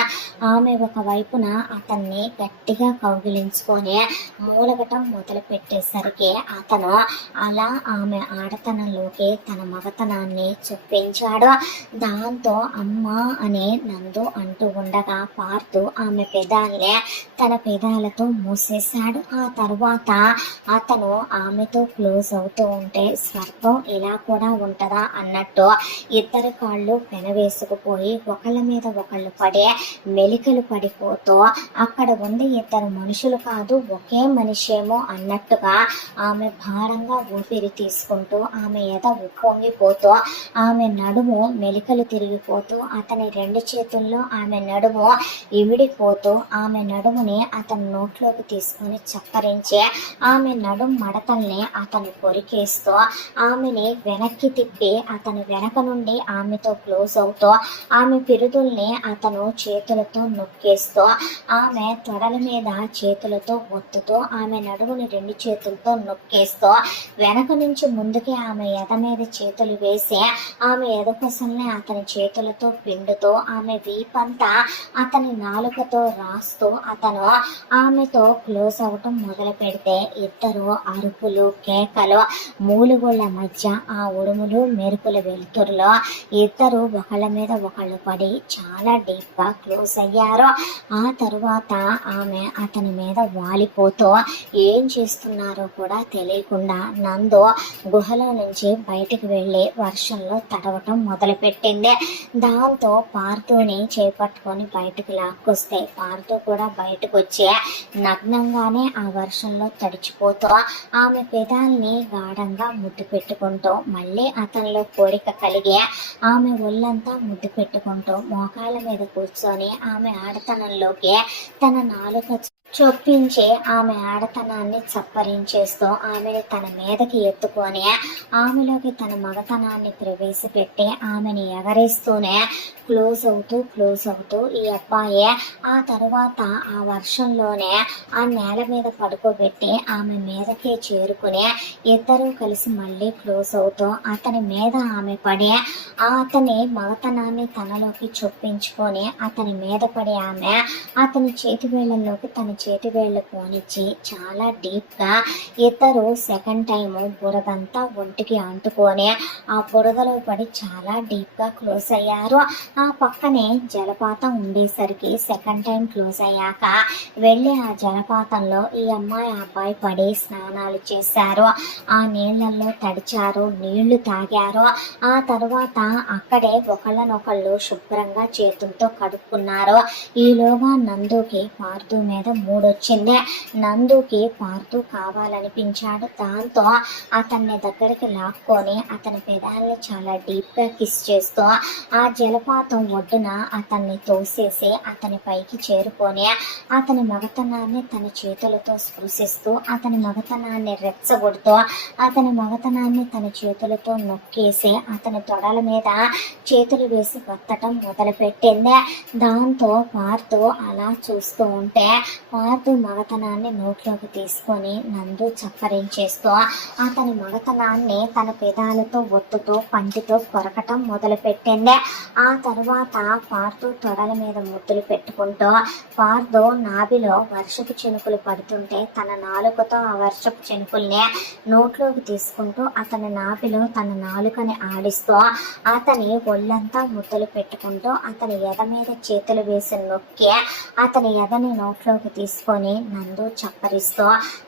ఆమె ఒక వైపున అతన్ని గట్టిగా కౌగిలించుకొని మూలగటం మొదలు పెట్టేసరికి అతను అలా ఆమె ఆడతనంలోకి తన మగతనాన్ని చొప్పించాడు. దాంతో అమ్మ అనే నందు అంటూ ఉండగా పార్థు ఆమె పెదాలనే తన పెదాలతో మూసేశాడు. ఆ తర్వాత అతను ఆమెతో క్లోజ్ అవుతూ ఉంటే స్వర్గం ఇలా కూడా ఉంటదా అన్నట్టు ఇద్దరి కాళ్ళు పెనవేసుకుపోయి ఒకళ్ళ మీద ఒకళ్ళు పడే మెలికలు పడిపోతూ అక్కడ ఉంది ఇద్దరు మనుషులు కాదు ఒకే మనిషేమో అన్నట్టుగా ఆమె భారంగా ఊపిరి తీసుకుంటూ ఆమె ఎద ఉప్పొంగిపోతూ ఆమె నడుము మెలికలు తిరిగిపోతూ అతని రెండు చేతుల్లో ఆమె నడుము ఇమిడిపోతూ ఆమె నడుముని అతని నోట్లోకి తీసుకొని చప్పరించి ఆమె నడుము మడతల్ని అతను కొరికేస్తూ ఆమెని వెనక్కి తిప్పి అతని వెనక నుండి ఆమెతో క్లోజ్ అవుతూ ఆమె పిరుదుల్ని అతను చేతులతో నొక్కేస్తూ ఆమె తొడల మీద చేతులతో ఒత్తుతూ ఆమె నడుముని రెండు చేతులతో నొక్కేస్తూ వెనక నుంచి ముందుకి ఆమె ఎద మీద చేతులు వేసి ఆమె ఎదకొసల్ని అతని చేతులతో పిండుతూ ఆమె వీపంతా అతని నాలుకతో రాస్తూ అతను ఆమెతో క్లోజ్ అవటం మొదలు పెడితే ఇద్దరు అరుపులు కేకలు మూలుగుళ్ళ మధ్య ఆ ఉడుములు మెరుపుల వెలుతురులో ఇద్దరు ఒకళ్ళ మీద ఒకళ్ళు పడి చాలా డీప్ గా క్లోజ్ అయ్యారు. ఆ తరువాత ఆమె అతని మీద వాలిపోతూ ఏం చేస్తున్నారో కూడా తెలియకుండా నందు గుహలో నుంచి బయటికి వెళ్ళి వర్షంలో తడవటం మొదలుపెట్టింది. దాంతో పార్థుని చేపట్టుకొని బయటకు లాక్కొస్తే పార్థు కూడా బయటకు వచ్చి నగ్నంగానే ఆ వర్షంలో తడిచిపోతూ ఆమె పెదాల్ని గాఢంగా ముద్దు పెట్టుకుంటూ మళ్ళీ అతనిలో కోరిక కలిగి ఆమె ఒళ్ళంతా ముద్దు పెట్టుకుంటూ మోకాళ్ళ మీద కూర్చొని ఆమె ఆడతనంలోకి తన నాలుక చొప్పించి ఆమె ఆడతనాన్ని చప్పరించేస్తూ ఆమెని తన మీదకి ఎత్తుకొని ఆమెలోకి తన మగతనాన్ని ప్రవేశపెట్టి ఆమెని ఎగరేస్తూనే క్లోజ్ అవుతూ ఈ అబ్బాయి ఆ తరువాత ఆ వర్షంలోనే ఆ నేల మీద పడుకోబెట్టి ఆమె మీదకే చేరుకుని ఇద్దరూ కలిసి మళ్ళీ క్లోజ్ అవుతూ అతని మీద ఆమె పడి అతని మగతనాన్ని తనలోకి చొప్పించుకొని అతని మీద పడి ఆమె అతని చేతి వేళ్లలోకి తన చేతి వేళ్ళు పోనిచ్చి చాలా డీప్ గా ఇద్దరు సెకండ్ టైం బురదంతా ఒంటికి అంటుకొని ఆ బురదలో పడి చాలా డీప్ గా క్లోజ్ అయ్యారు. ఆ పక్కనే జలపాతం ఉండేసరికి సెకండ్ టైం క్లోజ్ అయ్యాక వెళ్ళి ఆ జలపాతంలో ఈ అమ్మాయి అబ్బాయి పడి స్నానాలు చేశారు. ఆ నీళ్లలో తడిచారు, నీళ్లు తాగారు. ఆ తర్వాత అక్కడే ఒకళ్ళనొకళ్ళు శుభ్రంగా చేతులతో కడుక్కున్నారు. ఈలోగా నందుకి పార్థు మీద మూడొచ్చింది. నందుకి పార్థు కావాలనిపించాడు. దాంతో అతన్ని దగ్గరికి లాక్కొని అతని పెదాల్ని చాలా డీప్ గా కిస్ చేస్తూ ఆ జలపాతం ఒడ్డున అతన్ని తోసేసి అతని పైకి చేరుకొని అతని మగతనాన్ని తన చేతులతో స్పృశిస్తూ అతని మగతనాన్ని రెచ్చగొడుతూ అతని మగతనాన్ని తన చేతులతో నొక్కేసి అతని తొడల మీద చేతులు వేసి కొత్తటం మొదలు పెట్టింది. దాంతో పార్థు అలా చూస్తూ ఉంటే పార్థు మగతనాన్ని నోట్లోకి తీసుకొని నందు చప్పరించేస్తూ అతని మగతనాన్ని తన పెదాలతో ఒత్తుతూ పంటితో కొరకటం మొదలు పెట్టింది. ఆ తరువాత పార్థు తొడల మీద ముద్దులు పెట్టుకుంటూ పార్థు నాభిలో వర్షపు చినుకులు పడుతుంటే తన నాలుకతో ఆ వర్షపు చినుకుల్ని నోట్లోకి తీసుకుంటూ అతని నాభిలో తన నాలుకని ఆడిస్తూ అతని ఒళ్ళంతా ముద్దులు పెట్టుకుంటూ అతని ఎద మీద చేతులు వేసి నొక్కి అతని ఎదని నోట్లోకి తీసుకొని నందు చప్పరిస్తూ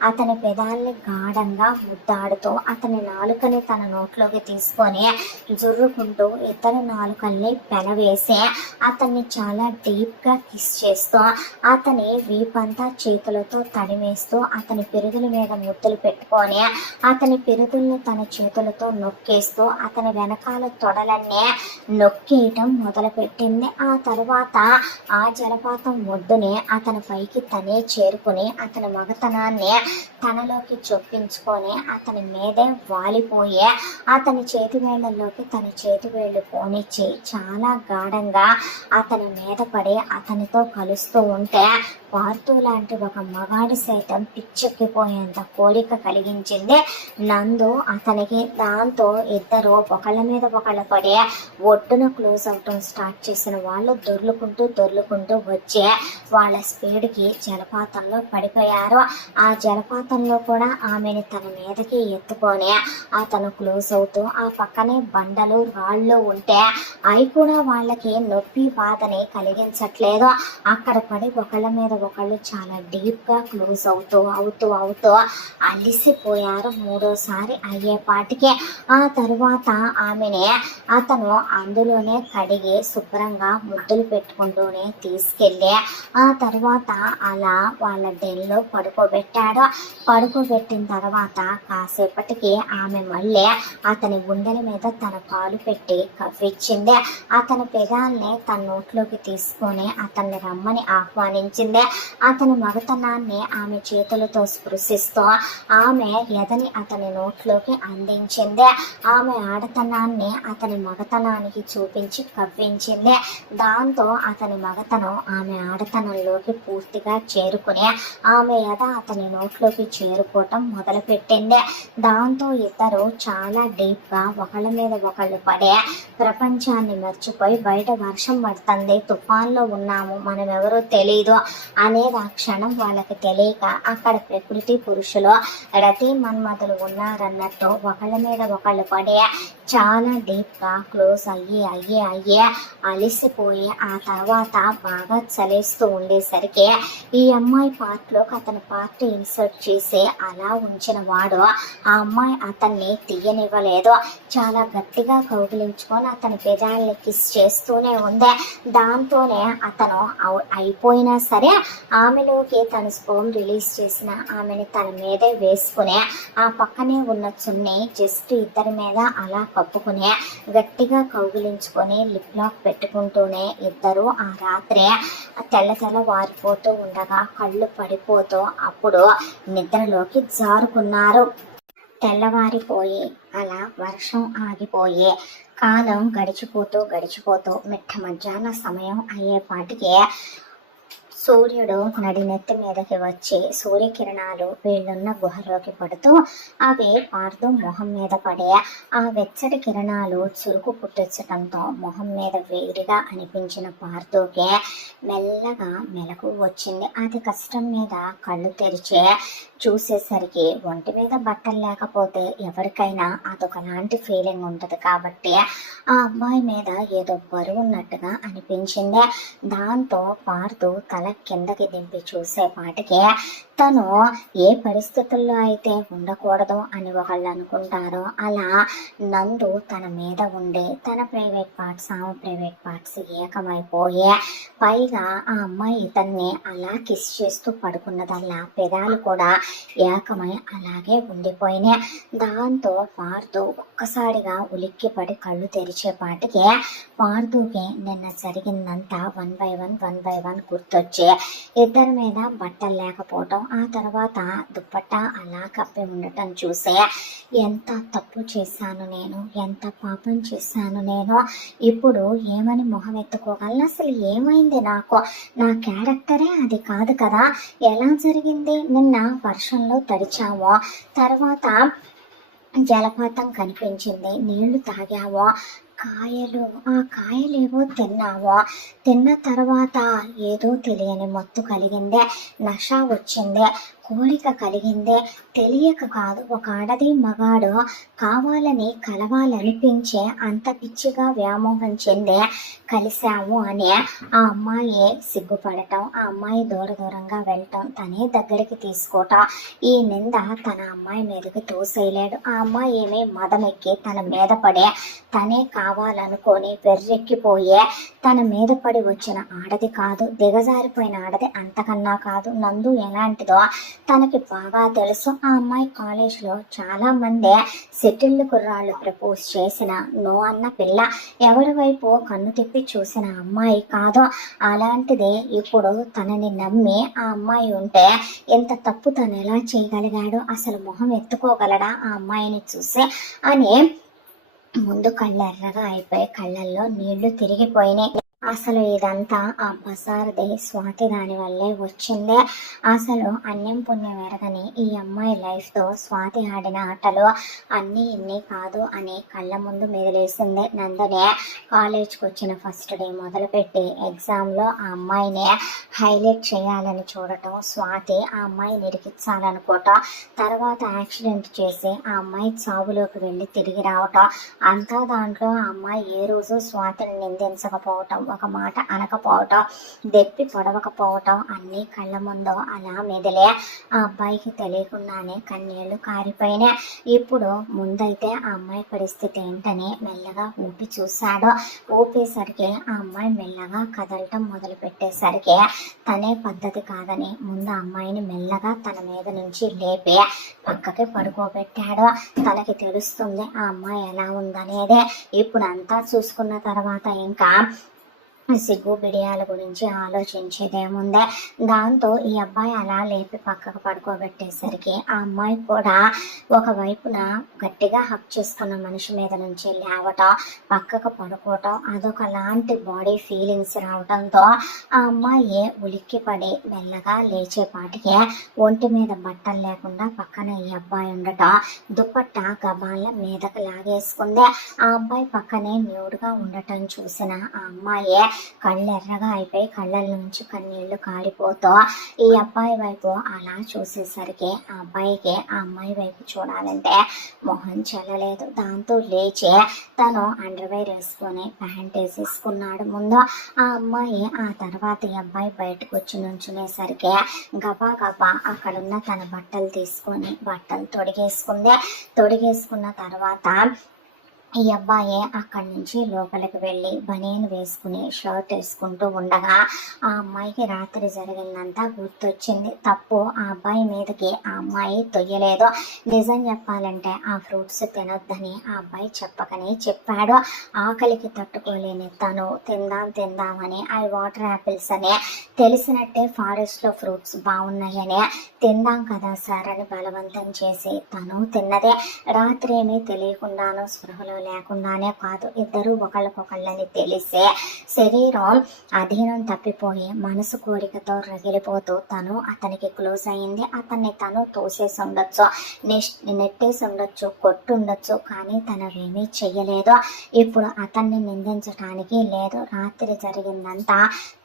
అతని పెదాల్ని గాఢంగా ముద్దాడుతూ అతని నాలుకని తన నోట్లోకి తీసుకొని జుర్రుకుంటూ ఇతర నాలుకల్ని పెనవేసి అతన్ని చాలా డీప్ గా కిస్ చేస్తూ అతని వీపంతా చేతులతో తడిమేస్తూ అతని పిరుదుల మీద ముద్దులు పెట్టుకొని అతని పిరుదుల్ని తన చేతులతో నొక్కేస్తూ అతని వెనకాల తొడలన్నీ నొక్కేయటం మొదలుపెట్టింది. ఆ తరువాత ఆ జలపాతం ఒడ్డునే అతని పైకి తనే అతన్ని చేరుకుని అతని మగతనాన్ని తనలోకి చొప్పించుకొని అతని మీదే వాలిపోయి అతని చేతి వేళ్లలోకి తన చేతి వేళ్ళు పోనిచ్చి చాలా గాఢంగా అతని మీద పడి అతనితో కలుస్తూ ఉంటే పార్థు లాంటి ఒక మగాడి సైతం పిచ్చెక్కిపోయేంత కోరిక కలిగించింది నందు అతనికి. దాంతో ఇద్దరు ఒకళ్ళ మీద ఒకళ్ళ పడి ఒడ్డున క్లోజ్ అవటం స్టార్ట్ చేసిన వాళ్ళు దొర్లుకుంటూ వచ్చి వాళ్ళ స్పీడ్కి జలపాతంలో పడిపోయారు. ఆ జలపాతంలో కూడా ఆమెని తన మీదకి ఎత్తుకొని అతను క్లోజ్ అవుతూ ఆ పక్కనే బండలు రాళ్ళు ఉంటే అవి కూడా వాళ్ళకి నొప్పి బాధని కలిగించట్లేదు. అక్కడ పడి ఒకళ్ళ మీద ఒకళ్ళు చాలా డీప్ గా క్లోజ్ అవుతూ అలిసిపోయారు. మూడోసారి అయ్యేపాటికి ఆ తరువాత ఆమెని అతను అందులోనే కడిగి శుభ్రంగా ముద్దులు పెట్టుకుంటూనే తీసుకెళ్ళి ఆ తర్వాత అలా వాళ్ళ డెల్లో పడుకోబెట్టాడు. పడుకోబెట్టిన తర్వాత కాసేపటికి ఆమె మళ్ళీ అతని గుండెల మీద తన కాలు పెట్టి కవ్విచ్చింది. అతని పెదాల్ని తన నోట్లోకి తీసుకొని అతన్ని రమ్మని ఆహ్వానించింది. అతని మగతనాన్ని ఆమె చేతులతో స్పృశిస్తూ ఆమె ఎదని అతని నోట్లోకి అందించింది. ఆమె ఆడతనాన్ని అతని మగతనానికి చూపించి కవ్వించింది. దాంతో అతని మగతనం ఆమె ఆడతనంలోకి పూర్తిగా చేరుకుని ఆమె ఎద అతని నోట్లోకి చేరుకోవటం మొదలుపెట్టింది. దాంతో ఇద్దరు చాలా డీప్ గా ఒకళ్ళ మీద ఒకళ్ళు పడే ప్రపంచాన్ని మర్చిపోయి బయట వర్షం పడుతుంది, తుఫాన్లో ఉన్నాము, మనం ఎవరో తెలీదు అనేది ఆ క్షణం వాళ్ళకి తెలియక అక్కడ ప్రకృతి పురుషులు రతి మన్మధులు ఉన్నారన్నట్టు ఒకళ్ళ మీద ఒకళ్ళు పడి చాలా డీప్ గా క్లోజ్ అయ్యి అలిసిపోయి ఆ తర్వాత బాగా చలేస్తూ ఉండేసరికి ఈ అమ్మాయి పార్ట్లోకి అతని పార్ట్ ఇన్సర్ట్ చేసి అలా ఉంచిన వాడు ఆ అమ్మాయి అతన్ని తీయనివ్వలేదు. చాలా గట్టిగా కౌగిలించుకొని అతని పెదాలని కిస్ చేస్తూనే ఉంది. దాంతోనే అతను అయిపోయినా సరే ఆమెలోకి తన స్పోమ్ రిలీజ్ చేసిన ఆమెని తన మీదే వేసుకుని ఆ పక్కనే ఉన్న చున్ని జస్ట్ ఇద్దరి మీద అలా కప్పుకుని గట్టిగా కౌగిలించుకొని లిప్ లాక్ పెట్టుకుంటూనే ఇద్దరు ఆ రాత్రి తెల్ల వారిపోతూ ఉండగా కళ్ళు పడిపోతూ అప్పుడు నిద్రలోకి జారుకున్నారు. తెల్లవారిపోయి అలా వర్షం ఆగిపోయి కాలం గడిచిపోతూ మిట్ట మధ్యాహ్న సమయం అయ్యేపాటికి సూర్యుడు నడినెత్తి మీదకి వచ్చి సూర్యకిరణాలు వీళ్ళున్న గుహలోకి పడుతూ అవి పార్థు మొహం మీద పడే ఆ వెచ్చటి కిరణాలు చురుకు పుట్టించటంతో మొహం మీద వేడిగా అనిపించిన పార్థుకి మెల్లగా మెలకు వచ్చింది. అది కష్టం మీద కళ్ళు తెరిచే చూసేసరికి ఒంటి మీద బట్టలు లేకపోతే ఎవరికైనా అదొకలాంటి ఫీలింగ్ ఉంటుంది కాబట్టి ఆ అబ్బాయి మీద ఏదో బరువు ఉన్నట్టుగా అనిపించింది. దాంతో పార్థు తల కిందకి దింపి చూసేపాటికి తను ఏ పరిస్థితుల్లో అయితే ఉండకూడదు అని ఒకళ్ళు అనుకుంటారో అలా నందు తన మీద ఉండి తన ప్రైవేట్ పార్ట్స్ ఆమె ప్రైవేట్ పార్ట్స్ ఏకమైపోయి పైగా ఆ అమ్మాయి ఇతన్ని అలా కిస్ చేస్తూ పడుకున్నదల్లా పెదాలు కూడా ఏకమై అలాగే ఉండిపోయినాయి. దాంతో పార్థు ఒక్కసారిగా ఉలిక్కిపడి కళ్ళు తెరిచేపాటికి పార్థుకి నిన్న జరిగిందంతా వన్ బై వన్ గుర్తొచ్చి ఇద్దరి మీద బట్టలు లేకపోవటం ఆ తర్వాత దుప్పట్టా అలా కప్పి ఉండటం చూసే ఎంత తప్పు చేశాను నేను, ఎంత పాపం చేశాను నేను, ఇప్పుడు ఏమని మొహం ఎత్తుకోగలను, అసలు ఏమైంది నాకు, నా క్యారెక్టరే అది కాదు కదా, ఎలా జరిగింది, నిన్న వర్షంలో తడిచామో తర్వాత జలపాతం కనిపించింది, నీళ్లు తాగామో, ఆ కాయలేవో తిన్నావో, తిన్న తర్వాత ఏదో తెలియని మత్తు కలిగిందే, నష వచ్చిందే, కోరిక కలిగిందే, తెలియక కాదు ఒక ఆడది మగాడు కావాలని కలవాలనిపించే అంత పిచ్చిగా వ్యామోహం చెందే కలిశాము అని ఆ అమ్మాయి సిగ్గుపడటం, ఆ అమ్మాయి దూరంగా వెళ్ళటం, తనే దగ్గరికి తీసుకోవటం, ఈ నింద తన అమ్మాయి మీదకి తోసేయలేడు. ఆ అమ్మాయి ఏమీ మదమెక్కి తన మీద పడే తనే కావాలనుకొని వెర్రెక్కిపోయే తన మీద పడి వచ్చిన ఆడది కాదు, దిగజారిపోయిన ఆడది అంతకన్నా కాదు. నందు ఎలాంటిదో తనకి బాగా తెలుసు. ఆ అమ్మాయి కాలేజ్లో చాలా మంది సెటిల్డ్ కుర్రాళ్ళు ప్రపోజ్ చేసిన నో అన్న పిల్ల, ఎవరి వైపు కన్ను తిప్పి చూసిన అమ్మాయి కాదు. అలాంటిది ఇప్పుడు తనని నమ్మి ఆ అమ్మాయి ఉంటే ఎంత తప్పు తను ఎలా చేయగలిగాడు, అసలు మొహం ఎత్తుకోగలడా ఆ అమ్మాయిని చూసి అని ముందు కళ్ళు ఎర్రగా అయిపోయి కళ్ళల్లో నీళ్లు తిరిగిపోయినాయి. అసలు ఇదంతా ఆ బజార్ది స్వాతి దాని వల్లే వచ్చిందే. అసలు అన్యం పుణ్యం ఎరగని ఈ అమ్మాయి లైఫ్తో స్వాతి ఆడిన ఆటలు అన్నీ ఇన్ని కాదు అని కళ్ళ ముందు మెదిలేసింది నందనే. కాలేజ్కి వచ్చిన ఫస్ట్ డే మొదలుపెట్టి ఎగ్జామ్లో ఆ అమ్మాయిని హైలైట్ చేయాలని చూడటం, స్వాతి ఆ అమ్మాయిని ఇరికించాలనుకోవటం, తర్వాత యాక్సిడెంట్ చేసి ఆ అమ్మాయి చావులోకి వెళ్ళి తిరిగి రావటం, అంతా దాంట్లో ఆ అమ్మాయి ఏ రోజు స్వాతిని నిందించకపోవటం, ఒక మాట అనకపోవటం, దెప్పి పొడవకపోవటం అన్నీ కళ్ళ ముందు అలా మెదిలే. ఆ అబ్బాయికి తెలియకుండానే కన్నీళ్లు కారిపోయినాయి. ఇప్పుడు ముందైతే ఆ అమ్మాయి పరిస్థితి ఏంటని మెల్లగా ఊపి చూశాడు. ఊపేసరికి ఆ అమ్మాయి మెల్లగా కదలటం మొదలు పెట్టేసరికి తనే పద్ధతి కాదని ముందు ఆ అమ్మాయిని మెల్లగా తన మీద నుంచి లేపి పక్కకి పడుకోబెట్టాడు. తనకి తెలుస్తుంది ఆ అమ్మాయి ఎలా ఉందనేదే. ఇప్పుడు అంతా చూసుకున్న తర్వాత ఇంకా సిగ్గు బిడియాల గురించి ఆలోచించేదేముందే. దాంతో ఈ అబ్బాయి అలా లేపి పక్కకు పడుకోబెట్టేసరికి ఆ అమ్మాయి కూడా ఒకవైపున గట్టిగా హక్ చేసుకున్న మనిషి మీద నుంచి లేవటం, పక్కకు పడుకోవటం, అదొకలాంటి బాడీ ఫీలింగ్స్ రావడంతో ఆ అమ్మాయి ఉలిక్కి పడి మెల్లగా లేచేపాటికి ఒంటి మీద బట్టలు లేకుండా పక్కన ఈ అబ్బాయి ఉండటం, దుప్పట్ట గబాల మీదకు లాగేసుకుంది. ఆ అబ్బాయి పక్కనే న్యూడ్గా ఉండటం చూసిన ఆ అమ్మాయి కళ్ళు ఎర్రగా అయిపోయి కళ్ళ నుంచి కన్నీళ్లు కారిపోతూ ఈ అబ్బాయి వైపు అలా చూసేసరికి ఆ అబ్బాయికి ఆ అమ్మాయి వైపు చూడాలంటే మొహం చెల్లలేదు. దాంతో లేచి తను అండర్వేర్ వేసుకొని ప్యాంట్ వేసేసుకున్నాడు ముందు. ఆ అమ్మాయి ఆ తర్వాత ఈ అబ్బాయి బయటకు వచ్చి నుంచునేసరికి గబా గబా అక్కడున్న తన బట్టలు తీసుకొని బట్టలు తొడిగేసుకున్న తర్వాత ఈ అబ్బాయి అక్కడి నుంచి లోపలికి వెళ్ళి బనీన్ వేసుకుని షర్ట్ వేసుకుంటూ ఉండగా ఆ అమ్మాయికి రాత్రి జరిగిందంతా గుర్తొచ్చింది. తప్పు ఆ అబ్బాయి మీదకి ఆ అమ్మాయి తొయ్యలేదు. నిజం చెప్పాలంటే ఆ ఫ్రూట్స్ తినొద్దని ఆ అబ్బాయి చెప్పకనే చెప్పాడు. ఆకలికి తట్టుకోలేని తను తిందామని ఆ వాటర్ యాపిల్స్ అని తెలిసినట్టే ఫారెస్ట్లో ఫ్రూట్స్ బాగున్నాయని తిందాం కదా సార్ అని బలవంతం చేసి తను తిన్నదే. రాత్రి ఏమీ తెలియకుండానో స్పృహలో లేకుండానే కాదు, ఇద్దరు ఒకళ్ళకొకళ్ళని తెలిసే శరీరం అధీనం తప్పిపోయి మనసు కోరికతో రగిలిపోతూ తను అతనికి క్లోజ్ అయింది. అతన్ని తను తోసేసి ఉండొచ్చు, నెట్టేసి ఉండొచ్చు, కొట్టుండొచ్చు, కానీ తనవేమీ చెయ్యలేదు. ఇప్పుడు అతన్ని నిందించటానికి లేదు. రాత్రి జరిగిందంతా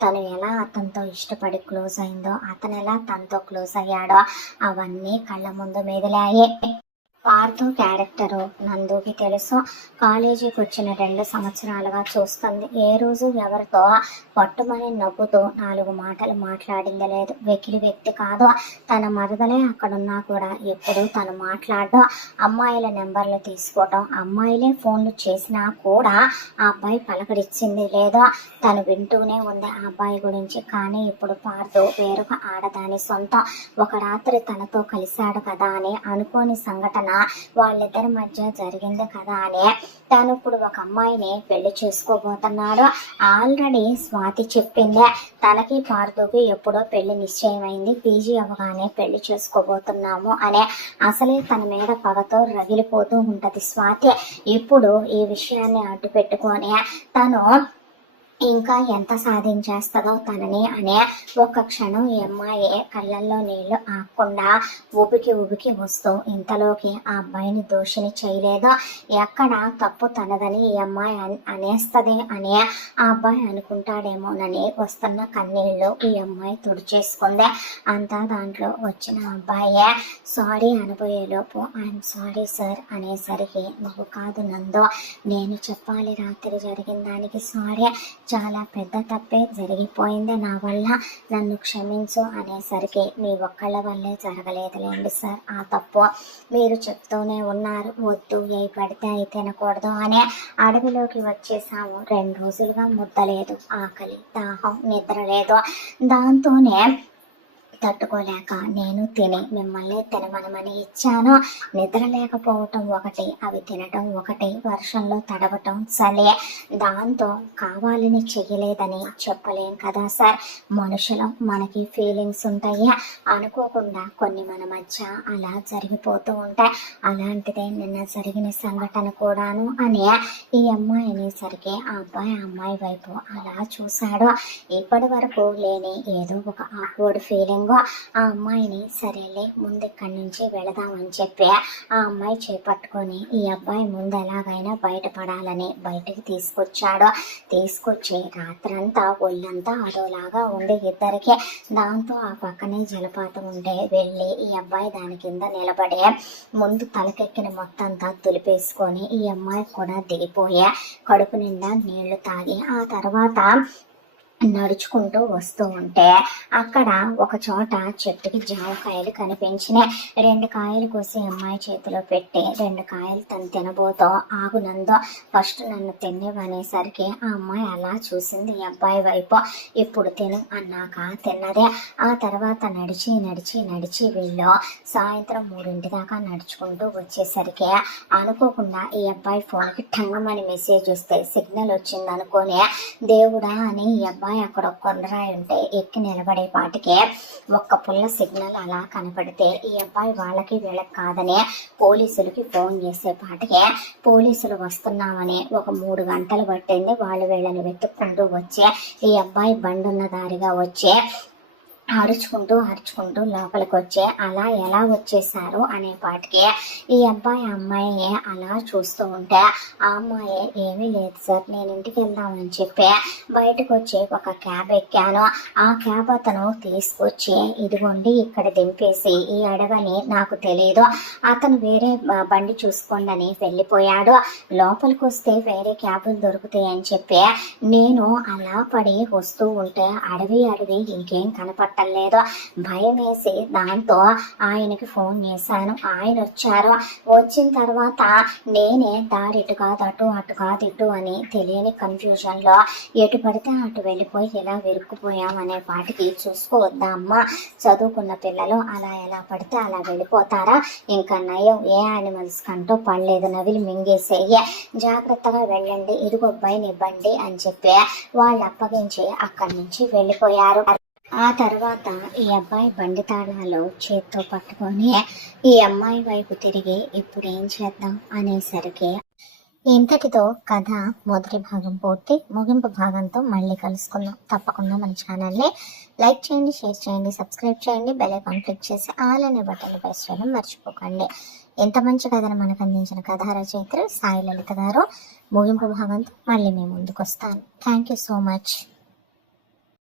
తను ఎలా అతనితో ఇష్టపడి క్లోజ్ అయిందో, అతను ఎలా తనతో క్లోజ్ అయ్యాడో అవన్నీ కళ్ళ ముందు మెదిలాయి. పార్థు క్యారెక్టరు నందుకి తెలుసు. కాలేజీకి వచ్చిన 2 సంవత్సరాలుగా చూస్తుంది. ఏ రోజు ఎవరితో పట్టుమని నవ్వుతూ 4 మాటలు మాట్లాడింది లేదు. వెకిలి వ్యక్తి కాదు. తన మరదలే అక్కడున్నా కూడా ఎప్పుడు తను మాట్లాడడం, అమ్మాయిల నెంబర్లు తీసుకోవటం, అమ్మాయిలే ఫోన్లు చేసినా కూడా ఆ అబ్బాయి పలకరించింది లేదు. తను వింటూనే ఉంది ఆ అబ్బాయి గురించి. కానీ ఇప్పుడు పార్థు వేరొక ఆడదాని సొంతం. ఒక రాత్రి తనతో కలిశాడు కదా అని అనుకోని సంఘటన వాళ్ళిద్దరి మధ్య జరిగింది కదా అని తను ఇప్పుడు ఒక అమ్మాయిని పెళ్లి చేసుకోబోతున్నాడు. ఆల్రెడీ స్వాతి చెప్పిందే తనకి పార్థుకి ఎప్పుడో పెళ్లి నిశ్చయమైంది, పీజీ అవ్వగానే పెళ్లి చేసుకోబోతున్నాము అనే. అసలే తన మీద పగతో రగిలిపోతూ ఉంటది స్వాతి. ఇప్పుడు ఈ విషయాన్ని అడ్డు పెట్టుకొని తను ఇంకా ఎంత సాధించేస్తుందో తనని అనే ఒక క్షణం ఈ అమ్మాయి కళ్ళల్లో నీళ్లు ఆకుండా ఉబికి వస్తూ ఇంతలోకి ఆ అబ్బాయిని దోషిని చేయలేదు. ఎక్కడ తప్పు తనదని ఈ అమ్మాయి అనేస్తుంది అని ఆ అబ్బాయి అనుకుంటాడేమోనని వస్తున్న కన్నీళ్లు ఈ అమ్మాయి తుడిచేసుకుంది. అంతా దాంట్లో వచ్చిన అబ్బాయే సారీ అనబోయేలోపు ఐఎమ్ సారీ సార్ అనేసరికి నువ్వు కాదు నందు, నేను చెప్పాలి, రాత్రి జరిగిన దానికి సారీ, చాలా పెద్ద తప్పే జరిగిపోయింది నా వల్ల, నన్ను క్షమించు అనేసరికి మీ ఒక్కళ్ళ వల్లే జరగలేదులేండి సార్ ఆ తప్పు, మీరు చెప్తూనే ఉన్నారు వద్దు ఏ పడితే అయి తినకూడదు అని. అడవిలోకి వచ్చేసాము, 2 రోజులుగా ముద్ద లేదు, ఆకలి దాహం నిద్ర లేదు. దాంతోనే తట్టుకోలేక నేను తిని మిమ్మల్ని తినమనమని ఇచ్చాను. నిద్ర లేకపోవటం ఒకటి, అవి తినటం ఒకటి, వర్షంలో తడవటం సలే, దాంతో కావాలని చెయ్యలేదని చెప్పలేం కదా సార్. మనుషులు మనకి ఫీలింగ్స్ ఉంటాయి, అనుకోకుండా కొన్ని మన మధ్య అలా జరిగిపోతూ ఉంటాయి. అలాంటిదే నిన్న జరిగిన సంఘటన కూడాను అని ఈ అమ్మాయి అనేసరికి ఆ అమ్మాయి వైపు అలా చూశాడు. ఇప్పటి వరకు లేని ఏదో ఒక ఆక్వర్డ్ ఫీలింగ్. ఆ అమ్మాయిని సరేలే ముందు ఇక్కడి నుంచి వెళదామని చెప్పి ఆ అమ్మాయి చేపట్టుకొని ఈ అబ్బాయి ముందు ఎలాగైనా బయటపడాలని బయటకు తీసుకొచ్చాడు. తీసుకొచ్చి రాత్రంతా ఒళ్ళంతా అదోలాగా ఉంది ఇద్దరికి. దాంతో ఆ పక్కనే జలపాతం ఉంటే వెళ్ళి ఈ అబ్బాయి దాని కింద నిలబడి ముందు తలకెక్కిన మొత్తంతా తులిపేసుకొని ఈ అమ్మాయి కూడా దిగిపోయే కడుపు నిండా నీళ్లు తాగి ఆ తర్వాత నడుచుకుంటూ వస్తూ ఉంటే అక్కడ ఒక చోట చెట్టుకి జామకాయలు కనిపించినాయి. 2 కాయలు కోసి అమ్మాయి చేతిలో పెట్టి 2 కాయలు తను తినబోతో ఆగునందో ఫస్ట్ నన్ను తినేవనేసరికి ఆ అమ్మాయి అలా చూసింది ఈ అబ్బాయి వైపు. ఇప్పుడు తిను అన్నాక తిన్నదే. ఆ తర్వాత నడిచి నడిచి నడిచి వీళ్ళు సాయంత్రం 3 దాకా నడుచుకుంటూ వచ్చేసరికి అనుకోకుండా ఈ అబ్బాయి ఫోన్కి టంగమని మెసేజ్ వస్తే సిగ్నల్ వచ్చింది అనుకోని దేవుడా అని ఈ అబ్బాయి అక్కడ ఒక కొండరాయి ఉంటే ఎక్కి నిలబడే పాటికి ఒక్క పుల్ల సిగ్నల్ అలా కనపడితే ఈ అబ్బాయి వాళ్ళకి వీళ్ళకి కాదని పోలీసులకి ఫోన్ చేసే పాటికి పోలీసులు వస్తున్నామని ఒక 3 గంటలు పట్టింది. వాళ్ళు వీళ్ళని వెతుక్కుంటూ వచ్చి ఈ అబ్బాయి బండున్న దారిగా వచ్చి అరుచుకుంటూ లోపలికి వచ్చే అలా ఎలా వచ్చేసారు అనే పాటికి ఈ అమ్మాయి అలా చూస్తూ ఉంటే ఆ అమ్మాయి ఏమీ లేదు సార్, నేను ఇంటికి వెళ్దామని చెప్పి బయటకు వచ్చి ఒక క్యాబ్ ఎక్కాను. ఆ క్యాబ్ అతను తీసుకొచ్చి ఇదిగోండి ఇక్కడ దింపేసి ఈ అడవని నాకు తెలియదు, అతను వేరే బండి చూసుకోండి అని వెళ్ళిపోయాడు. లోపలికి వస్తే వేరే క్యాబులు దొరుకుతాయి అని చెప్పి నేను అలా పడి వస్తూ ఉంటే అడవి ఇంకేం కనపడ లేదు. భయం వేసి దాంతో ఆయనకి ఫోన్ చేశాను. ఆయన వచ్చారు. వచ్చిన తర్వాత నేనే దారి ఇటు కాదు అటు, అటు కాదు ఇటు అని తెలియని కన్ఫ్యూజన్ లో ఎటు పడితే అటు వెళ్ళిపోయి ఇలా విరుక్కుపోయామనే వాటికి చూసుకోవద్దా అమ్మా, చదువుకున్న పిల్లలు అలా ఎలా పడితే అలా వెళ్ళిపోతారా? ఇంకా నయం ఏ యానిమల్స్ కంటూ పడలేదు, నవిలి మింగేసేయ, జాగ్రత్తగా వెళ్ళండి, ఇరుగొబ్బాయి నివ్వండి అని చెప్పి వాళ్ళు అప్పగించి అక్కడి నుంచి వెళ్ళిపోయారు. ఆ తర్వాత ఈ అబ్బాయి బండి తాళాలు చేత్తో పట్టుకొని ఈ అమ్మాయి వైపు తిరిగి ఇప్పుడు ఏం చేద్దాం అనేసరికి ఇంతటితో కథ మొదటి భాగం పూర్తి. ముగింపు భాగంతో మళ్ళీ కలుసుకుందాం. తప్పకుండా మన ఛానల్ని లైక్ చేయండి, షేర్ చేయండి, సబ్స్క్రైబ్ చేయండి, బెల్ ఐకాన్ క్లిక్ చేసి ఆల్ అనే బటన్ ప్రెస్ చేయడం మర్చిపోకండి. ఎంత మంచి కథను మనకు అందించిన కథా రచయిత్రి సాయి లలిత గారు. ముగింపు భాగంతో మళ్ళీ మేము ముందుకు వస్తాను. Thank you so much.